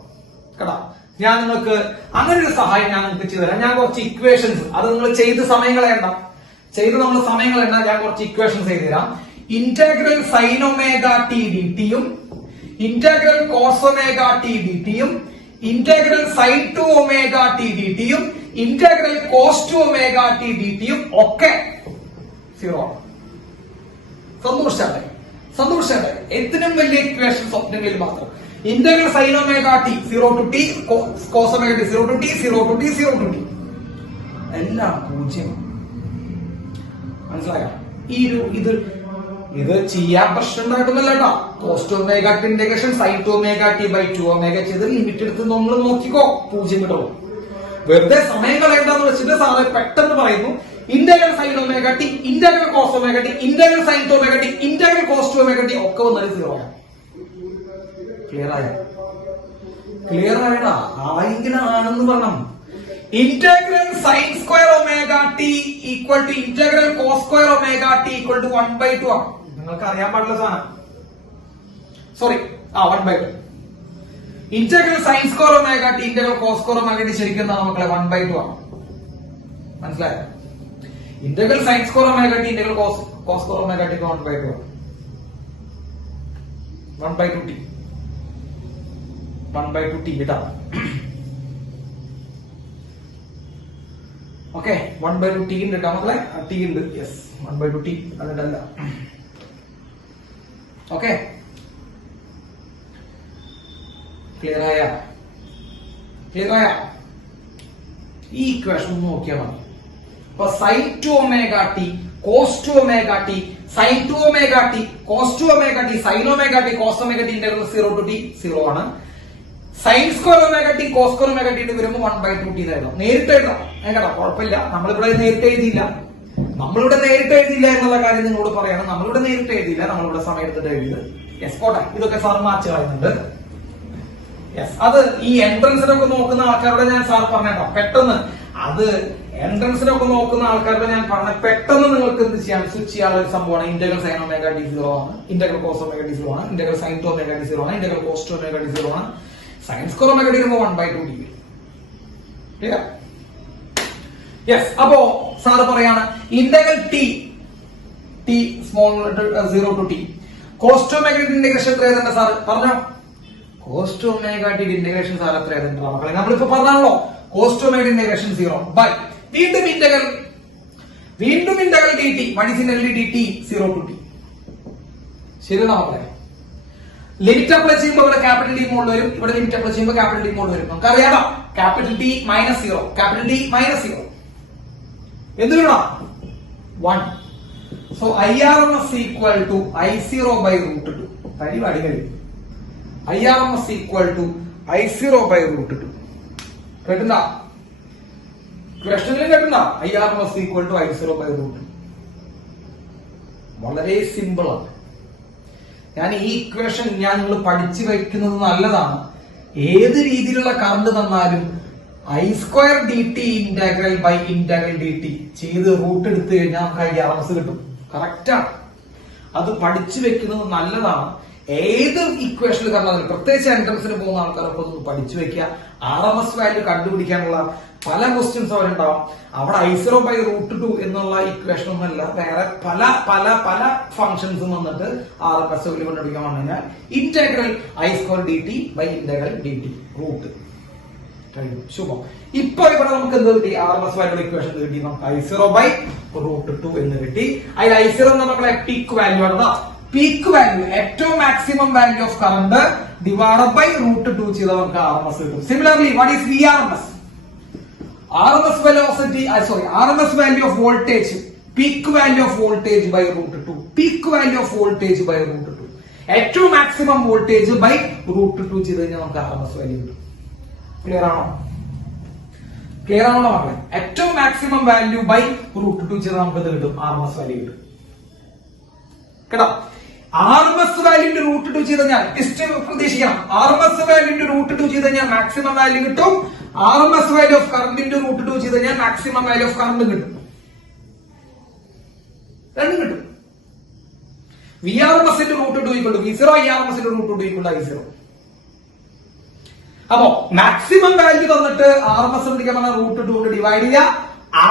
കേട്ടാ. ഞാൻ നിങ്ങൾക്ക് അങ്ങനെ ഒരു സഹായം ഞാൻ നിങ്ങൾക്ക് ചെയ്തുതരാം. ഞാൻ കുറച്ച് ഇക്വേഷൻസ്, അത് നിങ്ങൾ ചെയ്ത് സമയം കളയണ്ട, ഞാൻ കുറച്ച് ഇക്വേഷൻസ് ചെയ്തുതരാം. ഇന്റഗ്രൽ sin ωt dt യും ഇന്റഗ്രൽ cos ωt dt യും ഇന്റഗ്രൽ sin 2 ωt dt യും ഇന്റഗ്രൽ cos 2 ωt dt യും ഒക്കെ 0 ആണ്. സന്തോഷാട്ടെ. ഏറ്റവും വലിയ ഇക്വേഷൻ സ്വപ്നങ്ങളിൽ മാത്രം. Integral sin ωt 0 to t, cos ωt 0 to t, 0 to t, 0 to t, എല്ലാം 0. മനസ്സിലായോ? ഇത് ചെയ്യാൻ പ്രശ്നം ഉണ്ടായിട്ടൊന്നുമല്ല കേട്ടോ. cos 2 ωt integration sin 2 ωt/2ω ചെയ്ത് ലിമിറ്റ് എടുത്ത് നമ്മൾ നോക്കിക്കോ, 0 കിട്ടുള്ളൂ. വെറുതെ സമയം കളയണ്ടെന്ന് വെച്ചിട്ട് സാറേ പെട്ടെന്ന് പറയുന്നു. Integral sin ωt, integral cos ωt, integral sin 2 ωt, integral cos 2 ωt ഒക്കെ വന്നാൽ 0 ആണ്. ക്ലിയർ ആയടാ? ആയെങ്കിലാണെന്ന് പറയണം. Integral sin square ωt equal to integral cos square ωt equal to 1/2 ആണ്. നിങ്ങൾക്ക് അറിയാൻ പാടില്ല സാധനം, sorry, 1/2. Integral sin square ωt integral cos square ωt ശരിക്കും മക്കളെ 1/2 ആണ്. മനസ്സിലായോ? Integral sin square ωt integral cos square ωt 1/2 ആണ്. 1/2t, 1/2t കേട്ടാ. ഓക്കെ, 1/2t ഉണ്ട് കേട്ടോ മക്കളെ, t ഉണ്ട്. Yes, 1/2t അതിട്ടല്ല. ഓക്കെ, ക്ലിയർ ആയ? ഈ ഇക്വേഷൻ ഒന്ന് നോക്കിയാൽ മതി. അപ്പൊ sin 2 ωt cos 2 ωt sin 2 ωt cos 2 ωt sin ωt cos ωt integral 0 to t 0 ആണ്. sin square ωt cos square ωt വരുമ്പോൾ 1/2t ആയിരുന്നു. നേരിട്ട് എഴുതാം കേട്ടോ, കുഴപ്പമില്ല. നമ്മളിവിടെ നേരിട്ട് എഴുതിയില്ല എന്നുള്ള കാര്യം നിങ്ങളോട് പറയണം. നമ്മളിവിടെ നേരിട്ട് എഴുതിയില്ല, നമ്മളിവിടെ സമയം എടുത്തിട്ട് എഴുതിയത്. യെസ്, കോട്ടെ, ഇതൊക്കെ സാർ മാച്ച് കളയുന്നുണ്ട്. യെസ്, അത് ഈ എൻട്രൻസിനൊക്കെ നോക്കുന്ന ആൾക്കാരോട് ഞാൻ സാർ പറഞ്ഞേക്കാം പെട്ടെന്ന്. അത് എൻട്രൻസിനൊക്കെ നോക്കുന്ന ആൾക്കാരോട് ഞാൻ പറഞ്ഞ പെട്ടെന്ന് നിങ്ങൾക്ക് എന്ത് ചെയ്യാൻ, സ്വിച്ച് ചെയ്യാനുള്ള ഒരു സംഭവമാണ്. ഇന്റഗ്രൽ sin ωt 0 ആണ്, ഇന്റഗ്രൽ cos ωt 0 ആണ്, ഇന്റഗ്രൽ sin 2 ωt 0 ആണ്, ഇന്റഗ്രൽ cos 2 ωt 0 ആണ്. sin സ്ക്വയർ ωt വരുമ്പോൾ 1/2t. ക്ലിയർ? യെസ്. അപ്പോ സാറ് പറയാണ് integral t small 0 to t cos 2 ωt integration എത്ര ഏതുണ്ട് സാർ പറഞ്ഞോ? cos 2 ωt ഇന്റഗ്രേഷൻ സാർ എത്ര ഏതുണ്ട് മക്കളെ? നമ്മളിപ്പോ പറഞ്ഞാണല്ലോ cos 2 ωt ഇന്റഗ്രേഷൻ 0 ബൈ വീണ്ടും integral dt മണിസിനല്ലി dt 0 to t. ശരിയാണോ മക്കളെ? ലിമിറ്റ് അപ്ലൈ ചെയ്യുമ്പോൾ ഇവിടെ ക്യാപിറ്റൽ ടി മോഡ് വരും, ഇവിടെ ലിമിറ്റ് അപ്ലൈ ചെയ്യുമ്പോൾ ക്യാപിറ്റൽ ടി മോഡ് വരും. നമുക്കറിയാം capital T minus 0, capital T minus 0 എന്ത് വേണം? 1. So IRMS equal to I0/√2. പരിപാടി കഴിയും. IRMS equal to I0/√2. കേട്ടുന്ന ക്വസ്റ്റനിലും കേട്ടുന്ന IRMS ഈക്വൽ ടു I0/√2. വളരെ സിമ്പിൾ ആണ്. ഞാൻ ഈ ഇക്വേഷൻ നിങ്ങൾ പഠിച്ചു വയ്ക്കുന്നത് നല്ലതാണ്. ഏത് രീതിയിലുള്ള കറണ്ട് തന്നാലും I² dt integral by integral dt ചെയ്ത് റൂട്ട് എടുത്തു കഴിഞ്ഞാൽ നമുക്ക് RMS കിട്ടും. കറക്റ്റാണ്. അത് പഠിച്ചു വെക്കുന്നത് നല്ലതാണ്. ഏത് ഇക്വേഷനിൽ കാരണം പ്രത്യേകിച്ച് എൻട്രൻസിന് പോകുന്ന ആൾക്കാരൊക്കെ ഒന്ന് പഠിച്ചു വെക്കുക. RMS വാല്യൂ കണ്ടുപിടിക്കാനുള്ള പല ക്വസ്റ്റ്യൻസ് അവരുണ്ടാവും. അവിടെ I0/√2 എന്നുള്ള ഇക്വേഷൻ ഒന്നല്ല, വേറെ പല പല പല ഫംഗ്ഷൻസും വന്നിട്ട് RMS വാല്യൂ കണ്ടുപിടിക്കാൻ പറഞ്ഞു കഴിഞ്ഞാൽ integral I² dt by integral dt root ശുഭം. ഇപ്പൊ ഇവിടെ നമുക്ക് എന്ത് കിട്ടി? RMS വാല്യൂ ഇക്വേഷൻ കിട്ടി. നമുക്ക് I0/√2 എന്ന് കിട്ടി. അതിൽ I0 എന്ന് നമ്മളെ പീക്ക് വാല്യൂ ആണ്. പീക്ക് വാല്യൂ ഏറ്റവും maximum value of current divided by √2 ചെയ്താൽ നമുക്ക് RMS കിട്ടും. Similarly what is VRMS? RMS velocity, RMS value of voltage, peak value of voltage by √2. Peak value of voltage by √2. ഏറ്റവും maximum voltage by √2 ചെയ്ത് കഴിഞ്ഞാൽ നമുക്ക് RMS value കിട്ടും. Clear ആണോ? Clear ആണോ മക്കളെ? ഏറ്റവും മാക്സിമം വാല്യൂ ബൈ √2 ചെയ്ത് നമുക്ക് ഇത് കിട്ടും, RMS വാല്യൂ കിട്ടും. കേട്ടോ? RMS വാല്യൂന്റെ √2 ചെയ്ത് കഴിഞ്ഞാൽ പ്രതീക്ഷിക്കണം. RMS വാല്യൂന്റെ √2 ചെയ്ത് കഴിഞ്ഞാൽ മാക്സിമം വാല്യൂ കിട്ടും. RMS വാല്യൂ ഓഫ് കറണ്ടിന്റെ √2 ചെയ്ത് കഴിഞ്ഞാൽ മാക്സിമം വാല്യൂ ഓഫ് കറണ്ട് കിട്ടും. രണ്ടും കിട്ടും. VRMS ന്റെ √2 ഈക്വൽ ടു V0, IRMS ന്റെ √2 ഈക്വൽ ടു I0. അപ്പോ മാക്സിമം വാല്യൂ തന്നിട്ട് RMS കണ്ടുപിടിക്കാൻ പറഞ്ഞാൽ √2 കൊണ്ട് ഡിവൈഡ് ചെയ്യുക.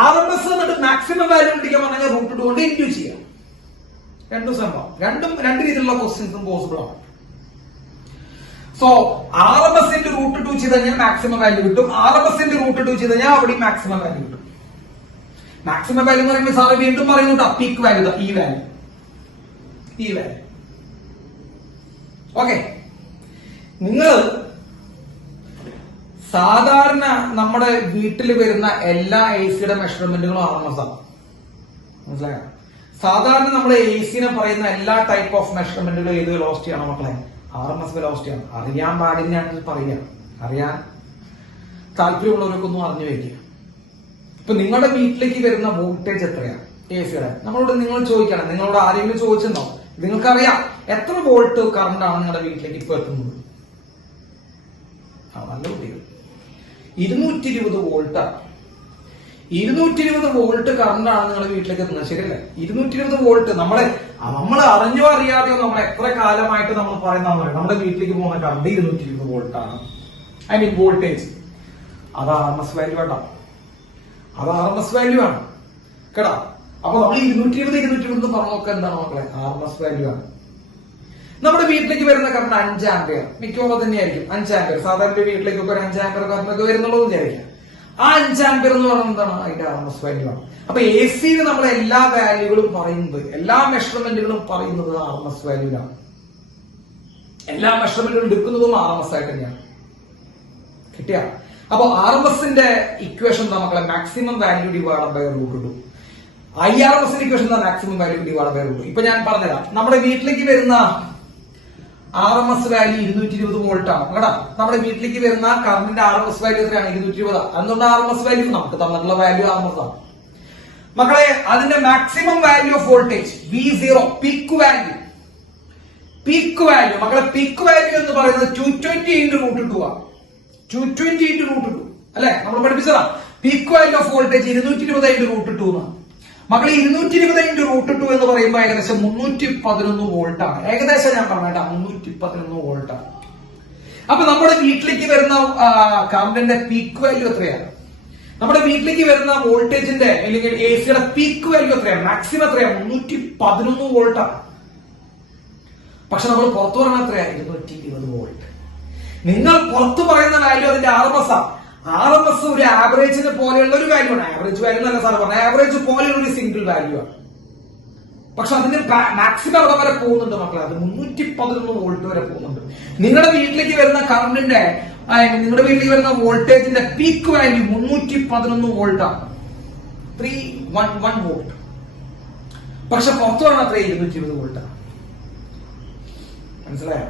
RMS തന്നിട്ട് മാക്സിമം വാല്യൂ കണ്ടുപിടിക്കാൻ പറഞ്ഞാൽ √2 കൊണ്ട് ഇൻഡ്യൂ ചെയ്യുക. രണ്ടും സംഭവം. രണ്ട് രീതിയിലുള്ള ക്വസ്റ്റ്യൻസും പോസിബിൾ ആണ്. സോ RMS ന്റെ √2 ചെയ്ത് കഴിഞ്ഞാൽ മാക്സിമം വാല്യൂ കിട്ടും. RMS ന്റെ √2 ചെയ്ത് കഴിഞ്ഞാൽ അവിടെ മാക്സിമം വാല്യൂ കിട്ടും. മാക്സിമം വാല്യൂ എന്ന് പറയുമ്പോൾ സാറ് വീണ്ടും പറയുന്നുണ്ട് പീക്ക് വാല്യൂ, ഈ വാല്യൂ. ഓക്കെ, നിങ്ങൾ സാധാരണ നമ്മുടെ വീട്ടിൽ വരുന്ന എല്ലാ AC-യുടെ മെഷർമെന്റുകളും RMS ആണ്. മനസ്സിലായോ? സാധാരണ നമ്മൾ AC-നെ പറയുന്ന എല്ലാ ടൈപ്പ് ഓഫ് മെഷർമെന്റുകളും ഏത് വെലോസിറ്റി ആണ് മക്കളെ? RMS വെലോസിറ്റി ആണ്. അറിയാൻ പാടില്ലാണെങ്കിൽ പറയാം. അറിയാൻ താല്പര്യമുള്ളവരൊക്കെ ഒന്നും അറിഞ്ഞു വയ്ക്കുക. ഇപ്പൊ നിങ്ങളുടെ വീട്ടിലേക്ക് വരുന്ന വോൾട്ടേജ് എത്രയാണ് AC-യുടെ? നിങ്ങൾ ചോദിക്കണം. നിങ്ങളോട് ആരെങ്കിലും ചോദിച്ചിട്ടുണ്ടോ? നിങ്ങൾക്കറിയാം എത്ര വോൾട്ട് കറണ്ട് ആണ് നിങ്ങളുടെ വീട്ടിലേക്ക് ഇപ്പൊ എത്തുന്നത്? നല്ല കുട്ടികൾ 220 വോൾട്ടാണ്. 220 വോൾട്ട് കറണ്ട് ആണ് നിങ്ങളുടെ വീട്ടിലേക്ക് എത്തുന്നത്. ശരിയല്ലേ? 220 വോൾട്ട് നമ്മൾ അറിഞ്ഞോ അറിയാതെയോ നമ്മൾ എത്ര കാലമായിട്ട് നമ്മൾ പറയുന്നതാണ് നമ്മുടെ വീട്ടിലേക്ക് പോകുന്ന കറണ്ട് 220 വോൾട്ട് ആണ്. I mean voltage. അത് RMS വാല്യൂ ആട്ടോ. അത് RMS വാല്യൂ ആണ് കേട്ടോ. അപ്പൊ നമ്മൾ 220 പറഞ്ഞൊക്കെ എന്താണ് മക്കളെ? RMS വാല്യൂ ആണ്. നമ്മുടെ വീട്ടിലേക്ക് വരുന്ന കറണ്ട് 5 ആംപിയർ മിക്കവാറും തന്നെയായിരിക്കും. 5 ആംപിയർ സാധാരണ വീട്ടിലേക്കൊക്കെ ഒരു 5 ആംപിയർ കറണ്ടൊക്കെ വരുന്നുള്ളൂ വിചാരിക്കാം. ആ 5 ആംപിയർ എന്ന് പറയുന്നത് എന്താണ്? അതിന്റെ RMS വാല്യൂ ആണ്. അപ്പൊ AC-യിൽ നമ്മൾ എല്ലാ വാല്യൂകളും പറയുന്നത്, എല്ലാ മെഷർമെന്റുകളും പറയുന്നത് RMS വാല്യൂലാണ്. എല്ലാ മെഷർമെന്റുകളും എടുക്കുന്നതും RMS ആയിട്ട് തന്നെയാണ്. കിട്ടിയ? അപ്പൊ RMS-ന്റെ ഇക്വേഷൻ എന്താ മക്കളെ? Maximum value divided by √2. IRMS-ന്റെ ഇക്വേഷൻ എന്താ? Maximum value divided by √2. ഇപ്പൊ ഞാൻ പറഞ്ഞുതരാം. നമ്മുടെ വീട്ടിലേക്ക് വരുന്ന RMS വാല്യൂ 220 വോൾട്ട് ആണ് കേട്ടോ. നമ്മുടെ വീട്ടിലേക്ക് വരുന്ന കറണ്ടിന്റെ RMS വാല്യൂ എത്രയാണ്? 220. അതുകൊണ്ട് RMS വാല്യൂ നമുക്ക് തന്നിട്ടുള്ള വാല്യൂ RMS ആണ് മക്കളെ. അതിന്റെ maximum value of voltage V0, peak value. Peak value മക്കളെ, പീക്ക് വാല്യൂ എന്ന് പറയുന്നത് 220 × √2 ആണ്. 220 × √2 അല്ലെ? നമ്മൾ പഠിപ്പിച്ചതാ. പീക്ക് വാല്യൂ ഓഫ് വോൾട്ടേജ് 220 × √2 എന്നാണ് മക്കളെ. 220 × √2 എന്ന് പറയുമ്പോൾ ഏകദേശം 311 വോൾട്ട് ആണ്. ഏകദേശം ഞാൻ പറഞ്ഞേട്ടാ 311 വോൾട്ട് ആണ്. അപ്പൊ നമ്മുടെ വീട്ടിലേക്ക് വരുന്ന കറണ്ടിന്റെ പീക്ക് വാല്യൂ എത്രയാണ്? നമ്മുടെ വീട്ടിലേക്ക് വരുന്ന വോൾട്ടേജിന്റെ അല്ലെങ്കിൽ AC-യുടെ പീക്ക് വാല്യൂ എത്രയാണ്? മാക്സിമം എത്രയാണ്? 311 വോൾട്ട് ആണ്. പക്ഷെ നമ്മൾ പുറത്തു പറയുന്ന എത്രയാണ്? 220 വോൾട്ട്. നിങ്ങൾ പുറത്തു പറയുന്ന വാല്യൂ അതിന്റെ RMS ആണ്. RMS ഒരു ആവറേജിനെ പോലെയുള്ള ഒരു വാല്യൂ ആണ്. ആവറേജ് വാല്യൂ എന്നല്ല സാർ പറഞ്ഞത്, ആവറേജ് പോലെയുള്ള ഒരു സിംഗിൾ വാല്യൂ ആണ്. പക്ഷെ അതിന്റെ മാക്സിമം അവിടെ വരെ പോകുന്നുണ്ട് മക്കളെ. അത് 311 വോൾട്ട് വരെ പോകുന്നുണ്ട്. നിങ്ങളുടെ വീട്ടിലേക്ക് വരുന്ന കറണ്ടിന്റെ നിങ്ങളുടെ വീട്ടിലേക്ക് വരുന്ന വോൾട്ടേജിന്റെ പീക്ക് വാല്യൂ 311 വോൾട്ട് ആണ്. 311 വോൾട്ട്. പക്ഷെ പുറത്തു പറഞ്ഞ അത്ര 220 വോൾട്ട് ആണ്. മനസ്സിലായോ?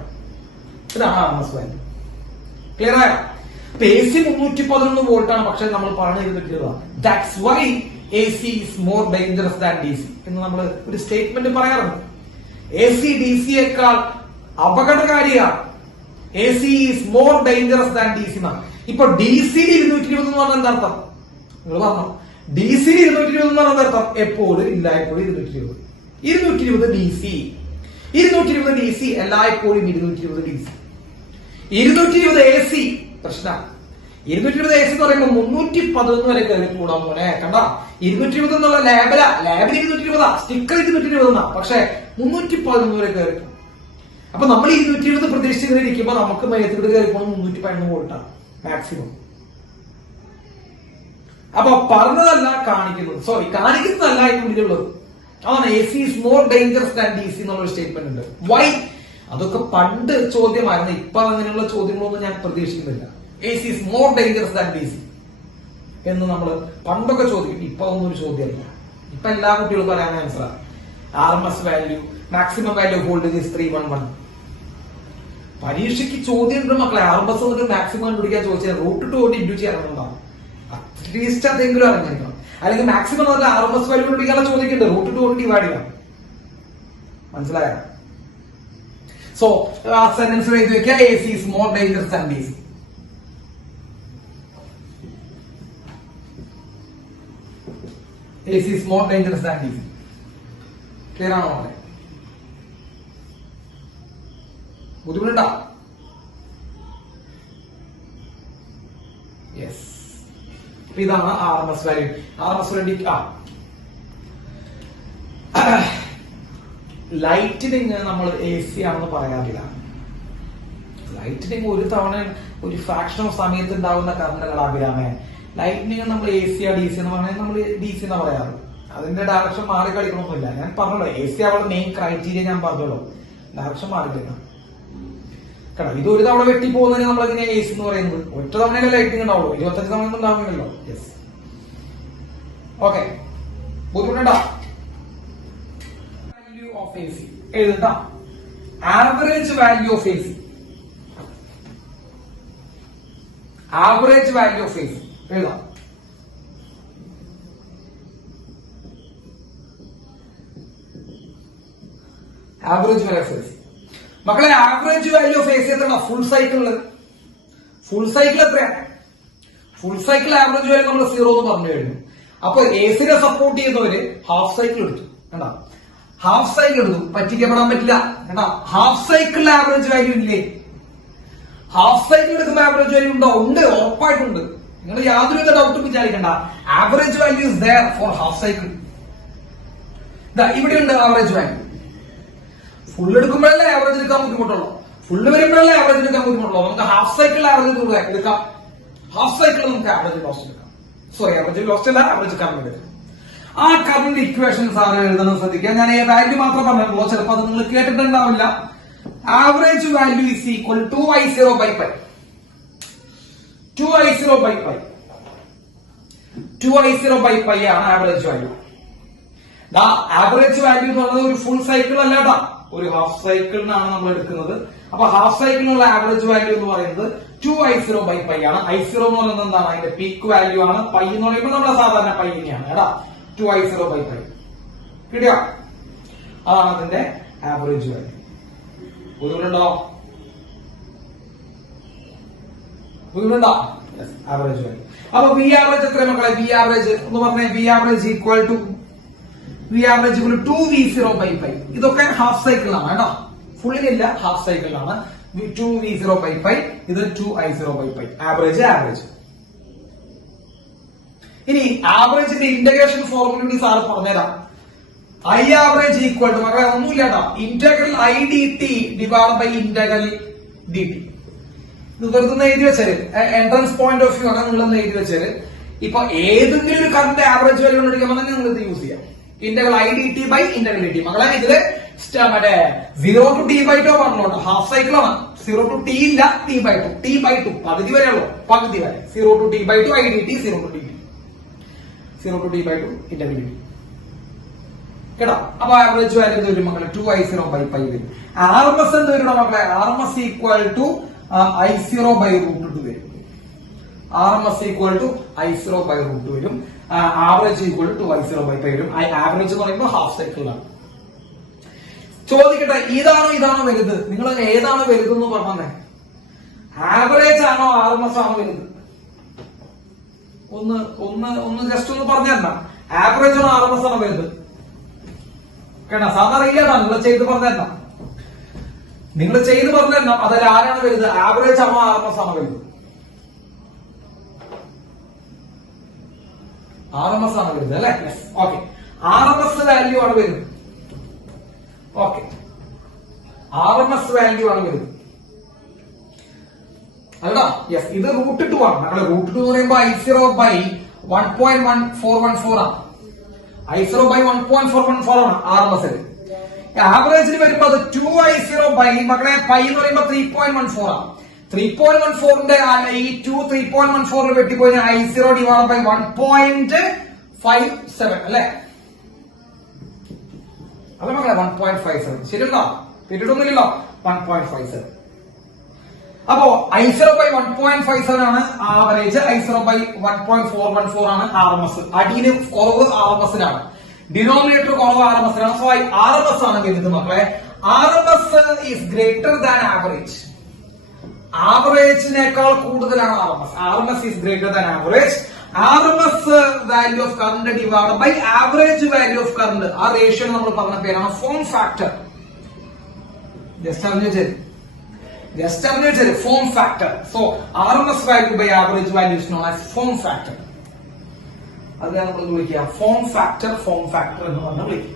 ഇതാണ് RMS വാല്യൂ. ക്ലിയർ ആയോ? AC 311 വോൾട്ട് ആണ്. പക്ഷെ നമ്മൾ പറഞ്ഞിരുന്നില്ല. That's why AC is more dangerous than DC എന്ന് നമ്മൾ ഒരു സ്റ്റേറ്റ്മെന്റ് പറയാറുണ്ട്. AC DC യേക്കാൾ അപകടകാരിയാണ്. A C is more dangerous than D C എന്നാണ്. ഇപ്പൊ ഡി സിയിൽ 220 എന്ന് പറഞ്ഞാൽ എന്താ അർത്ഥം? നിങ്ങൾ പറഞ്ഞു ഡി സിയിൽ 220 എന്ന് പറഞ്ഞാൽ അർത്ഥം എപ്പോഴും എല്ലായ്പ്പോഴും 220. 220 ഡി സി, 220 ഡി സി എല്ലായ്പ്പോഴും 220 ഡി സി. 220 എ സി പ്രശ്നമാണ്. 220 എ സി എന്ന് പറയുമ്പോൾ 311 വരെ കയറി കൂടാൻ പോലെ കണ്ട. 220 എന്നുള്ള ലാബിൽ 220 സ്റ്റിക്കർ 220 പക്ഷെ 311 വരെ കയറി. അപ്പൊ നമ്മൾ 220 പ്രതീക്ഷിച്ചിരിക്കുമ്പോ നമുക്ക് മയത്തിലൂടെ കയറി പോകുന്നത് 311 വോൾട്ടാണ് മാക്സിമം. അപ്പൊ പറഞ്ഞതല്ല കാണിക്കുന്നത്, സോറി കാണിക്കുന്നതല്ല ഇതിനുള്ളിലുള്ളത്. അതാണ് A C is more dangerous than D C എന്നുള്ള സ്റ്റേറ്റ്മെന്റ് ഉണ്ട്. വൈ? അതൊക്കെ പണ്ട് ചോദ്യമായിരുന്നു. ഇപ്പൊ അങ്ങനെയുള്ള ചോദ്യങ്ങളൊന്നും ഞാൻ പ്രതീക്ഷിക്കുന്നില്ല. A C is more dangerous than D C എന്ന് നമ്മൾ പണ്ടൊക്കെ ചോദിക്കും. ഇപ്പൊ ഒന്നും ഒരു ചോദ്യമല്ല. ഇപ്പൊ എല്ലാ കുട്ടികളും പറയാൻ ആൻസറാണ്. RMS value, maximum value voltage is 311. പരീക്ഷയ്ക്ക് ചോദ്യം ഉണ്ട് മക്കളെ. RMS എന്നിട്ട് മാക്സിമം കണ്ടുപിടിക്കാൻ ചോദിച്ചാൽ √2 കൊണ്ട് ഇൻഡ്യൂ ചെയ്യാറുണ്ടാവും. അറ്റ്ലീസ്റ്റ് അതെങ്കിലും അറിഞ്ഞിരിക്കണം. അല്ലെങ്കിൽ മാക്സിമം പറഞ്ഞാൽ RMS വാല്യൂ കണ്ടുപിടിക്കാനുള്ള ചോദിക്കുന്നുണ്ട്, √2 കൊണ്ട് ഡിവൈഡ് ചെയ്യാം. മനസ്സിലായോ? സോ ആ സെന്റൻസ് എഴുതി വെക്കുക, A C is more dangerous than D C. AC is more dangerous than DC. Clear ആണോ? ബുദ്ധിമുട്ടുണ്ടോ? യെസ്. ഇതാണ് RMS value. RMS value lightning നമ്മൾ AC ആണെന്ന് പറയാറില്ല. ലൈറ്റിനിങ് ഒരു തവണ ഒരു ഫ്രാക്ഷൻ ഓഫ് സമയത്ത് ഉണ്ടാകുന്ന കറണ്ടുകൾ അഭിരാമേ. ലൈറ്റിനിങ് നമ്മൾ എ സി ഡി സി എന്ന് പറഞ്ഞാൽ നമ്മൾ ഡി സി എന്ന് പറയാറ്. അതിന്റെ ഡയറക്ഷൻ മാറി കളിക്കണമൊന്നുമില്ല. ഞാൻ പറഞ്ഞല്ലോ എ സി അവളുടെ മെയിൻ ക്രൈറ്റീരിയ ഞാൻ പറഞ്ഞല്ലോ, ഡയറക്ഷൻ മാറിക്കണം. കാരണം ഇത് ഒരു തവണ വെട്ടി പോകുന്നതിന് നമ്മൾ അതിനെ എ സി എന്ന് പറയുന്നത്. ഒറ്റ തവണയല്ലേ ലൈറ്റിനിങ് ഉണ്ടാവുള്ളൂ, 25 തവണ ഒന്നും ഉണ്ടാവുന്നില്ലല്ലോ. Yes, okay. ബുദ്ധിമുട്ടുണ്ടോ? വാല്യൂ ഓഫ് എ സി എഴുതണ്ട. Average value of A C, average value of A C എഴുതാം. Average value of A C മക്കളെ, average value of A C എത്ര? ഫുൾ സൈക്കിളില് ഫുൾ സൈക്കിൾ എത്രയാണ്? ഫുൾ സൈക്കിൾ ആവറേജ് വാല്യൂ നമ്മൾ 0 എന്ന് പറഞ്ഞു കഴിഞ്ഞു. അപ്പൊ എ സിനെ സപ്പോർട്ട് ചെയ്യുന്നവര് ഹാഫ് സൈക്കിൾ എടുത്തു. കണ്ടാ, ഹാഫ് സൈക്കിൾ എടുത്തു. പറ്റിക്കപ്പെടാൻ പറ്റില്ല. കണ്ടാ, ഹാഫ് സൈക്കിളിൽ ആവറേജ് വാല്യൂ ഇല്ലേ? ഹാഫ് സൈക്കിൾ എടുക്കുമ്പോൾ ആവറേജ് വാല്യൂ ഉണ്ടോ? ഉണ്ട്, ഉറപ്പായിട്ടുണ്ട്. നിങ്ങൾ യാതൊരുവിധ ഡൗട്ടും വിചാരിക്കണ്ട. Average value is there for half cycle. ഇവിടെ ഉണ്ട് ആവറേജ് വാല്യൂ. ഫുൾ എടുക്കുമ്പോഴല്ലേ ആവറേജ് എടുക്കാൻ ബുദ്ധിമുട്ടുള്ളൂ. ഫുള്ള് വരുമ്പോഴല്ലേ ആവറേജ് എടുക്കാൻ ബുദ്ധിമുട്ടുള്ളൂ. നമുക്ക് ഹാഫ് സൈക്കിൾ ആവറേജ് എടുക്കാം. ഹാഫ് സൈക്കിൾ നമുക്ക് ആവറേജ് ലോസ്റ്റ് എടുക്കാം. സോറി, ആവറേജ് ലോസ്റ്റ് അല്ല, ആവറേജ് കറണ്ട് എടുക്കാം. ആ കറണ്ട് ഇക്വേഷൻ സാറ് എഴുതുന്നത് ശ്രദ്ധിക്കുക. ഞാൻ വാല്യൂ മാത്രം പറഞ്ഞിട്ടുള്ളൂ, ചിലപ്പോൾ അത് നിങ്ങൾ കേട്ടിട്ടുണ്ടാവില്ല. Average value is equal to I0/π. 2I0/π. 2I0/π ആണ് ആവറേജ് വാല്യൂ. ആവറേജ് വാല്യൂ എന്ന് പറയുന്നത് ഒരു ഫുൾ സൈക്കിൾ അല്ല കേട്ടോ, ഒരു ഹാഫ് സൈക്കിളിനാണ് നമ്മൾ എടുക്കുന്നത്. അപ്പൊ ഹാഫ് സൈക്കിളിനുള്ള ആവറേജ് വാല്യൂ എന്ന് പറയുന്നത് 2I0/π ആണ്. I0 എന്ന് പറയുന്നത് എന്താണ്? അതിന്റെ പീക്ക് വാല്യൂ ആണ്. പൈ എന്ന് പറയുമ്പോൾ നമ്മുടെ സാധാരണ പൈ തന്നെയാണ് കേട്ടോ. 2I0/π കിട്ടിയോ? അതാണ് അതിന്റെ ആവറേജ് വാല്യൂ. ബുദ്ധിമുട്ടുണ്ടോ? ബുദ്ധിമുട്ടുണ്ടോ? Average value. അപ്പൊ വി ആവറേജ് എത്ര മക്കളെ? വി ആവറേജ് എന്ന് പറഞ്ഞാൽ V average equal to 2V0/π. ഇതൊക്കെ ഹാഫ് സൈക്കിളാണ് കേട്ടോ, ഫുള്ളിലില്ല, ഹാഫ് സൈക്കിളാണ്. 2V0/π, ഇത് 2I0/π. Average average. ഇനി ആവറേജിന്റെ ഇന്റഗ്രേഷൻ ഫോർമുല സാറ് പറഞ്ഞുതരാം. ഐ ആവറേജ് ഈക്വൽ ടു മക്കളെ ഒന്നുമില്ല കേട്ടോ, integral IDT divide by integral DT. ഇത് വെറുതെ എഴുതി വെച്ചാല് എൻട്രൻസ് പോയിന്റ് ഓഫ് വ്യൂ ആണ് നിങ്ങളൊന്ന് എഴുതി വെച്ചാല്. ഇപ്പൊ ഏതെങ്കിലും ഒരു കറണ്ട് ആവറേജ് വാല്യൂ കണ്ടുപിടിക്കുമ്പോൾ തന്നെ നിങ്ങൾ ഇത് യൂസ് ചെയ്യാം. Integral IDT by integral DT. മക്കളെ ഇതില് മറ്റേ 0 to T/2 പറഞ്ഞോട്ടോ, ഹാഫ് സൈക്കിളാണ്. 0 to T ഇല്ല, T/2. T/2 പകുതി വരെ ഉള്ളൂ, പകുതി വരെ. 0 to T/2 IDT, 0 to DT, 0 to T/2 integral DT കേട്ടോ. അപ്പൊ ആവറേജ് വാല്യൂ എന്ത് വരും മക്കളെ? 2I0/π വരും. RMS എന്ത് വരും മക്കളെ? RMS ഈക്വൽ ടു I0/√2 വരും. RMS ഈക്വൽ ടു I0/√2 വരും. ആവറേജ് ഈക്വൽ ടു I0/π വരും. ആവറേജ് എന്ന് പറയുമ്പോൾ ഹാഫ് സൈക്കിളാണ്. ചോദിക്കട്ടെ, ഇതാണോ വലുത്? നിങ്ങൾ ഏതാണ് വലുതെന്ന് പറഞ്ഞേ? ആവറേജ് ആണോ RMS ആണോ വലുത്? ഒന്ന് ജസ്റ്റ് ഒന്ന് പറഞ്ഞു തരണം. ആവറേജ് ആണോ RMS ആണോ വലുത്? കേട്ടാ, സാധാരണ അറിയില്ലാതാണ്. നിങ്ങൾ ചെയ്ത് പറഞ്ഞു തരണം. അതിൽ ആരാണ് വലുത്? ആവറേജ് ആണോ RMS ആണോ വലുത്? RMS ആണ് വരുന്നത് അല്ലെ? ഓക്കെ, RMS വാല്യൂ ആണ് വരുന്നത്. ഓക്കെ, RMS വാല്യൂ ആണ് വരുന്നത് അല്ലോ. യെസ്, ഇത് √2 ആണ്. നമ്മള് √2 എന്ന് പറയുമ്പോ I0/1.1414 ആണ്. I0/1.414 ആണ് RMS. ആവറേജിന് വരുമ്പോ അത് 2I0 മക്കളെ പൈ എന്ന് പറയുമ്പോ 3.14 ആണ്. 3.14ന്റെ ഈ 3.14 വെട്ടിപ്പോയി I0/1.57 അല്ലെ? അല്ല മക്കളെ 1.57 ശരിയുണ്ടോ? പിരീഡൊന്നുമില്ലല്ലോ. 1.57. അപ്പോ I0/1.57 ആണ് ആവറേജ്. I0/1.414 ആണ് RMS. അടിയിൽ കുറവ് RMSനാണ്, ഡിനോമിനേറ്റർ കുറവ് RMSനാണ്. സോ RMS ആണ് വരുന്നത് മക്കളെ. RMS is greater than average. ആവറേജിനേക്കാൾ കൂടുതലാണ് RMS. RMS is greater than average. RMS value of current divide by average value of current. ആ റേഷ്യോ നമ്മൾ പറഞ്ഞ പേരാണ് ഫോം ഫാക്ടർ. ജസ്റ്റ് അറിഞ്ഞു form factor. So RMS value by average value is known as form factor. അതിനെ നമ്മൾ വിളിക്കുക form factor എന്ന് പറഞ്ഞ് വിളിക്കുക.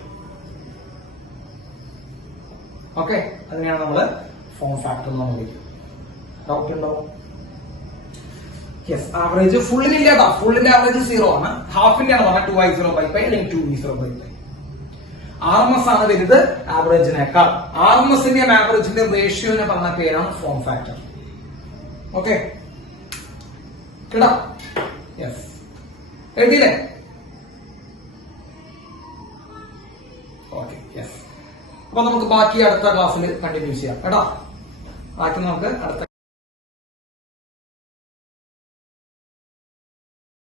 ഓക്കെ, അതിനെയാണ് നമ്മൾ ഫോം ഫാക്ടർ എന്ന് വിളിക്കുക. ഡൗട്ട് ഉണ്ടോ? യെസ്, ആവറേജ് ഫുള്ളിനില്ല കേട്ടോ. ഫുള്ളിന്റെ ആവറേജ് 0 ആണ്. ഹാഫിന്റെ ആണ് പറഞ്ഞാൽ 2I0/π അല്ലെങ്കിൽ 2V0/π. RMS ആണ് വലുത് ആവറേജിനേക്കാൾ. RMSന്റെയും ആവറേജിന്റെ റേഷ്യോനെ പറഞ്ഞ പേരാണ് ഫോം ഫാക്ടർ. ഓക്കെ, കേട്ടോ? യെസ്, എഴുതിയില്ലേ? Okay, yes. അപ്പൊ നമുക്ക് ബാക്കി അടുത്ത ക്ലാസ്സിൽ കണ്ടിന്യൂ ചെയ്യാം കേട്ടോ. ബാക്കി നമുക്ക് അടുത്ത